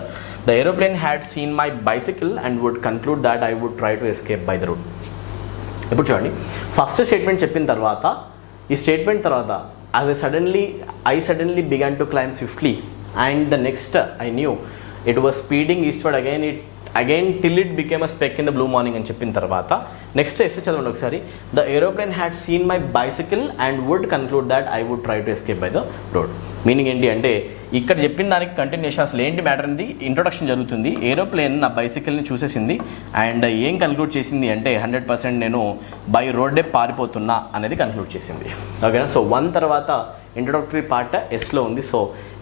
The aeroplane had seen my bicycle and would conclude that I would try to escape by the route. ఇప్పుడు చూడండి, ఫస్ట్ స్టేట్మెంట్ చెప్పిన తర్వాత ఈ స్టేట్మెంట్ తర్వాత I suddenly began to climb swiftly and the next I knew it was speeding eastward again till it became a speck in the blue morning అని చెప్పిన తర్వాత నెక్స్ట్ ఎస్ చదవండి ఒకసారి. The aeroplane had seen my bicycle and would conclude that I would try to escape by the road. Meaning ఏంటి అంటే ఇక్కడ చెప్పిన దానికి కంటిన్యూషన్, అసలు ఏంటి మ్యాటర్ అనేది ఇంట్రొడక్షన్ జరుగుతుంది. ఏరోప్లేన్ నా బైసికల్ని చూసేసింది అండ్ ఏం కన్క్లూడ్ చేసింది అంటే 100% నేను బై రోడ్డే పారిపోతున్నా అనేది కన్క్లూడ్ చేసింది. ఓకేనా, సో 1 తర్వాత ఇంట్రొడక్టరీ పార్ట్ ఎస్లో ఉంది. సో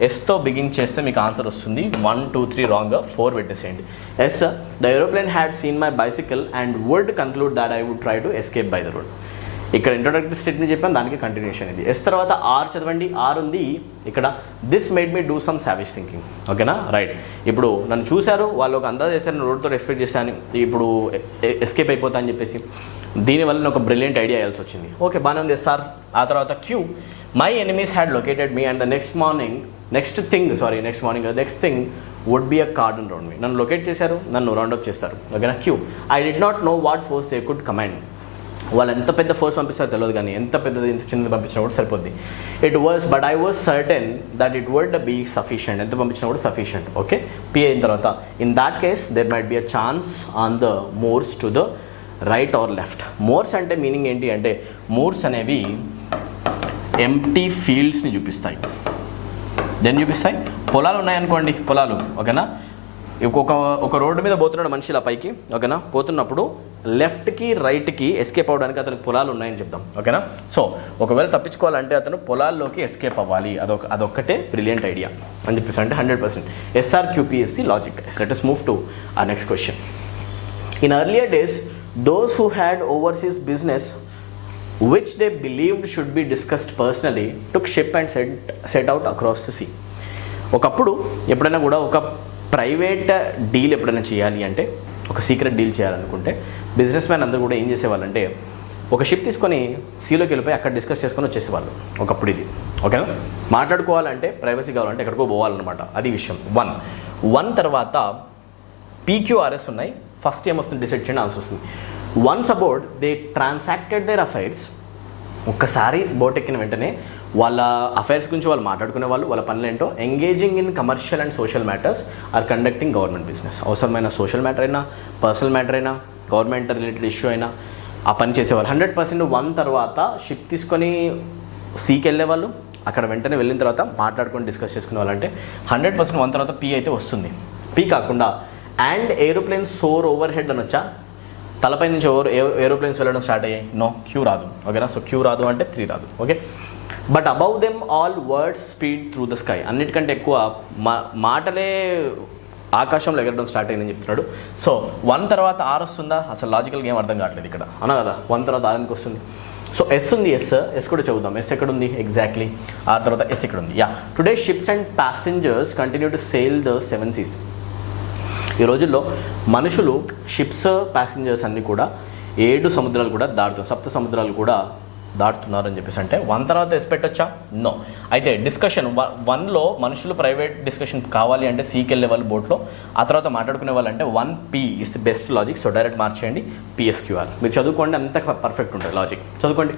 ఎస్తో బిగిన్ చేస్తే మీకు ఆన్సర్ వస్తుంది. 1, 2, 3 రాంగ్, 4 పెట్టేసేయండి. S, the aeroplane had seen my bicycle and would conclude that I would try to escape by the road. ఇక్కడ ఇంట్రొడక్టరీ స్టేట్మెంట్ చెప్పాను, దానికి కంటిన్యూషన్ ఇది. ఎస్ తర్వాత ఆర్ చదవండి. ఆర్ ఉంది ఇక్కడ, this made me do some Savage thinking. ఓకేనా, రైట్. ఇప్పుడు నన్ను చూశారు, వాళ్ళు ఒక అందాజ చేశారు, రోడ్తో ఎక్స్పెక్ట్ చేశాను, ఇప్పుడు ఎస్కేప్ అయిపోతా అని చెప్పేసి దీనివల్ల నేను ఒక బ్రిలియంట్ ఐడియా వేయాల్సి వచ్చింది. ఓకే, బాగానే ఉంది సార్. ఆ తర్వాత Q, my enemies had located me and the next thing would be a cordon round me. నన్ను లొకేట్ చేశారు, నన్ను రౌండప్ చేస్తారు. ఓకేనా, Q, I did not know what force they could command. వాళ్ళు ఎంత పెద్ద ఫోర్స్ పంపిస్తారో తెలియదు, కానీ ఎంత పెద్దది ఎంత చిన్నది పంపించినా కూడా సరిపోద్ది. But I was certain that it would be sufficient. ఎంత పంపించినా కూడా సఫిషియంట్. ఓకే, పి అయిన తర్వాత in that case there might be a chance on the moors to the right or left. Moors అంటే మీనింగ్ ఏంటి అంటే మోర్స్ అనేవి ఎంప్టీ ఫీల్డ్స్ని చూపిస్తాయి. పొలాలు ఉన్నాయనుకోండి, పొలాలు ఓకేనా, ఒక రోడ్డు మీద పోతున్నాడు మనిషి ఇలా పైకి, ఓకేనా, పోతున్నప్పుడు లెఫ్ట్కి రైట్కి ఎస్కేప్ అవ్వడానికి అతనికి పొలాలు ఉన్నాయని చెప్తాం. ఓకేనా, సో ఒకవేళ తప్పించుకోవాలంటే అతను పొలాల్లోకి ఎస్కేప్ అవ్వాలి. అదొక్కటే బ్రిలియంట్ ఐడియా అని చెప్పేసి అంటే 100% SRQPSC logic. Let us move to our next question. In earlier days, those who had overseas business which they believed should be discussed personally took ship and set out across the sea. ఒకప్పుడు ఎప్పుడైనా కూడా ఒక ప్రైవేట్ డీల్ ఎప్పుడైనా చేయాలి అంటే, ఒక సీక్రెట్ డీల్ చేయాలనుకుంటే బిజినెస్ మ్యాన్ అందరూ కూడా ఏం చేసేవాళ్ళంటే ఒక షిప్ తీసుకొని సీలోకి వెళ్ళిపోయి అక్కడ డిస్కస్ చేసుకొని వచ్చేసేవాళ్ళు ఒకప్పుడు. ఇది ఓకేనా, మాట్లాడుకోవాలంటే ప్రైవసీ కావాలంటే ఎక్కడికో పోవాలన్నమాట. అది విషయం. 1 తర్వాత PQRS ఉన్నాయి. ఫస్ట్ ఏమొస్తుంది డిసైడ్ చేయండి, ఆన్సర్ వస్తుంది. Once about they transacted their affairs. ఒక్కసారి బోట్ ఎక్కిన వెంటనే వాళ్ళ అఫైర్స్ గురించి వాళ్ళు మాట్లాడుకునే వాళ్ళు, వాళ్ళ పనులు ఏంటో. Engaging in commercial and social matters or conducting government business. అవసరమైన సోషల్ మ్యాటర్ అయినా, పర్సనల్ మ్యాటర్ అయినా, గవర్నమెంట్ రిలేటెడ్ ఇష్యూ అయినా ఆ పని చేసేవాళ్ళు. 100% 1 తర్వాత షిప్ తీసుకొని సీకి వెళ్ళేవాళ్ళు. అక్కడ వెంటనే వెళ్ళిన తర్వాత మాట్లాడుకొని డిస్కస్ చేసుకునే వాళ్ళు. అంటే 100% 1 తర్వాత పీ అయితే వస్తుంది. పీ కాకుండా and aeroplane soar over head అని వచ్చా, తలపై నుంచి ఏరోప్లేన్స్ వెళ్ళడం స్టార్ట్ అయ్యాయి. నో, క్యూ రాదు. ఓకేనా, సో క్యూ రాదు అంటే 3 రాదు. Okay, but above them all words speed through the sky. అన్నిటికంటే ఎక్కువ మాటలే ఆకాశంలో ఎగరడం స్టార్ట్ అయిందని చెప్తున్నాడు. సో 1 తర్వాత ఆర్ వస్తుందా? అసలు లాజికల్గా ఏం అర్థం కావట్లేదు ఇక్కడ, అన్నా కదా. 1 తర్వాత ఆర్ ఎందుకు వస్తుంది? సో ఎస్ ఉంది. ఎస్ కూడా చదువుదాం. ఎస్ ఎక్కడ ఉంది ఎగ్జాక్ట్లీ? ఆర్ తర్వాత ఎస్ ఇక్కడ ఉంది. Today ships and passengers continue to sale the 7 seas. ఈ రోజుల్లో మనుషులు, షిప్స్, ప్యాసింజర్స్ అన్నీ కూడా 7 సముద్రాలు కూడా దాటుతున్నారు, 7 సముద్రాలు కూడా దాటుతున్నారు అని చెప్పేసి. అంటే 1 తర్వాత ఎస్ పెట్టొచ్చా? నో. అయితే డిస్కషన్ 1లో మనుషులు ప్రైవేట్ డిస్కషన్ కావాలి అంటే సీకి వెళ్ళే వాళ్ళు బోట్లో, ఆ తర్వాత మాట్లాడుకునే వాళ్ళు అంటే 1P is the best logic. So direct మార్చేయండి PSQR. మీరు చదువుకోండి, అంత పర్ఫెక్ట్ ఉంటుంది లాజిక్. చదువుకోండి.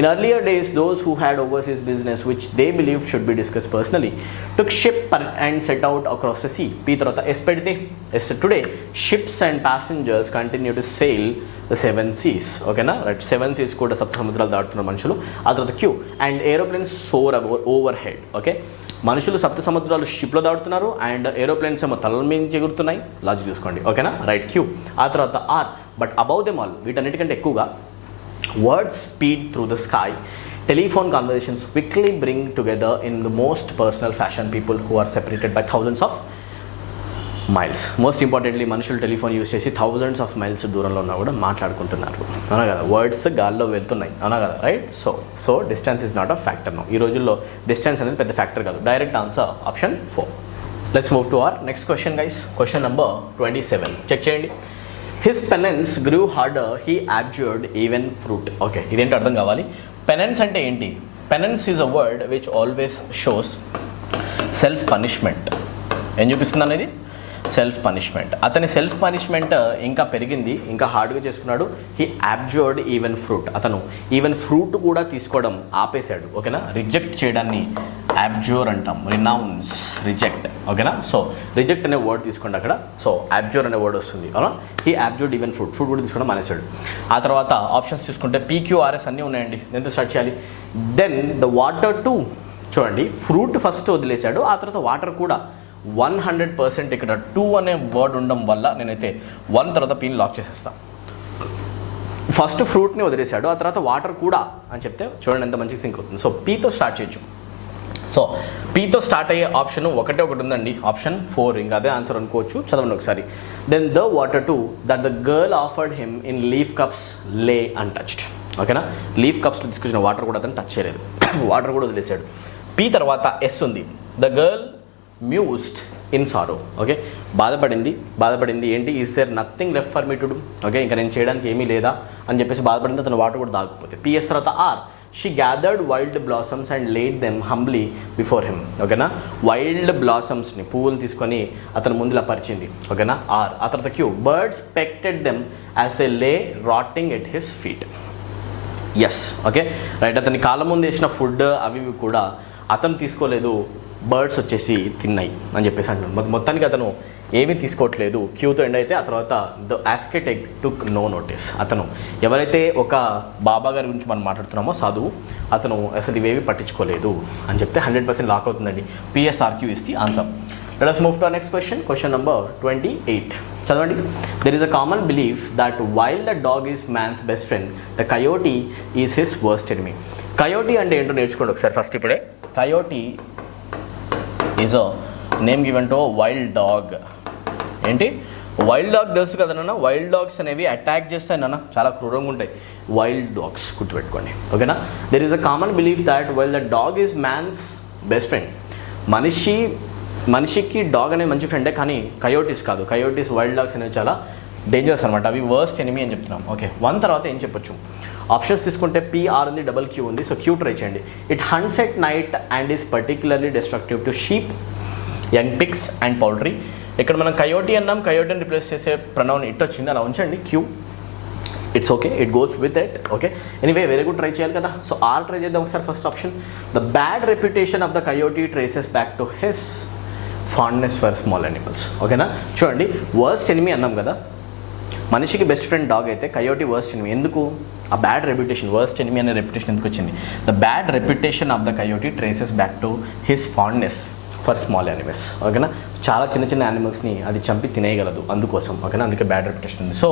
In earlier days, those who had overseas business which they believed should be discussed personally took ship and set out across the sea. P tarvata S pedite S. Today ships and passengers continue to sail the 7 seas. Okay na, right? 7 seas kuda sapta samudralu daatutunnaru manusulu. Aa tarvata Q and aeroplanes soar overhead. Okay, మనుషులు 7 సముద్రాలు షిప్లో దాడుతున్నారు అండ్ ఏరోప్లేన్స్ ఏమో తలల మీద ఎగురుతున్నాయి. లాజిక్ చూసుకోండి. ఓకేనా, రైట్. క్యూ. ఆ తర్వాత R, but above them all, వీటన్నిటికంటే ఎక్కువగా words speed through the sky. Telephone conversations quickly bring together in the most personal fashion people who are separated by thousands of miles. Most importantly మనుషులు టెలిఫోన్ యూస్ చేసి థౌజండ్స్ ఆఫ్ మైల్స్ దూరంలో ఉన్నా కూడా మాట్లాడుకుంటున్నారు, అవునా కదా? వర్డ్స్ గాల్లో వెళ్తున్నాయి, అవునా కదా? Right. So distance is not a factor no. ఈ రోజుల్లో డిస్టెన్స్ అనేది పెద్ద ఫ్యాక్టర్ కాదు. Direct answer option 4. Let's move to our next question guys. Question number 27 check చేయండి. His penance grew harder he observed even fruit. Okay, ఇదేంటో అర్థం కావాలి. పెనెన్స్ అంటే ఏంటి? Penance is a word which always shows self punishment. ఏం చూపిస్తుంది అనేది? Self punishment. అతని సెల్ఫ్ పనిష్మెంట్ ఇంకా పెరిగింది, ఇంకా హార్డ్గా చేసుకున్నాడు. He observed even fruit. అతను ఈవెన్ ఫ్రూట్ కూడా తీసుకోవడం ఆపేశాడు, ఓకేనా? రిజెక్ట్ చేయడాన్ని అబ్జోర్ అంటాం, రినౌన్స్, రిజెక్ట్, ఓకేనా? సో రిజెక్ట్ అనే వర్డ్ తీసుకోండి అక్కడ. సో అబ్జోర్ అనే వర్డ్ వస్తుంది, అవునా? హీ అబ్జర్వ్డ్ ఈవెన్ ఫ్రూట్ కూడా తీసుకోవడం మానేశాడు. ఆ తర్వాత ఆప్షన్స్ చూసుకుంటే PQRS అన్నీ ఉన్నాయండి. దీంతో స్టార్ట్ చేయాలి. Then the water too. చూడండి, ఫ్రూట్ ఫస్ట్ వదిలేశాడు, ఆ తర్వాత వాటర్ కూడా. 100% ఇక్కడ 2 అనే వర్డ్ ఉండడం వల్ల నేనైతే 1 తర్వాత Pని లాక్ చేసేస్తాను. ఫస్ట్ ఫ్రూట్ని వదిలేశాడు, ఆ తర్వాత వాటర్ కూడా అని చెప్తే చూడండి ఎంత మంచి సింక్ అవుతుంది. సో Pతో స్టార్ట్ చేయొచ్చు. సో Pతో స్టార్ట్ అయ్యే ఆప్షన్ ఒకటి ఉందండి, ఆప్షన్ 4. ఇంకా అదే ఆన్సర్ అనుకోవచ్చు. చదవండి ఒకసారి. Then the water too that the girl offered him in leaf cups lay untouched. ఓకేనా? లీఫ్ కప్స్లో తీసుకొచ్చిన వాటర్ కూడా అతను టచ్ చేయలేదు, వాటర్ కూడా వదిలేశాడు. P తర్వాత S ఉంది. The girl mused in sorrow. Okay, బాధపడింది ఏంటి? Is there nothing left for me to do. Okay, ఇంకా నేను చేయడానికి ఏమీ లేదా అని చెప్పేసి బాధపడింది. అతను వాటర్ కూడా తాగకపోతే. PS తర్వాత R. She gathered wild blossoms and laid them humbly before him. ఓకేనా? వైల్డ్ బ్లాసమ్స్ని, పువ్వులు తీసుకొని అతను ముందులా పరిచింది, ఓకేనా? R. ఆ తర్వాత Q. Birds pecked them as they lay rotting at his feet. Yes, okay right. అతని కాళ్ళ ముందు వేసిన ఫుడ్ అవి కూడా అతను తీసుకోలేదు, బర్డ్స్ వచ్చేసి తిన్నాయి అని చెప్పేసి అంటున్నాడు. మొత్తానికి అతను ఏమీ తీసుకోవట్లేదు. Qతో ఎండ్ అయితే ఆ తర్వాత ద ఆస్కెటెక్ టుక్ నో నోటీస్. అతను ఎవరైతే ఒక బాబా గారి గురించి మనం మాట్లాడుతున్నామో, సాధువు, అతను అసలు ఇవేవి పట్టించుకోలేదు అని చెప్తే 100% లాక్ అవుతుందండి. PSRQ is the answer. Let us move to our next question. Question number 28. చదవండి. There is a common belief that while the dog is man's best friend, the coyote is his worst enemy. Coyote అంటే ఏంటో నేర్చుకోండి ఒకసారి ఫస్ట్. ఇప్పుడే coyote is a name given to wild dog. ఏంటి? వైల్డ్ డాగ్ తెలుసు కదా నాన్న. వైల్డ్ డాగ్స్ అనేవి అటాక్ చేస్తాయి నాన్న, చాలా క్రూరంగా ఉంటాయి వైల్డ్ డాగ్స్, గుర్తుపెట్టుకోండి, ఓకేనా? There is a common belief that while the dog is man's best friend. మనిషికి డాగ్ అనేది మంచి ఫ్రెండే, కానీ కయోటీస్ కాదు. కయోటీస్, వైల్డ్ డాగ్స్ అనేవి చాలా డేంజరస్ అనమాట. అవి వర్స్ట్ ఎనిమీ అని చెప్తున్నాం. ఓకే, 1 తర్వాత ఏం చెప్పొచ్చు? ఆప్షన్స్ తీసుకుంటే PR ఉంది, Q ఉంది. సో Q ట్రై చేయండి. It hunts at night and is particularly destructive to sheep, young pigs and poultry. ఇక్కడ మనం కయోటీ అన్నాం, కయోటీని రిప్లేస్ చేసే ప్రొనౌన్ ఇట్ వచ్చింది, అలా ఉంచండి Q. It's okay, it goes with it. Okay, anyway very good, try చేయాలి కదా. సో R ట్రై చేద్దాం ఒకసారి. First option, the bad reputation of the coyote traces back to his fondness for small animals. ఓకేనా? చూడండి, వర్స్ట్ ఎనిమీ అన్నాం కదా. మనిషికి బెస్ట్ ఫ్రెండ్ డాగ్ అయితే కయోటీ వర్స్ట్ ఎనిమీ. ఎందుకు? ఆ బ్యాడ్ రెప్యుటేషన్, వర్స్ట్ ఎనిమీ అనే రెప్యుటేషన్ ఎందుకు వచ్చింది? The bad reputation of the coyote traces back to his fondness for small animals. ఓకేనా? చాలా చిన్న యానిమల్స్ని అది చంపి తినేయగలదు, అందుకోసం. ఓకేనా? అందుకే బ్యాడ్ రెప్యుటేషన్ ఉంది. సో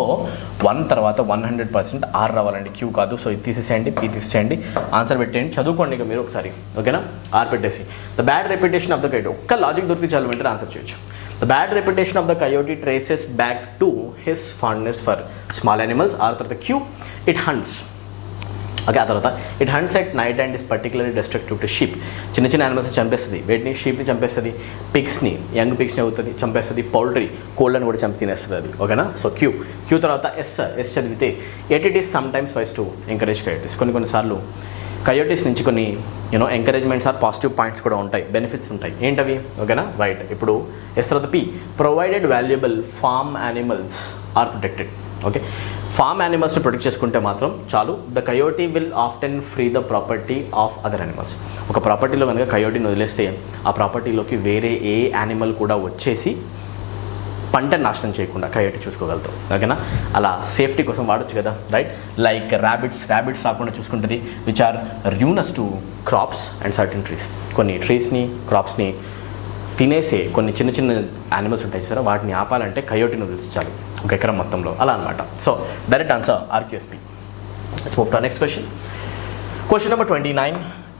1 తర్వాత 100% R రావాలండి, Q కాదు. సో ఇది తీసేసేయండి, P తీసేయండి, ఆన్సర్ పెట్టేయండి, చదువుకోండి ఇక మీరు ఒకసారి. ఓకేనా? R పెట్టేసి the bad reputation of the coyote. ఒక్క లాజిక్ దొరికి చాలు, వెంటనే ఆన్సర్ చేయొచ్చు. The bad reputation of the coyote traces back to his fondness for small animals. ఆ తర్వాత Q. It hunts. ఓకే, ఆ తర్వాత it hunts at night and is particularly destructive to sheep. చిన్న యానిమల్స్ని చంపేస్తుంది. వేటిని? షీప్ని చంపేస్తుంది, పిగ్స్ని, యంగ్ పిగ్స్ని అవుతుంది చంపేస్తుంది, పౌల్ట్రీ, కోళ్ళని కూడా చంపి తినేస్తుంది అది. ఓకేనా? సో Q తర్వాత S చదివితే at it is sometimes wise to encourage coyotes. కొన్నిసార్లు కయోటీస్ నుంచి కొన్ని ఎంకరేజ్మెంట్స్ ఆర్ పాజిటివ్ పాయింట్స్ కూడా ఉంటాయి, బెనిఫిట్స్ ఉంటాయి. ఏంటవి? ఓకేనా? రైట్. ఇప్పుడు S తర్వాత P. Provided valuable farm animals are protected. Okay, farm యానిమల్స్ని ప్రొటెక్ట్ చేసుకుంటే మాత్రం చాలు. The coyote will often free the property of other animals. ఒక ప్రాపర్టీలో కనుక కయోటీని వదిలేస్తే ఆ ప్రాపర్టీలోకి వేరే ఏ యానిమల్ కూడా వచ్చేసి పంట నాశనం చేయకుండా కయోటీ చూసుకోగలుగుతాం. ఓకేనా? అలా సేఫ్టీ కోసం వాడచ్చు కదా, రైట్? లైక్ ర్యాబిట్స్ రాకుండా చూసుకుంటుంది, which are ruinous to crops and certain trees. కొన్ని ట్రీస్ని, క్రాప్స్ని తినేసే కొన్ని చిన్న యానిమల్స్ ఉంటాయి సార్, వాటిని ఆపాలంటే కయోటీని వదిలించాలి ఒక ఎకరం మొత్తంలో, అలా అనమాట. So direct answer RQSP. Let's move to next question. Question number 29.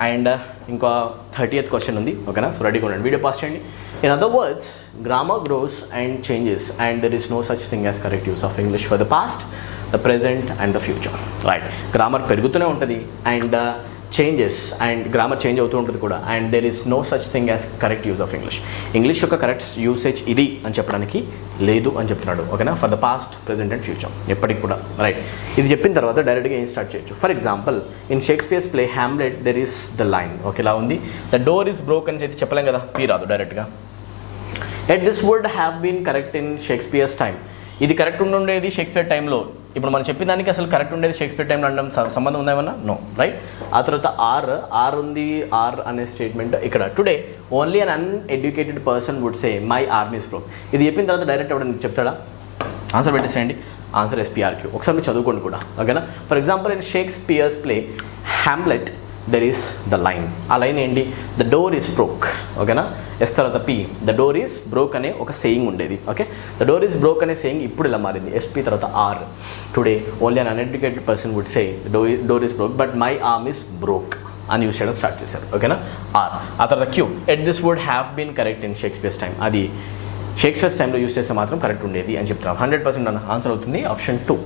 And ఇంకా 30th క్వశ్చన్ ఉంది, ఓకేనా? సో రెడీగా ఉండండి, వీడియో పాస్ చేయండి. In other words, grammar grows and changes and there is no such thing as correct use of English for the past, the present and the future. Right, grammar పెరుగుతూనే ఉంటుంది and changes and grammar change అవుతూ ఉంటుంది కూడా, and there is no such thing as correct use of English. English యొక్క కరెక్ట్ యూసేజ్ ఇది అని చెప్పడానికి లేదు అని చెప్తున్నాడు, ఓకేనా? For the past, present and future, ఎప్పటికి కూడా. రైట్, ఇది చెప్పిన తర్వాత డైరెక్ట్గా ఏం స్టార్ట్ చేయొచ్చు. For example, in Shakespeare's play Hamlet there is the line, okay, ఇలా ఉంది. ద డోర్ ఈస్ బ్రోక్ అని చెప్పి చెప్పలేం కదా, పీ రాదు డైరెక్ట్గా. At this would have been correct in Shakespeare's time. ఇది కరెక్ట్ ఉండేది షేక్స్పియర్ టైంలో. ఇప్పుడు మనం చెప్పిన దానికి అసలు కరెక్ట్ ఉండేది షేక్స్పియర్ టైంలో అనడం సంబంధం ఉందా ఏమన్నా? నో. రైట్, ఆ తర్వాత ఆర్ ఉంది. ఆర్ అనే స్టేట్మెంట్ ఇక్కడ, today only an uneducated person would say my arm is broke. ఇది చెప్పిన తర్వాత డైరెక్ట్ ఎవరైనా చెప్తాడా? ఆన్సర్ పెట్టేసేయండి. Answer SPRQ. ఒకసారి మీరు చదువుకోండి కూడా, ఓకేనా? For example, in Shakespeare's play Hamlet there is the line. ఆ లైన్ ఏంటి? ద డోర్ ఈస్ బ్రోక్, ఓకేనా? ఎస్ తర్వాత P, the door is broke అనే ఒక సేయింగ్ ఉండేది, okay? The door is broke అనే సేయింగ్ ఇప్పుడు ఇలా మారింది. SP తర్వాత R, today only an uneducated person would say door is broke but my arm is broke అని యూస్ చేయడం స్టార్ట్ చేశారు, ఓకేనా? R. ఆ తర్వాత Q, at this would have been correct in Shakespeare's time. అది షేక్స్పియర్స్ టైంలో యూస్ చేస్తే మాత్రం కరెక్ట్ ఉండేది అని చెప్తాం. 100% అన్న ఆన్సర్ అవుతుంది option 2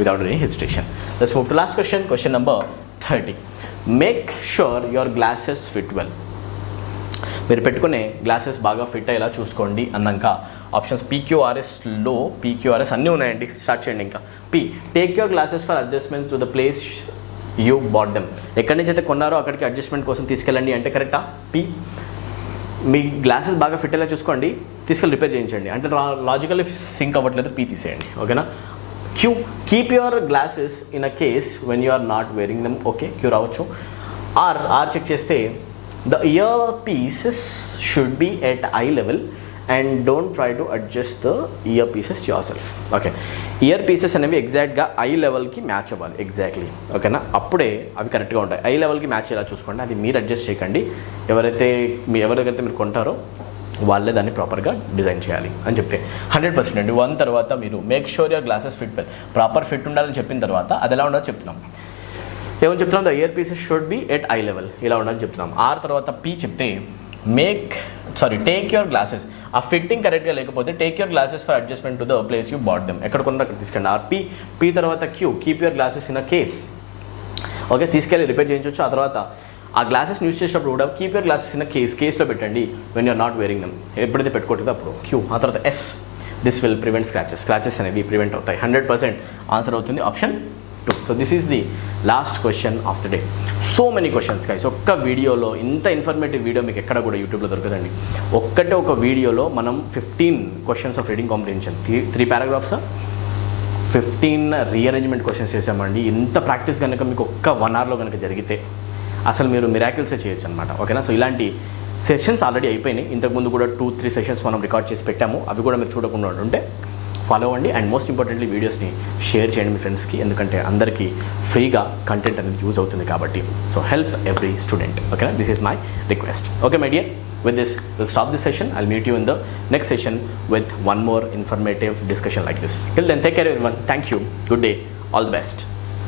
without any hesitation. Let's move to last question, question number 30. Make sure your glasses fit well. మీరు పెట్టుకునే గ్లాసెస్ బాగా ఫిట్ అయ్యేలా చూసుకోండి అన్నాక ఆప్షన్స్ PQRSలో PQRS అన్నీ ఉన్నాయండి. స్టార్ట్ చేయండి. ఇంకా P, take your glasses for adjustment to the place you bought them. ఎక్కడి నుంచి అయితే కొన్నారో అక్కడికి అడ్జస్ట్మెంట్ కోసం తీసుకెళ్ళండి అంటే కరెక్టా? P, మీ గ్లాసెస్ బాగా ఫిట్ అయ్యేలా చూసుకోండి, తీసుకెళ్ళి రిపేర్ చేయించండి అంటే లాజికల్లీ సింక్ అవ్వట్లేదు, P తీసేయండి, ఓకేనా? Q, keep your glasses in a case when you are not wearing them. Okay, Q రావచ్చు. R చెక్ చేస్తే the ear pieces should be at eye level and don't try to adjust the ear pieces yourself. Okay, ear pieces అనేవి ఎగ్జాక్ట్గా ఐ లెవెల్కి మ్యాచ్ అవ్వాలి, ఎగ్జాక్ట్లీ, ఓకేనా? అప్పుడే అవి కరెక్ట్గా ఉంటాయి. ఐ లెవెల్కి మ్యాచ్ అయ్యేలా చూసుకోండి, అది మీరు అడ్జస్ట్ చేయకండి. ఎవరైతే మీరు కొంటారో వాళ్ళే దాన్ని ప్రాపర్గా డిజైన్ చేయాలి అని చెప్తే 100% అండి. 1 తర్వాత మీరు make sure your glasses fit well, proper fit ఉండాలని చెప్పిన తర్వాత అది ఎలా ఉండాలో చెప్తున్నాం. ఏమని చెప్తున్నాం? The ear pieces should be at eye level, ఇలా ఉండాలని చెప్తున్నాం. R తర్వాత P చెప్తే టేక్ యువర్ గ్లాసెస్. ఆ ఫిట్టింగ్ కరెక్ట్గా లేకపోతే take your glasses for adjustment to the place you bought them. ఎక్కడ కొన్నా అక్కడ తీసుకెళ్ళండి. R, P తర్వాత Q, keep your glasses in a case. Okay, తీసుకెళ్ళి రిపేర్ చేయించవచ్చు. ఆ తర్వాత ఆ గ్లాసెస్ యూస్ చేసేటప్పుడు కూడా కీప్ యువర్ గ్లాసెస్ ఇన్ కేస్లో పెట్టండి when you are not wearing them. ఎప్పుడైతే పెట్టుకోవట్లేదు అప్పుడు Q. ఆ తర్వాత S, this will prevent scratches అనేవి ప్రివెంట్ అవుతాయి. 100% ఆన్సర్ అవుతుంది option 2. So this is the last question of the day. So many questions guys. ఒక్క వీడియోలో ఇంత ఇన్ఫర్మేటివ్ వీడియో మీకు ఎక్కడ కూడా యూట్యూబ్లో దొరకదండి. ఒక వీడియోలో మనం 15 questions of reading comprehension, 3 paragraphs, 15 rearrangement questions చేసామండి. ఇంత ప్రాక్టీస్ కనుక మీకు ఒక్క 1 అవర్లో కనుక జరిగితే అసలు మీరు మిరాకిల్సే చేయొచ్చు అనమాట, ఓకేనా? సో ఇలాంటి సెషన్స్ ఆల్రెడీ అయిపోయినాయి. ఇంతకుముందు కూడా 2-3 సెషన్స్ మనం రికార్డ్ చేసి పెట్టాము. అవి కూడా మీరు చూడకుండా ఉంటే ఫాలో అవ్వండి. అండ్ మోస్ట్ ఇంపార్టెంట్లీ వీడియోస్ని షేర్ చేయండి మీ ఫ్రెండ్స్కి, ఎందుకంటే అందరికీ ఫ్రీగా కంటెంట్ అనేది యూజ్ అవుతుంది కాబట్టి. సో హెల్ప్ ఎవ్రీ స్టూడెంట్, ఓకేనా? This is my request. Okay my dear, with this we'll stop this session. I'll meet you in the next session with one more informative discussion like this. Till then, take care everyone. Thank you. Good day. All the best.